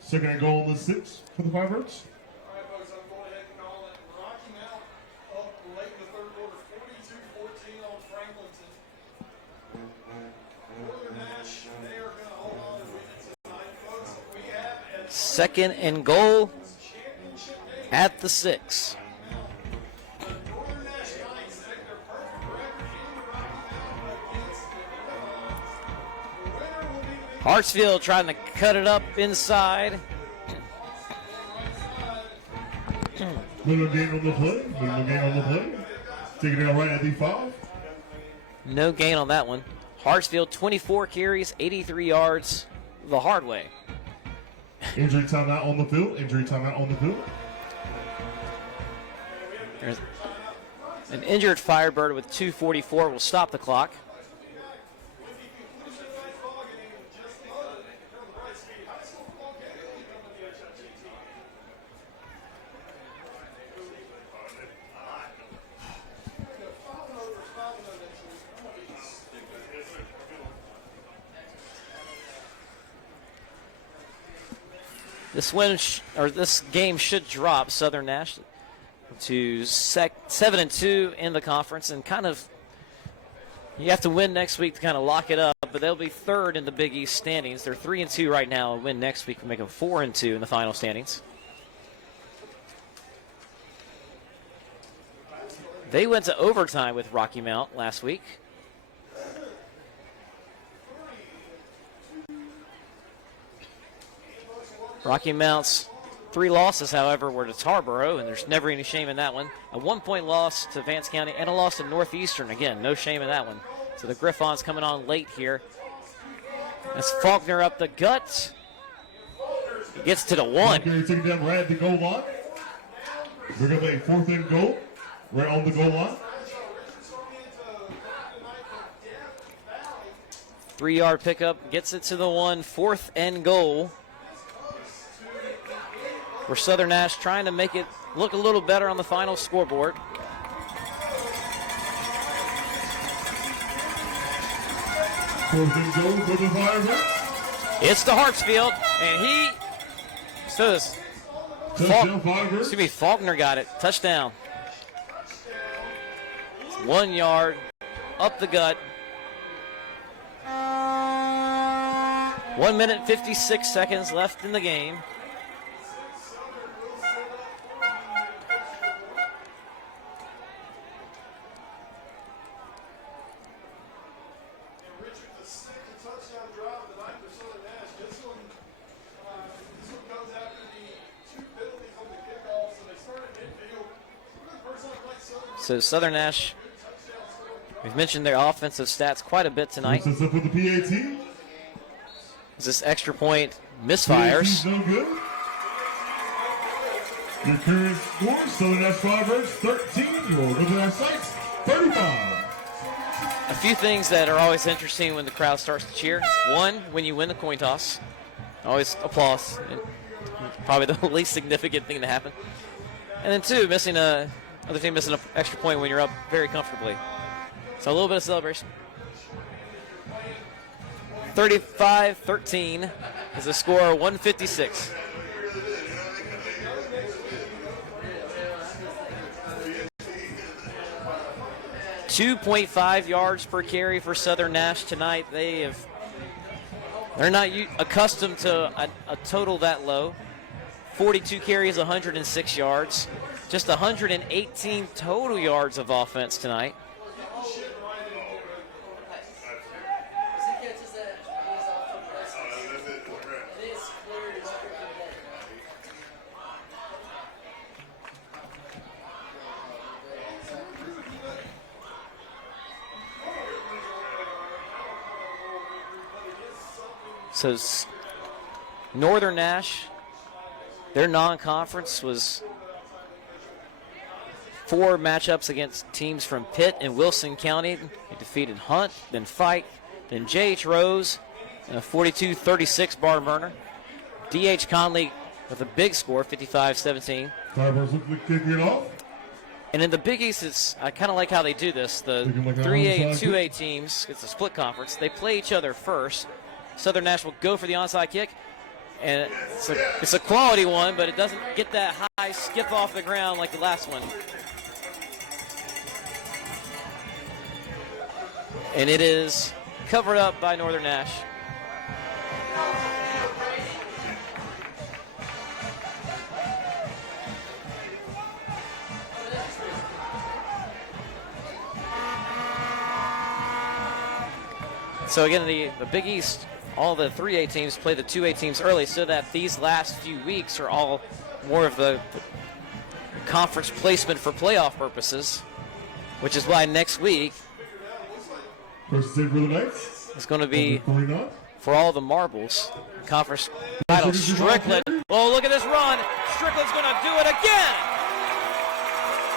Second and goal on the 6 for the Firebirds. All right, folks, I'm going ahead and call it. Rocky Mount up late in the third quarter, 2nd and goal at the 6. Hartsfield trying to cut it up inside. Minimum gain on the play. Minimum gain on the play. Taking it out right at the 5. No gain on that one. Hartsfield, 24 carries, 83 yards the hard way. Injury timeout on the field. Injury timeout on the field. There's an injured Firebird with 2:44 will stop the clock. This game should drop Southern Nash to 7-2 in the conference, and kind of you have to win next week to kind of lock it up. But they'll be 3rd in the Big East standings. They're 3-2 right now, and win next week will make them 4-2 in the final standings. They went to overtime with Rocky Mount last week. Rocky Mount's 3 losses, however, were to Tarboro, and there's never any shame in that one. A 1-point loss to Vance County and a loss to Northeastern. Again, no shame in that one. So the Griffons coming on late here. That's Faulkner up the gut. He gets to the 1. Faulkner taking down right at the goal line. We're going to make 4th and goal. Right on the goal line. 3-yard pickup, gets it to the 1. 4th and goal. For Southern Nash, trying to make it look a little better on the final scoreboard. It's to Hartsfield, and Faulkner got it. Touchdown. It's 1 yard up the gut. 1 minute 56 seconds left in the game. So Southern Nash, we've mentioned their offensive stats quite a bit tonight. This is up with the PAT. This extra point misfires. No good. Your current score, Southern Nash Firebirds 13, your Northern Nash Sites 35. A few things that are always interesting when the crowd starts to cheer. One, when you win the coin toss, always applause. Probably the least significant thing to happen. And then 2, other team missing an extra point when you're up very comfortably. So a little bit of celebration. 35-13 is the score, 156. .5 yards per carry for Southern Nash tonight. They're not accustomed to a total that low. 42 carries, 106 yards. Just 118 total yards of offense tonight. So Northern Nash, their non-conference was 4 matchups against teams from Pitt and Wilson County. They defeated Hunt, then Fike, then J.H. Rose, and a 42-36 bar burner. D.H. Conley with a big score, 55-17. And in the Big East, I kind of like how they do this. The 3A and 2A teams, it's a split conference. They play each other first. Southern Nash will go for the onside kick. And it's a quality one, but it doesn't get that high skip off the ground like the last one. And it is covered up by Northern Nash. So again, the Big East, all the 3A teams play the 2A teams early, so that these last few weeks are all more of the conference placement for playoff purposes, which is why next week is going to be for all the marbles. Conference title, Strickland. Oh, look at this run. Strickland's going to do it again.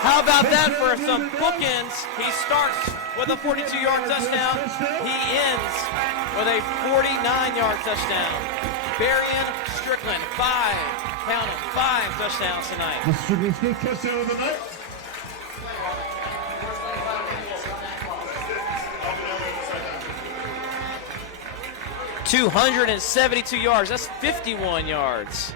How about that for some bookends? He starts with a 42-yard touchdown. He ends with a 49-yard touchdown. Barian Strickland, 5 touchdowns tonight. The Strickland's fifth touchdown of the night. $272 yards. That's 51 yards.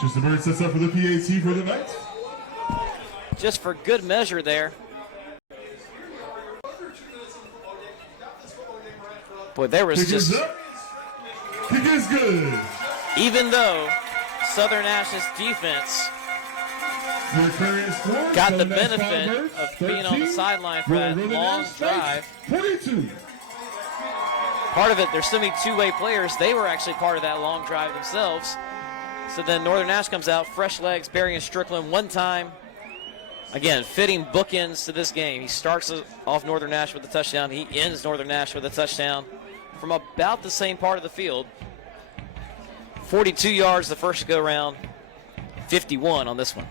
Justin Bird sets up for the PAT for the night. Just for good measure there. Boy, there was Kick just... is up. Kick is good. Even though Southern Nash's defense Your current score, got the Southern Nash benefit Firebirds, of being on the 13, sideline for that Northern long Nash drive. 42. Part of it, there's so many two-way players. They were actually part of that long drive themselves. So then Northern Nash comes out, fresh legs, Barian Strickland one time. Again, fitting bookends to this game. He starts off Northern Nash with a touchdown. He ends Northern Nash with a touchdown from about the same part of the field. 42 yards the first go-round, 51 on this one.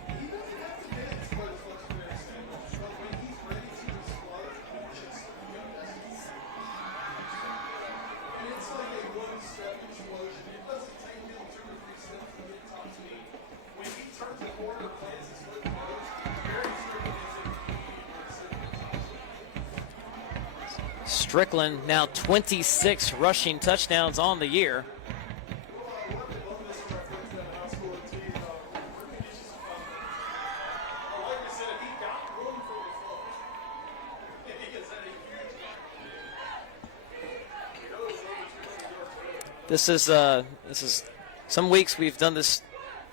Strickland now 26 rushing touchdowns on the year. This is some weeks we've done this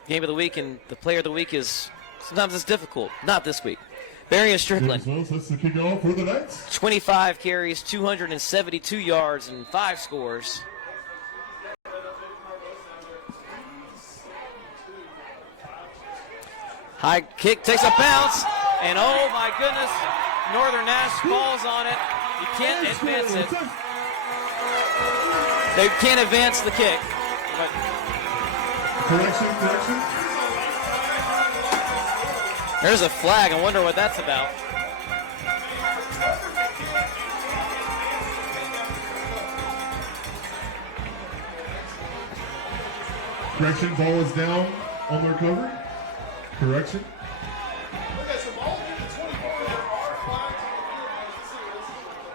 game of the week, and the player of the week is sometimes it's difficult. Not this week. Barian Strickland, That's the kick off for the night. 25 carries, 272 yards, and 5 scores. High kick takes a bounce, and oh my goodness, Northern Nash falls on it. You can't advance it. They can't advance the kick. But Correction. there's a flag. I wonder what that's about. Correction, ball is down on the recovery. Correction.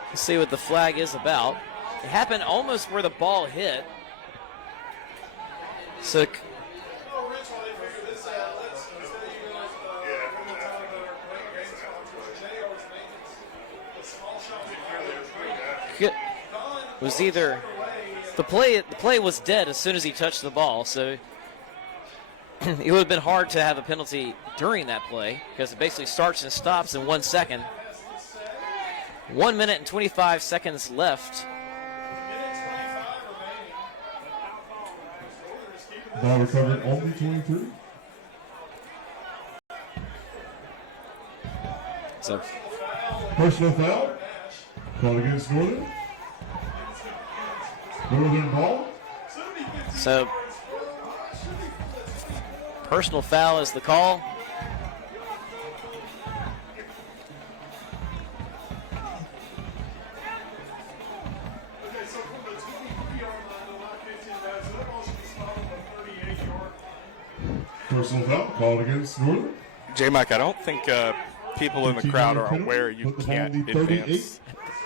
Let's see what the flag is about. It happened almost where the ball hit. So it was either the play was dead as soon as he touched the ball, so it would have been hard to have a penalty during that play because it basically starts and stops in 1 second. 1 minute and 25 seconds left. Ball recovered only 23. So Personal foul. Called against Northern. Northern ball. So personal foul is the call. Personal foul called against Northern. J-Mike, I don't think people in the crowd are aware you Put the ball can't in the 38. advance.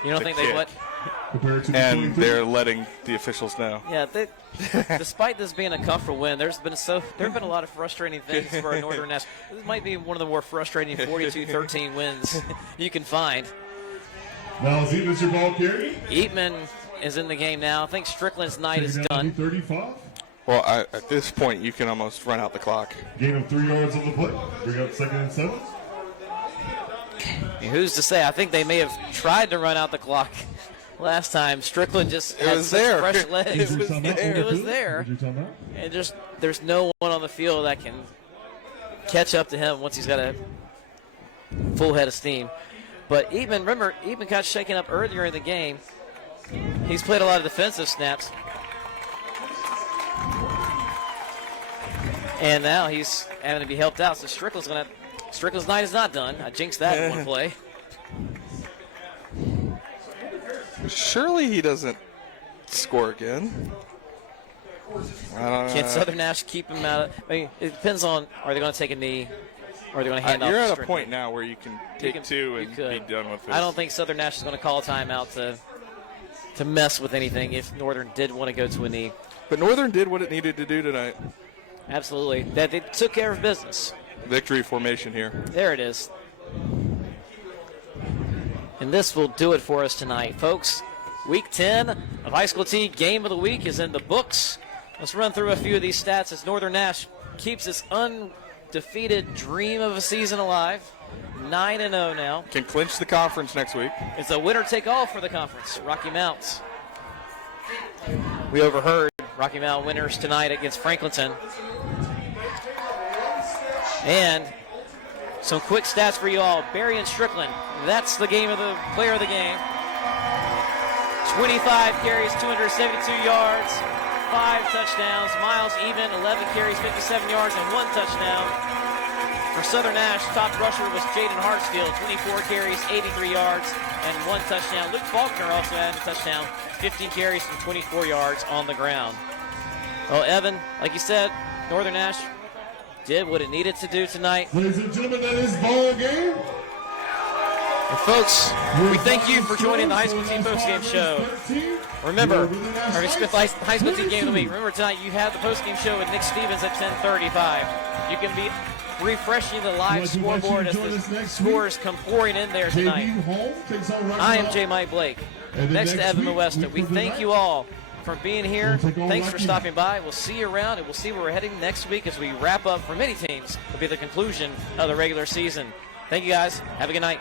You don't The think they kick. what? Compared to the And 23. they're letting the officials know. Yeah, despite this being a comfortable win, there have been a lot of frustrating things for Northern Nash. This might be one of the more frustrating 42-13 wins you can find. Now Zeman's your ball carry. Eatman is in the game now. I think Strickland's night is Taking down done. the 35. Well, at this point, you can almost run out the clock. Gain of 3 yards on the play. Bring up 2nd and 7. Who's to say? I think they may have tried to run out the clock last time. Strickland just had was such there. fresh legs. It was there. It was there. And just there's no one on the field that can catch up to him once he's got a full head of steam. But remember, got shaken up earlier in the game. He's played a lot of defensive snaps. And now he's having to be helped out. So Strickland's night is not done. I jinxed that in one play. Surely he doesn't score again. Can Southern Nash keep him out? I mean, it depends on, are they going to take a knee or are they going to hand off You're to at a Strickland? point now where you can take 2 and be done with it. I don't think Southern Nash is going to call a timeout to mess with anything if Northern did want to go to a knee. But Northern did what it needed to do tonight. Absolutely. That they took care of business. Victory formation here. There it is. And this will do it for us tonight, folks. Week 10 of High School T Game of the Week is in the books. Let's run through a few of these stats as Northern Nash keeps its undefeated dream of a season alive. 9-0 now. Can clinch the conference next week. It's a winner-take-all for the conference. Rocky Mounts. We overheard Rocky Mount winners tonight against Franklinton. And some quick stats for you all. Barian Strickland, that's the player of the game. 25 carries, 272 yards, 5 touchdowns. Miles even, 11 carries, 57 yards, and 1 touchdown. For Southern Nash, top rusher was Jaden Hartsfield, 24 carries, 83 yards, and 1 touchdown. Luke Faulkner also had a touchdown, 15 carries and 24 yards on the ground. Well, Evan, like you said, Northern Nash did what it needed to do tonight. Ladies and gentlemen, that is ball game. And folks, we thank you for joining the High School Team Postgame Show. Remember, Harvey Smith High School Team Game of the Week. Remember tonight you have the postgame show with Nick Stevens at 10:35. You can be refreshing the live scoreboard as the scores come pouring in there tonight. I am J. Mike Blake. Next to Evan Moesta. We thank you all for being here. Thanks for stopping by. We'll see you around, and we'll see where we're heading next week as we wrap up for many teams. It'll be the conclusion of the regular season. Thank you guys. Have a good night.